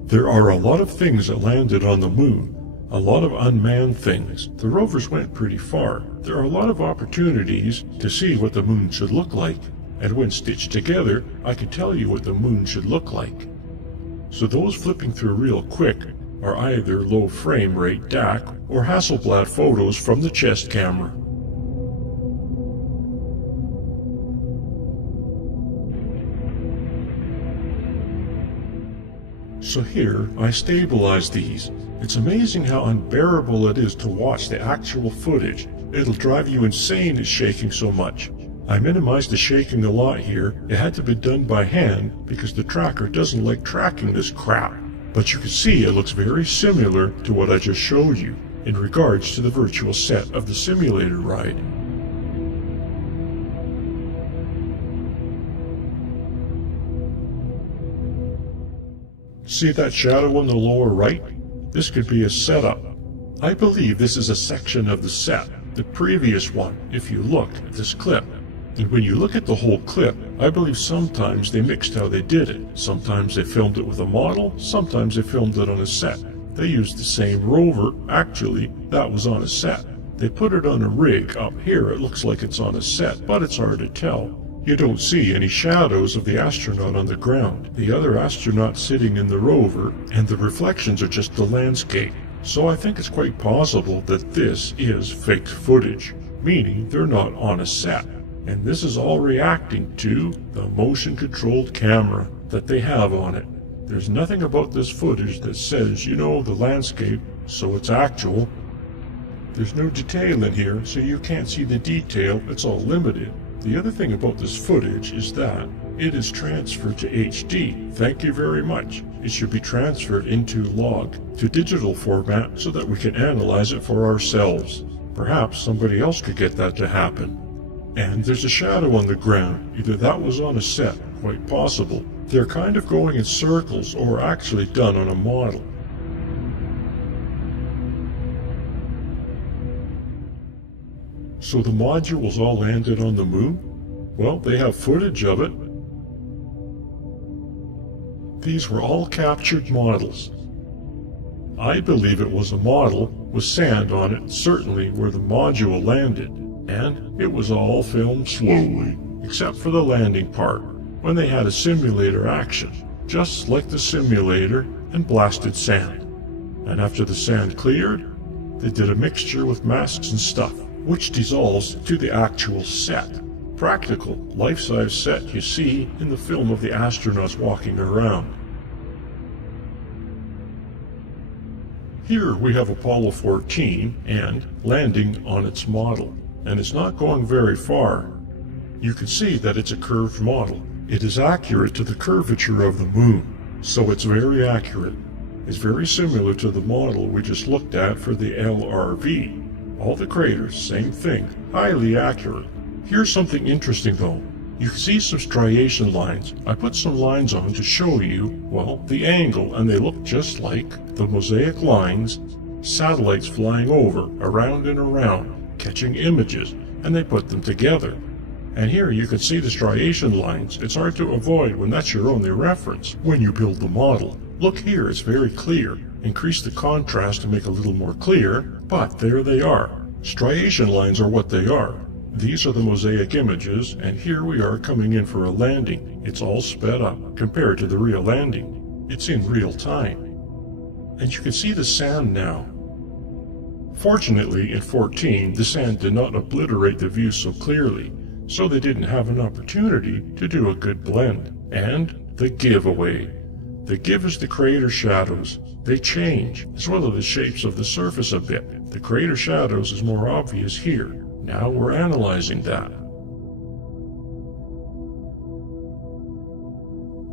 There are a lot of things that landed on the moon, a lot of unmanned things. The rovers went pretty far. There are a lot of opportunities to see what the moon should look like. And when stitched together, I can tell you what the moon should look like. So those flipping through real quick are either low frame rate DAC or Hasselblad photos from the chest camera. So here, I stabilize these. It's amazing how unbearable it is to watch the actual footage. It'll drive you insane it's shaking so much. I minimized the shaking a lot here. It had to be done by hand because the tracker doesn't like tracking this crap. But you can see it looks very similar to what I just showed you in regards to the virtual set of the simulator ride. See that shadow on the lower right? This could be a setup. I believe this is a section of the set, the previous one, if you look at this clip. And when you look at the whole clip, I believe sometimes they mixed how they did it. Sometimes they filmed it with a model, sometimes they filmed it on a set. They used the same rover, actually, that was on a set. They put it on a rig. Up here it looks like it's on a set, but it's hard to tell. You don't see any shadows of the astronaut on the ground, the other astronaut sitting in the rover, and the reflections are just the landscape. So I think it's quite possible that this is fake footage, meaning they're not on a set. And this is all reacting to the motion-controlled camera that they have on it. There's nothing about this footage that says, you know, the landscape, so it's actual. There's no detail in here, so you can't see the detail, it's all limited. The other thing about this footage is that it is transferred to HD. Thank you very much. It should be transferred into log, to digital format, so that we can analyze it for ourselves. Perhaps somebody else could get that to happen. And there's a shadow on the ground. Either that was on a set, quite possible. They're kind of going in circles or actually done on a model. So the modules all landed on the moon? Well, they have footage of it. These were all captured models. I believe it was a model with sand on it, certainly where the module landed. And it was all filmed slowly, except for the landing part, when they had a simulator action, just like the simulator, and blasted sand. And after the sand cleared, they did a mixture with masks and stuff, which dissolves to the actual set. Practical, life-size set you see in the film of the astronauts walking around. Here we have Apollo 14 and landing on its model. And it's not going very far. You can see that it's a curved model. It is accurate to the curvature of the moon, so it's very accurate. It's very similar to the model we just looked at for the LRV. All the craters, same thing, highly accurate. Here's something interesting though. You can see some striation lines. I put some lines on to show you, well, the angle, and they look just like the mosaic lines, satellites flying over, around and around, catching images, and they put them together. And here you can see the striation lines. It's hard to avoid when that's your only reference when you build the model. Look here, it's very clear. Increase the contrast to make it a little more clear, but there they are. Striation lines are what they are. These are the mosaic images, and here we are coming in for a landing. It's all sped up compared to the real landing. It's in real time. And you can see the sand now. Fortunately, in 14, the sand did not obliterate the view so clearly, so they didn't have an opportunity to do a good blend. And the giveaway. The give is the crater shadows. They change, as well as the shapes of the surface a bit. The crater shadows is more obvious here. Now we're analyzing that.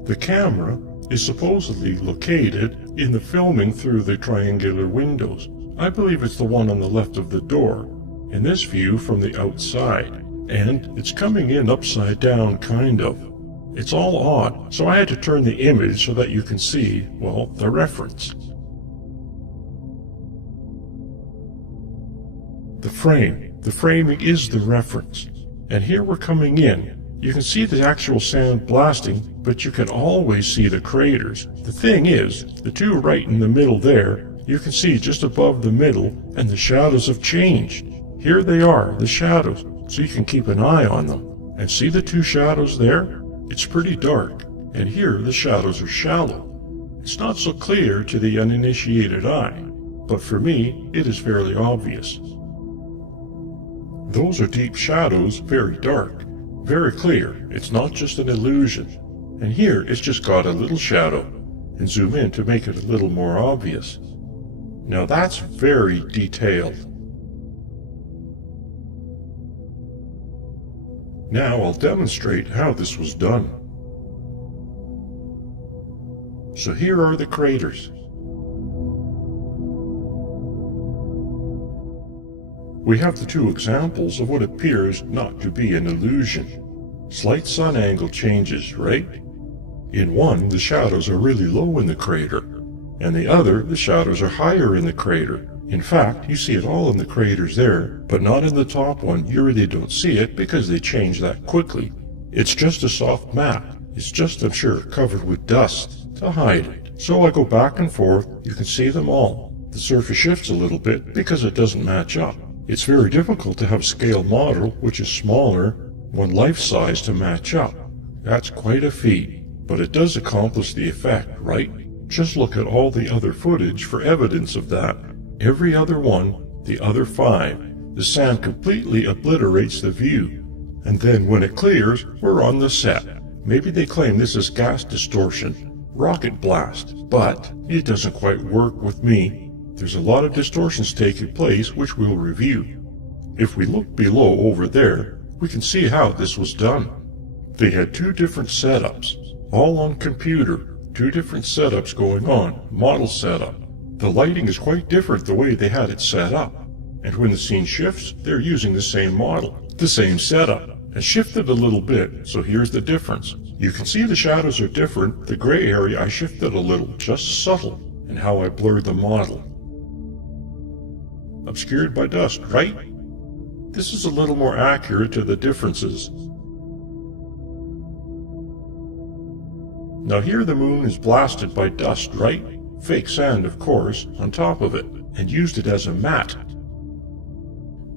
The camera is supposedly located in the filming through the triangular windows. I believe it's the one on the left of the door, in this view from the outside, and it's coming in upside down kind of. It's all odd, so I had to turn the image so that you can see, well, the reference. The framing is the reference, and here we're coming in. You can see the actual sand blasting, but you can always see the craters. The thing is, the two right in the middle there, you can see just above the middle, and the shadows have changed. Here they are, the shadows, so you can keep an eye on them. And see the two shadows there? It's pretty dark, and here the shadows are shallow. It's not so clear to the uninitiated eye, but for me, it is fairly obvious. Those are deep shadows, very dark, very clear. It's not just an illusion. And here it's just got a little shadow. and zoom in to make it a little more obvious. Now that's very detailed. Now I'll demonstrate how this was done. So here are the craters. We have the two examples of what appears not to be an illusion. Slight sun angle changes, right? In one, the shadows are really low in the crater, and the other, the shadows are higher in the crater. In fact, you see it all in the craters there, but not in the top one. You really don't see it because they change that quickly. It's just a soft mat. It's just, I'm sure, covered with dust to hide it. So I go back and forth. You can see them all. The surface shifts a little bit because it doesn't match up. It's very difficult to have a scale model which is smaller, one life size, to match up. That's quite a feat, but it does accomplish the effect, right? Just look at all the other footage for evidence of that. Every other one, the other 5, the sand completely obliterates the view. And then when it clears, we're on the set. Maybe they claim this is gas distortion, rocket blast, but it doesn't quite work with me. There's a lot of distortions taking place which we'll review. If we look below over there, we can see how this was done. They had 2 different setups, all on computer, 2 different setups going on, model setup. The lighting is quite different the way they had it set up. And when the scene shifts, they're using the same model, the same setup, and shifted a little bit, so here's the difference. You can see the shadows are different. The gray area I shifted a little, just subtle, and how I blurred the model. Obscured by dust, right? This is a little more accurate to the differences. Now here the moon is blasted by dust, right? Fake sand, of course, on top of it, and used it as a mat.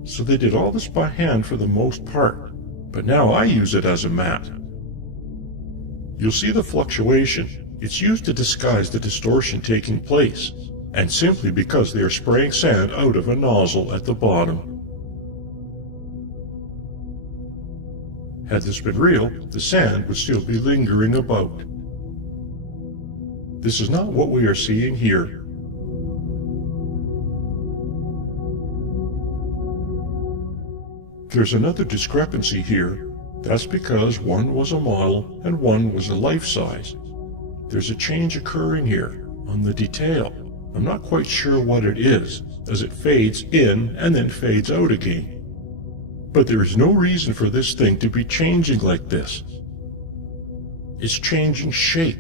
So they did all this by hand for the most part, but now I use it as a mat. You'll see the fluctuation. It's used to disguise the distortion taking place, and simply because they are spraying sand out of a nozzle at the bottom. Had this been real, the sand would still be lingering about. This is not what we are seeing here. There's another discrepancy here. That's because one was a model and one was a life size. There's a change occurring here on the detail. I'm not quite sure what it is, as it fades in and then fades out again. But there is no reason for this thing to be changing like this. It's changing shape.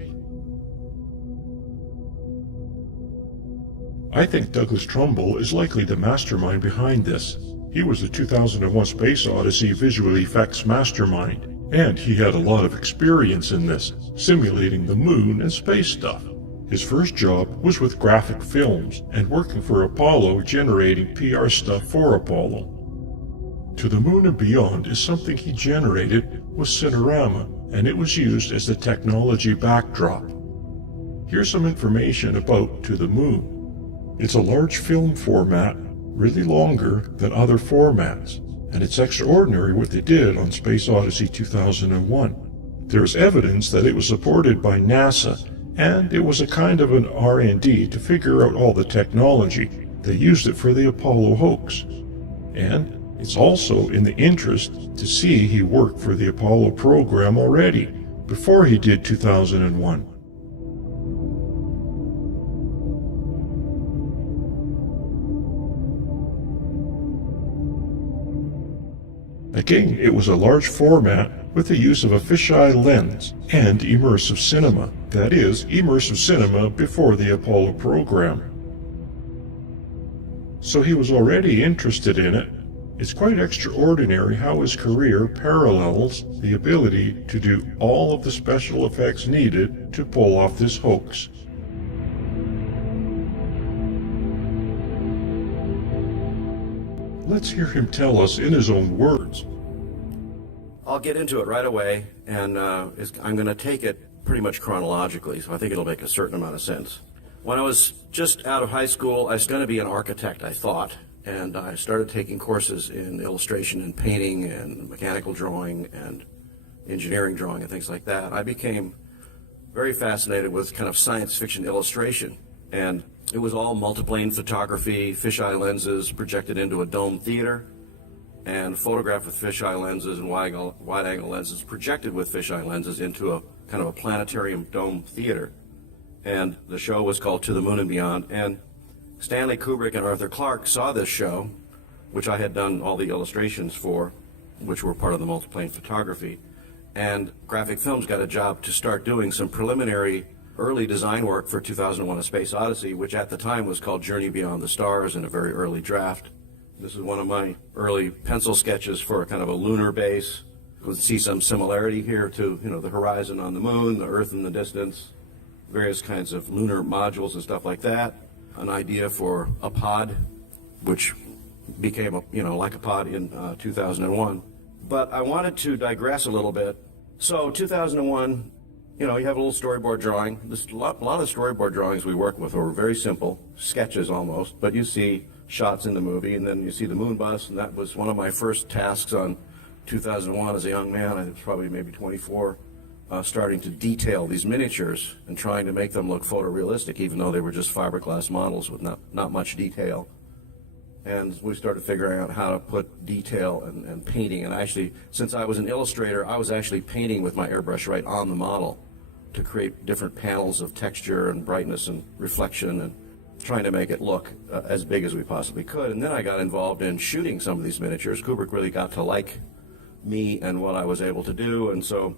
I think Douglas Trumbull is likely the mastermind behind this. He was the 2001 Space Odyssey visual effects mastermind, and he had a lot of experience in this, simulating the moon and space stuff. His first job was with graphic films and working for Apollo, generating PR stuff for Apollo. To the Moon and Beyond is something he generated with Cinerama, and it was used as the technology backdrop. Here's some information about To the Moon. It's a large film format, really longer than other formats, and it's extraordinary what they did on Space Odyssey 2001. There is evidence that it was supported by NASA, and it was a kind of an R&D to figure out all the technology. They used it for the Apollo hoax. And it's also in the interest to see he worked for the Apollo program already, before he did 2001. Again, it was a large format with the use of a fisheye lens and immersive cinema. That is, immersive cinema before the Apollo program. So he was already interested in it. It's quite extraordinary how his career parallels the ability to do all of the special effects needed to pull off this hoax. Let's hear him tell us in his own words. I'll get into it right away, and I'm going to take it pretty much chronologically, so I think it'll make a certain amount of sense. When I was just out of high school, I was going to be an architect, I thought. And I started taking courses in illustration and painting and mechanical drawing and engineering drawing and things like that. I became very fascinated with kind of science fiction illustration. And it was all multiplane photography, fisheye lenses projected into a dome theater, and photographed with fisheye lenses and wide-angle lenses projected with fisheye lenses into a kind of a planetarium dome theater. And the show was called To the Moon and Beyond. And Stanley Kubrick and Arthur Clarke saw this show, which I had done all the illustrations for, which were part of the multiplane photography. And Graphic Films got a job to start doing some preliminary early design work for 2001: A Space Odyssey, which at the time was called Journey Beyond the Stars in a very early draft. This is one of my early pencil sketches for a kind of a lunar base. You can see some similarity here to, the horizon on the moon, the Earth in the distance, various kinds of lunar modules and stuff like that. An idea for a pod, which became, like a pod in 2001. But I wanted to digress a little bit. So 2001, you have a little storyboard drawing. A lot of the storyboard drawings we work with are very simple, sketches almost, but you see shots in the movie, and then you see the moon bus, and that was one of my first tasks on 2001 as a young man. I was probably maybe 24, starting to detail these miniatures and trying to make them look photorealistic, even though they were just fiberglass models with not much detail. And we started figuring out how to put detail and painting. And actually, since I was an illustrator, I was actually painting with my airbrush right on the model to create different panels of texture and brightness and reflection, and trying to make it look as big as we possibly could. And then I got involved in shooting some of these miniatures. Kubrick really got to like me and what I was able to do. And so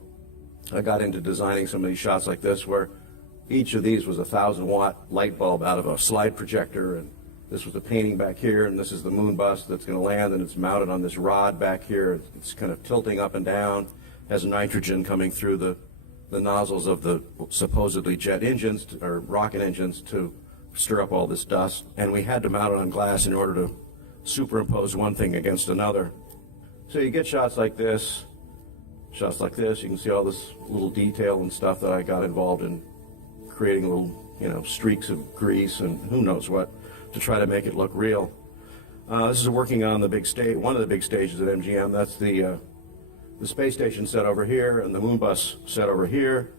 I got into designing some of these shots like this, where each of these was a 1,000-watt light bulb out of a slide projector, and this was the painting back here, and this is the moon bus that's going to land, and it's mounted on this rod back here. It's kind of tilting up and down, has nitrogen coming through the nozzles of the supposedly jet engines or rocket engines to stir up all this dust. And we had to mount it on glass in order to superimpose one thing against another. So you get shots like this, shots like this. You can see all this little detail and stuff that I got involved in creating little, streaks of grease and who knows what, to try to make it look real. This is working on the big stage, one of the big stages at MGM. That's the space station set over here and the moon bus set over here.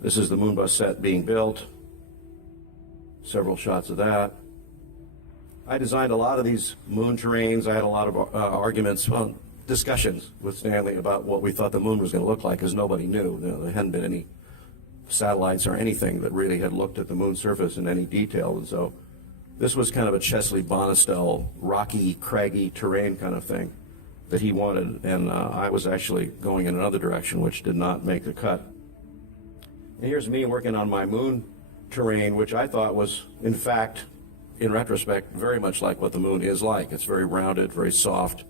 This is the moon bus set being built. Several shots of that. I designed a lot of these moon terrains. I had a lot of discussions with Stanley about what we thought the moon was going to look like, because nobody knew. There hadn't been any satellites or anything that really had looked at the moon's surface in any detail. And so this was kind of a Chesley Bonestell, rocky, craggy terrain kind of thing that he wanted, and I was actually going in another direction, which did not make the cut. And here's me working on my moon terrain, which I thought was, in fact, in retrospect, very much like what the moon is like. It's very rounded, very soft,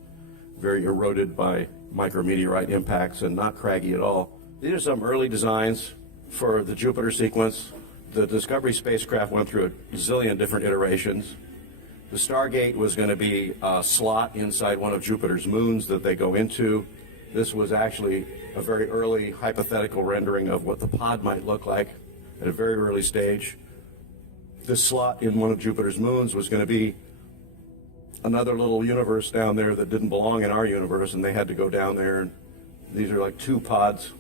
very eroded by micrometeorite impacts, and not craggy at all. These are some early designs for the Jupiter sequence. The Discovery spacecraft went through a zillion different iterations. The Stargate was going to be a slot inside one of Jupiter's moons that they go into. This was actually a very early hypothetical rendering of what the pod might look like at a very early stage. This slot in one of Jupiter's moons was going to be another little universe down there that didn't belong in our universe, and they had to go down there. And these are like two pods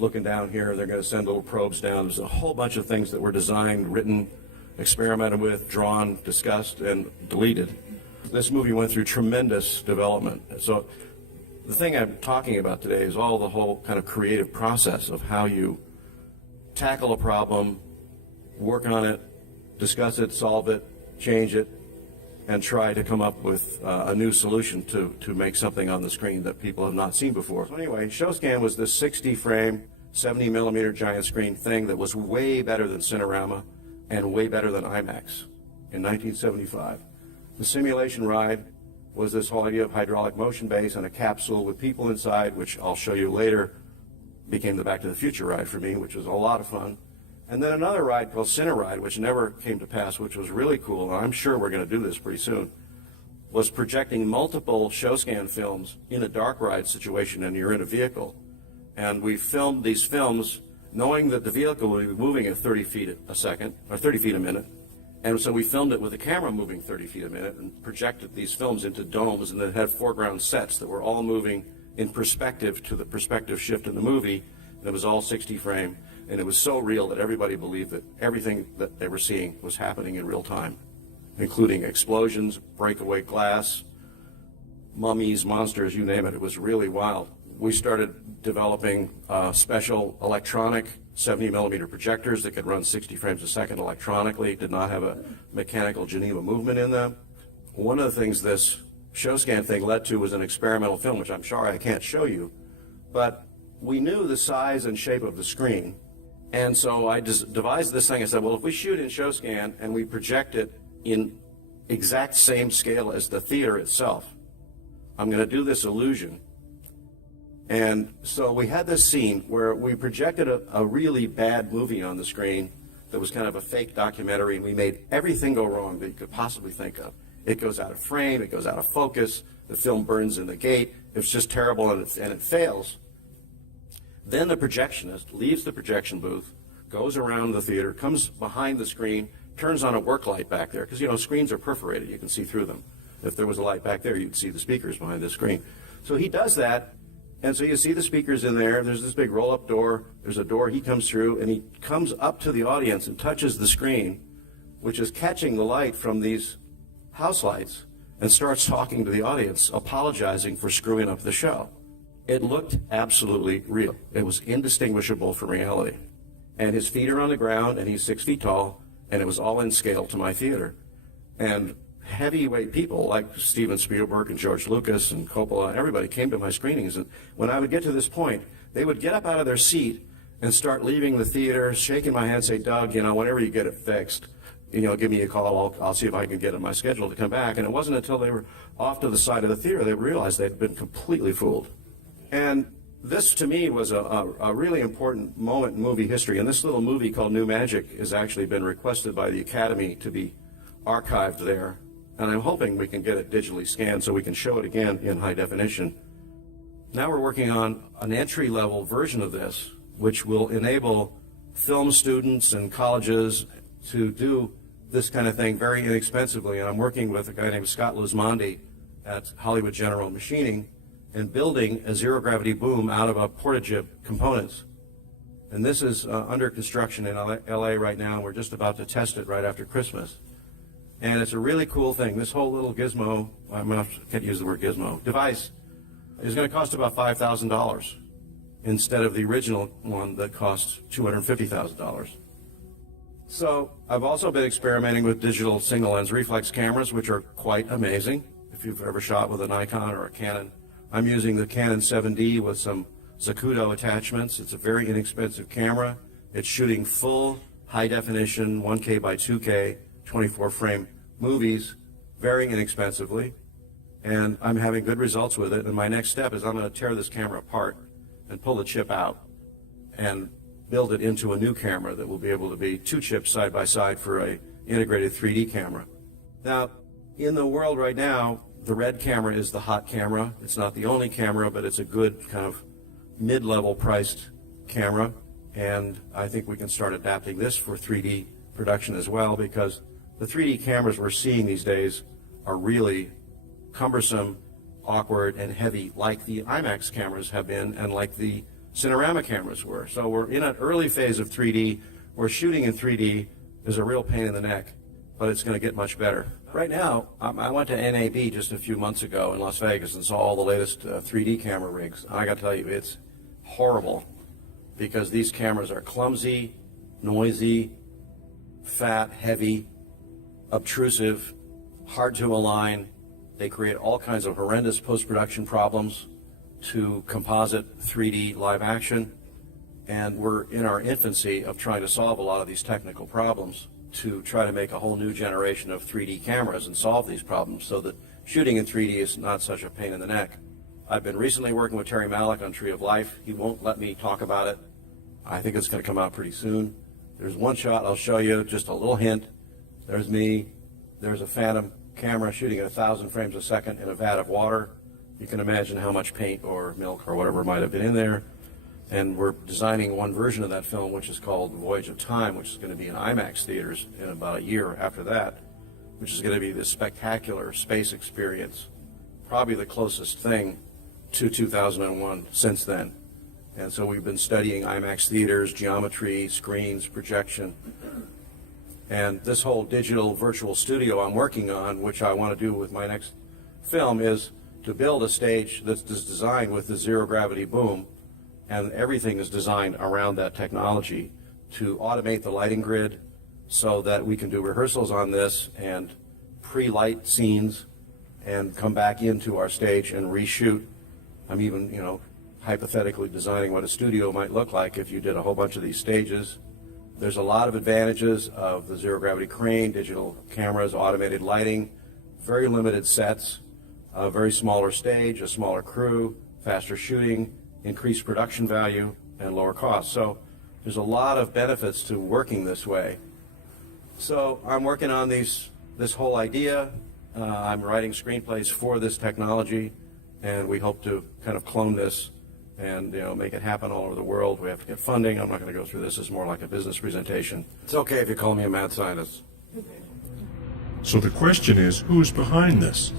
looking down here. They're going to send little probes down. There's a whole bunch of things that were designed, written, experimented with, drawn, discussed, and deleted. This movie went through tremendous development. So the thing I'm talking about today is all the whole kind of creative process of how you tackle a problem, work on it, discuss it, solve it, change it, and try to come up with a new solution to make something on the screen that people have not seen before. So anyway, ShowScan was this 60-frame, 70-millimeter giant screen thing that was way better than Cinerama and way better than IMAX in 1975. The simulation ride was this whole idea of hydraulic motion base and a capsule with people inside, which I'll show you later, became the Back to the Future ride for me, which was a lot of fun. And then another ride called Cineride, which never came to pass, which was really cool, and I'm sure we're going to do this pretty soon, was projecting multiple ShowScan films in a dark ride situation, and you're in a vehicle. And we filmed these films knowing that the vehicle would be moving at 30 feet a second, or 30 feet a minute. And so we filmed it with the camera moving 30 feet a minute and projected these films into domes, and then had foreground sets that were all moving in perspective to the perspective shift in the movie. And it was all 60 frame, and it was so real that everybody believed that everything that they were seeing was happening in real time, including explosions, breakaway glass, mummies, monsters, you name it. It was really wild. We started developing special electronic 70 millimeter projectors that could run 60 frames a second electronically, did not have a mechanical Geneva movement in them. One of the things this ShowScan thing led to was an experimental film, which I'm sorry I can't show you, but we knew the size and shape of the screen, and so I just devised this thing. I said, well, if we shoot in ShowScan and we project it in exact same scale as the theater itself, I'm going to do this illusion. And so we had this scene where we projected a really bad movie on the screen that was kind of a fake documentary, and we made everything go wrong that you could possibly think of. It goes out of frame, it goes out of focus, the film burns in the gate, it's just terrible, and it fails. Then the projectionist leaves the projection booth, goes around the theater, comes behind the screen, turns on a work light back there, because, you know, screens are perforated, you can see through them. If there was a light back there, you'd see the speakers behind the screen. So he does that, and so you see the speakers in there, there's this big roll-up door, there's a door he comes through, and he comes up to the audience and touches the screen, which is catching the light from these house lights, and starts talking to the audience, apologizing for screwing up the show. It looked absolutely real. It was indistinguishable from reality. And his feet are on the ground, and he's 6 feet tall, and it was all in scale to my theater. And heavyweight people like Steven Spielberg and George Lucas and Coppola and everybody came to my screenings, and when I would get to this point, they would get up out of their seat and start leaving the theater, shaking my hand, say, Doug, you know, whenever you get it fixed, you know, give me a call, I'll see if I can get in my schedule to come back. And it wasn't until they were off to the side of the theater they realized they'd been completely fooled. And this, to me, was a really important moment in movie history. And this little movie called New Magic has actually been requested by the Academy to be archived there. And I'm hoping we can get it digitally scanned so we can show it again in high definition. Now we're working on an entry-level version of this, which will enable film students and colleges to do this kind of thing very inexpensively. And I'm working with a guy named Scott Luzmondi at Hollywood General Machining and building a zero-gravity boom out of a porta-jib components. And this is under construction in LA right now. We're just about to test it right after Christmas. And it's a really cool thing. This whole little gizmo, I can't use the word gizmo, device is going to cost about $5,000 instead of the original one that cost $250,000. So I've also been experimenting with digital single lens reflex cameras, which are quite amazing. If you've ever shot with a Nikon or a Canon, I'm using the Canon 7D with some Zacuto attachments. It's a very inexpensive camera. It's shooting full high definition 1K by 2K 24 frame movies very inexpensively, and I'm having good results with it. And my next step is I'm going to tear this camera apart and pull the chip out and build it into a new camera that will be able to be 2 chips side by side for a integrated 3D camera. Now, in the world right now, the red camera is the hot camera. It's not the only camera, but it's a good kind of mid-level priced camera, and I think we can start adapting this for 3D production as well, because the 3D cameras we're seeing these days are really cumbersome, awkward, and heavy, like the IMAX cameras have been and like the Cinerama cameras were. So we're in an early phase of 3D where shooting in 3D is a real pain in the neck, but it's going to get much better. Right now, I went to NAB just a few months ago in Las Vegas and saw all the latest 3D camera rigs. I got to tell you, it's horrible because these cameras are clumsy, noisy, fat, heavy, obtrusive, hard to align. They create all kinds of horrendous post-production problems to composite 3D live action, and we're in our infancy of trying to solve a lot of these technical problems to try to make a whole new generation of 3D cameras and solve these problems so that shooting in 3D is not such a pain in the neck. I've been recently working with Terry Malick on Tree of Life. He won't let me talk about it. I think it's going to come out pretty soon. There's one shot I'll show you, just a little hint. There's me. There's a Phantom camera shooting at 1,000 frames a second in a vat of water. You can imagine how much paint or milk or whatever might have been in there. And we're designing one version of that film, which is called Voyage of Time, which is going to be in IMAX theaters in about a year after that, which is going to be this spectacular space experience, probably the closest thing to 2001 since then. And so we've been studying IMAX theaters, geometry, screens, projection. And this whole digital virtual studio I'm working on, which I want to do with my next film, is to build a stage that's designed with the zero gravity boom, and everything is designed around that technology to automate the lighting grid so that we can do rehearsals on this and pre-light scenes and come back into our stage and reshoot. I'm even, hypothetically designing what a studio might look like if you did a whole bunch of these stages. There's a lot of advantages of the zero gravity crane, digital cameras, automated lighting, very limited sets, a very smaller stage, a smaller crew, faster shooting, increased production value, and lower cost. So there's a lot of benefits to working this way. So I'm working on this whole idea. I'm writing screenplays for this technology, and we hope to kind of clone this and make it happen all over the world. We have to get funding. I'm not going to go through this. It's more like a business presentation. It's okay if you call me a mad scientist. So the question is, who's behind this?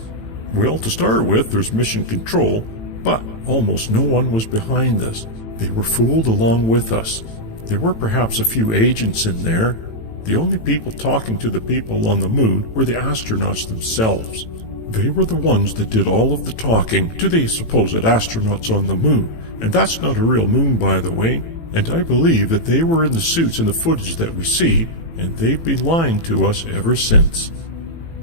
Well, to start with, there's Mission Control, but almost no one was behind this. They were fooled along with us. There were perhaps a few agents in there. The only people talking to the people on the moon were the astronauts themselves. They were the ones that did all of the talking to the supposed astronauts on the moon. And that's not a real moon, by the way. And I believe that they were in the suits in the footage that we see, and they've been lying to us ever since.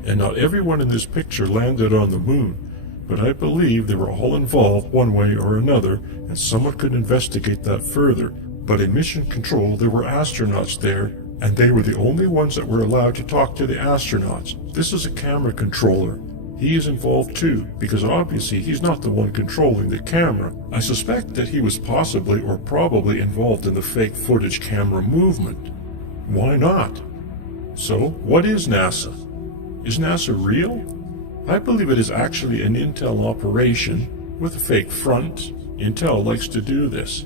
And not everyone in this picture landed on the moon, but I believe they were all involved one way or another, and someone could investigate that further. But in Mission Control, there were astronauts there, and they were the only ones that were allowed to talk to the astronauts. This is a camera controller. He is involved too, because obviously he's not the one controlling the camera. I suspect that he was possibly or probably involved in the fake footage camera movement. Why not? So, what is NASA? Is NASA real? I believe it is actually an Intel operation with a fake front. Intel likes to do this.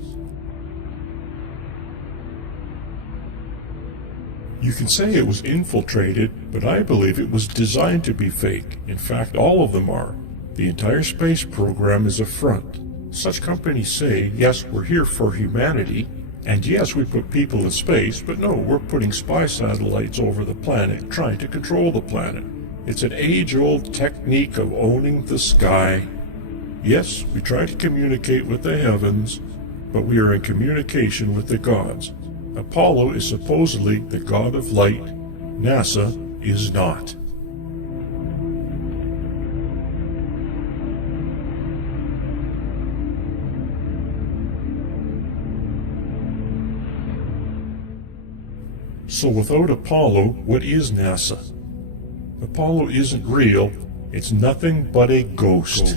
You can say it was infiltrated, but I believe it was designed to be fake. In fact, all of them are. The entire space program is a front. Such companies say, yes, we're here for humanity, and yes, we put people in space, but no, we're putting spy satellites over the planet, trying to control the planet. It's an age-old technique of owning the sky. Yes, we try to communicate with the heavens, but we are in communication with the gods. Apollo is supposedly the god of light. NASA is not. So without Apollo, what is NASA? Apollo isn't real. It's nothing but a ghost.